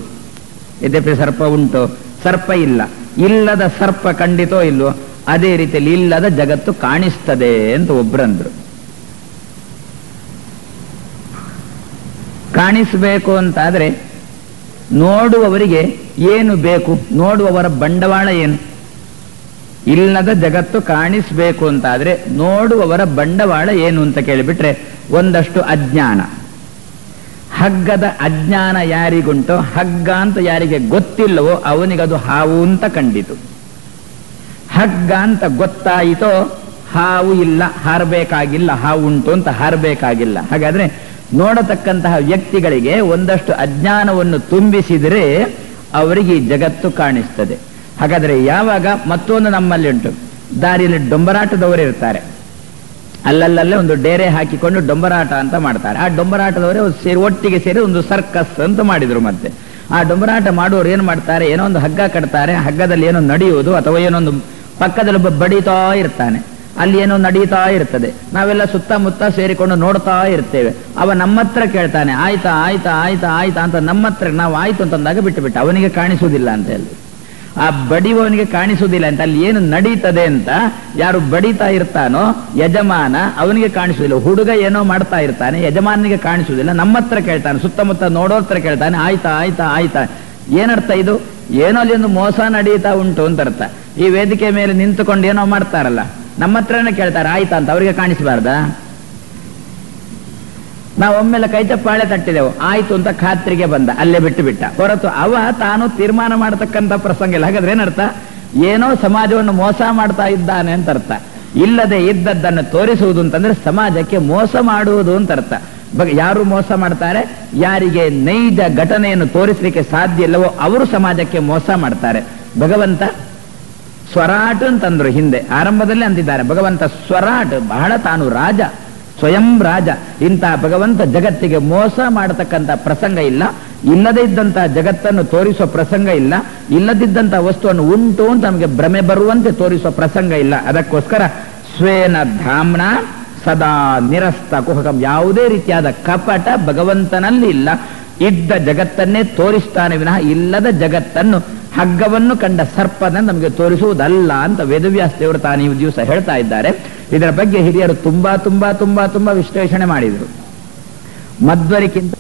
ಯದ್ಯಪಿ ಸರ್ಪ ಉಂಟು, ಸರ್ಪ ಇಲ್ಲ. ಇಲ್ಲದ ಸರ್ಪ ಖಂಡಿತೋ ಇಲ್ಲೋ? ಅದೇ ರೀತಿಯಲ್ಲಿ ಇಲ್ಲದ ಜಗತ್ತು ಕಾಣಿಸ್ತದೆ ಅಂತ ಒಬ್ರಂದ್ರು. ಕಾಣಿಸಬೇಕು ಅಂತಾದ್ರೆ ನೋಡುವವರಿಗೆ ಏನು ಬೇಕು? ನೋಡುವವರ ಬಂಡವಾಳ ಏನು? ಇಲ್ಲದ ಜಗತ್ತು ಕಾಣಿಸಬೇಕು ಅಂತಾದ್ರೆ ನೋಡುವವರ ಬಂಡವಾಳ ಏನು ಅಂತ ಕೇಳಿಬಿಟ್ರೆ ಒಂದಷ್ಟು ಅಜ್ಞಾನ. ಹಗ್ಗದ ಅಜ್ಞಾನ ಯಾರಿಗುಂಟೋ, ಹಗ್ಗ ಅಂತ ಯಾರಿಗೆ ಗೊತ್ತಿಲ್ಲವೋ ಅವನಿಗದು ಹಾವು ಅಂತ ಕಂಡಿತು. ಹಗ್ಗ ಅಂತ ಗೊತ್ತಾಯಿತೋ ಹಾವು ಇಲ್ಲ, ಹಾರಬೇಕಾಗಿಲ್ಲ, ಹಾವು ಉಂಟು ಅಂತ ಹಾರಬೇಕಾಗಿಲ್ಲ. ಹಾಗಾದ್ರೆ ನೋಡತಕ್ಕಂತಹ ವ್ಯಕ್ತಿಗಳಿಗೆ ಒಂದಷ್ಟು ಅಜ್ಞಾನವನ್ನು ತುಂಬಿಸಿದರೆ ಅವರಿಗೆ ಈ ಜಗತ್ತು ಕಾಣಿಸ್ತದೆ. ಹಾಗಾದ್ರೆ ಯಾವಾಗ ಮತ್ತೊಂದು ನಮ್ಮಲ್ಲಿ ಉಂಟು, ದಾರಿಯಲ್ಲಿ ಡೊಂಬರಾಟದವರು ಇರ್ತಾರೆ. ಅಲ್ಲಲ್ಲೇ ಒಂದು ಡೇರೆ ಹಾಕಿಕೊಂಡು ಡೊಂಬರಾಟ ಅಂತ ಮಾಡ್ತಾರೆ. ಆ ಡೊಂಬರಾಟದವರೇ ಒಟ್ಟಿಗೆ ಸೇರಿ ಒಂದು ಸರ್ಕಸ್ ಅಂತ ಮಾಡಿದ್ರು. ಮತ್ತೆ ಆ ಡೊಂಬರಾಟ ಮಾಡುವವರು ಏನು ಮಾಡ್ತಾರೆ, ಏನೋ ಒಂದು ಹಗ್ಗ ಕಟ್ತಾರೆ. ಹಗ್ಗದಲ್ಲಿ ಏನೋ ನಡೆಯುವುದು ಅಥವಾ ಏನೊಂದು ಪಕ್ಕದಲ್ಲಿ ಒಬ್ಬ ಬಡಿತಾ ಇರ್ತಾನೆ, ಅಲ್ಲಿ ಏನೋ ನಡೀತಾ ಇರ್ತದೆ. ನಾವೆಲ್ಲ ಸುತ್ತಮುತ್ತ ಸೇರಿಕೊಂಡು ನೋಡ್ತಾ ಇರ್ತೇವೆ. ಅವ ನಮ್ಮ ಹತ್ರ ಕೇಳ್ತಾನೆ, ಆಯ್ತಾ ಆಯ್ತಾ ಆಯ್ತಾ ಆಯ್ತಾ ಅಂತ. ನಮ್ಮ ಹತ್ರ ನಾವು ಆಯ್ತು ಅಂತಂದಾಗ ಬಿಟ್ಟು ಅವನಿಗೆ ಕಾಣಿಸುವುದಿಲ್ಲ ಅಂತ ಹೇಳಿ, ಆ ಬಡಿಯುವವನಿಗೆ ಕಾಣಿಸುವುದಿಲ್ಲ ಅಂತ. ಅಲ್ಲಿ ಏನು ನಡೀತದೆ ಅಂತ ಯಾರು ಬಡಿತಾ ಇರ್ತಾನೋ ಯಜಮಾನ, ಅವನಿಗೆ ಕಾಣಿಸುವುದಿಲ್ಲ. ಹುಡುಗ ಏನೋ ಮಾಡ್ತಾ ಇರ್ತಾನೆ, ಯಜಮಾನಿಗೆ ಕಾಣಿಸುವುದಿಲ್ಲ. ನಮ್ಮ ಹತ್ರ ಕೇಳ್ತಾನೆ, ಸುತ್ತಮುತ್ತ ನೋಡೋರ್ ಹತ್ರ ಕೇಳ್ತಾನೆ, ಆಯ್ತಾ ಆಯ್ತಾ ಆಯ್ತಾ. ಏನರ್ಥ ಇದು? ಏನೋ ಅಲ್ಲಿ ಒಂದು ಮೋಸ ನಡೀತಾ ಉಂಟು ಅಂತ ಅರ್ಥ. ಈ ವೇದಿಕೆ ಮೇಲೆ ನಿಂತುಕೊಂಡು ಏನೋ ಮಾಡ್ತಾರಲ್ಲ, ನಮ್ಮ ಹತ್ರನೇ ಕೇಳ್ತಾರೆ ಆಯ್ತಾ ಅಂತ. ಅವರಿಗೆ ಕಾಣಿಸಬಾರ್ದಾ? ನಾವು ಒಮ್ಮೆಲೆ ಕೈ ಚಪ್ಪಾಳೆ ತಟ್ಟಿದೆವು, ಆಯ್ತು ಅಂತ ಖಾತ್ರಿಗೆ ಬಂದ, ಅಲ್ಲೇ ಬಿಟ್ಟು ಬಿಟ್ಟ. ಹೊರತು ಅವ ತಾನು ತೀರ್ಮಾನ ಮಾಡತಕ್ಕಂಥ ಪ್ರಸಂಗ ಇಲ್ಲ. ಹಾಗಾದ್ರೆ ಏನರ್ಥ? ಏನೋ ಸಮಾಜವನ್ನು ಮೋಸ ಮಾಡ್ತಾ ಇದ್ದಾನೆ ಅಂತ ಅರ್ಥ. ಇಲ್ಲದೆ ಇದ್ದದ್ದನ್ನು ತೋರಿಸುವುದು ಅಂತಂದ್ರೆ ಸಮಾಜಕ್ಕೆ ಮೋಸ ಮಾಡುವುದು ಅಂತ ಅರ್ಥ. ಯಾರು ಮೋಸ ಮಾಡ್ತಾರೆ? ಯಾರಿಗೆ ನೈಜ ಘಟನೆಯನ್ನು ತೋರಿಸಲಿಕ್ಕೆ ಸಾಧ್ಯ ಇಲ್ಲವೋ ಅವರು ಸಮಾಜಕ್ಕೆ ಮೋಸ ಮಾಡ್ತಾರೆ. ಭಗವಂತ ಸ್ವರಾಟ್ ಅಂತಂದ್ರು ಹಿಂದೆ, ಆರಂಭದಲ್ಲೇ ಅಂತಿದ್ದಾರೆ. ಭಗವಂತ ಸ್ವರಾಟ್, ಬಹಳ ತಾನು ರಾಜ, ಸ್ವಯಂ ರಾಜ. ಇಂತಹ ಭಗವಂತ ಜಗತ್ತಿಗೆ ಮೋಸ ಮಾಡತಕ್ಕಂಥ ಪ್ರಸಂಗ ಇಲ್ಲ. ಇಲ್ಲದೇ ಇದ್ದಂಥ ಜಗತ್ತನ್ನು ತೋರಿಸುವ ಪ್ರಸಂಗ ಇಲ್ಲ. ಇಲ್ಲದಿದ್ದಂಥ ವಸ್ತುವನ್ನು ಉಂಟು ಅಂತ ನಮಗೆ ಭ್ರಮೆ ಬರುವಂತೆ ತೋರಿಸುವ ಪ್ರಸಂಗ ಇಲ್ಲ. ಅದಕ್ಕೋಸ್ಕರ ಸ್ವೇನ ಧಾಮ್ನ ಸದಾ ನಿರಸ್ತ ಕುಹಕಂ. ಯಾವುದೇ ರೀತಿಯಾದ ಕಪಟ ಭಗವಂತನಲ್ಲಿ ಇಲ್ಲ. ಇದ್ದ ಜಗತ್ತನ್ನೇ ತೋರಿಸ್ತಾನೆ ವಿನಃ ಇಲ್ಲದ ಜಗತ್ತನ್ನು, ಹಗ್ಗವನ್ನು ಕಂಡ ಸರ್ಪನ ನಮಗೆ ತೋರಿಸುವುದಲ್ಲ ಅಂತ ವೇದವ್ಯಾಸ ದೇವರು ತಾನು ಈ ದಿವಸ ಹೇಳ್ತಾ ಇದ್ದಾರೆ. ಇದರ ಬಗ್ಗೆ ಹಿರಿಯರು ತುಂಬಾ ತುಂಬಾ ತುಂಬಾ ತುಂಬಾ ವಿಶ್ಲೇಷಣೆ ಮಾಡಿದರು. ಮಧ್ವರಿಗಿಂತ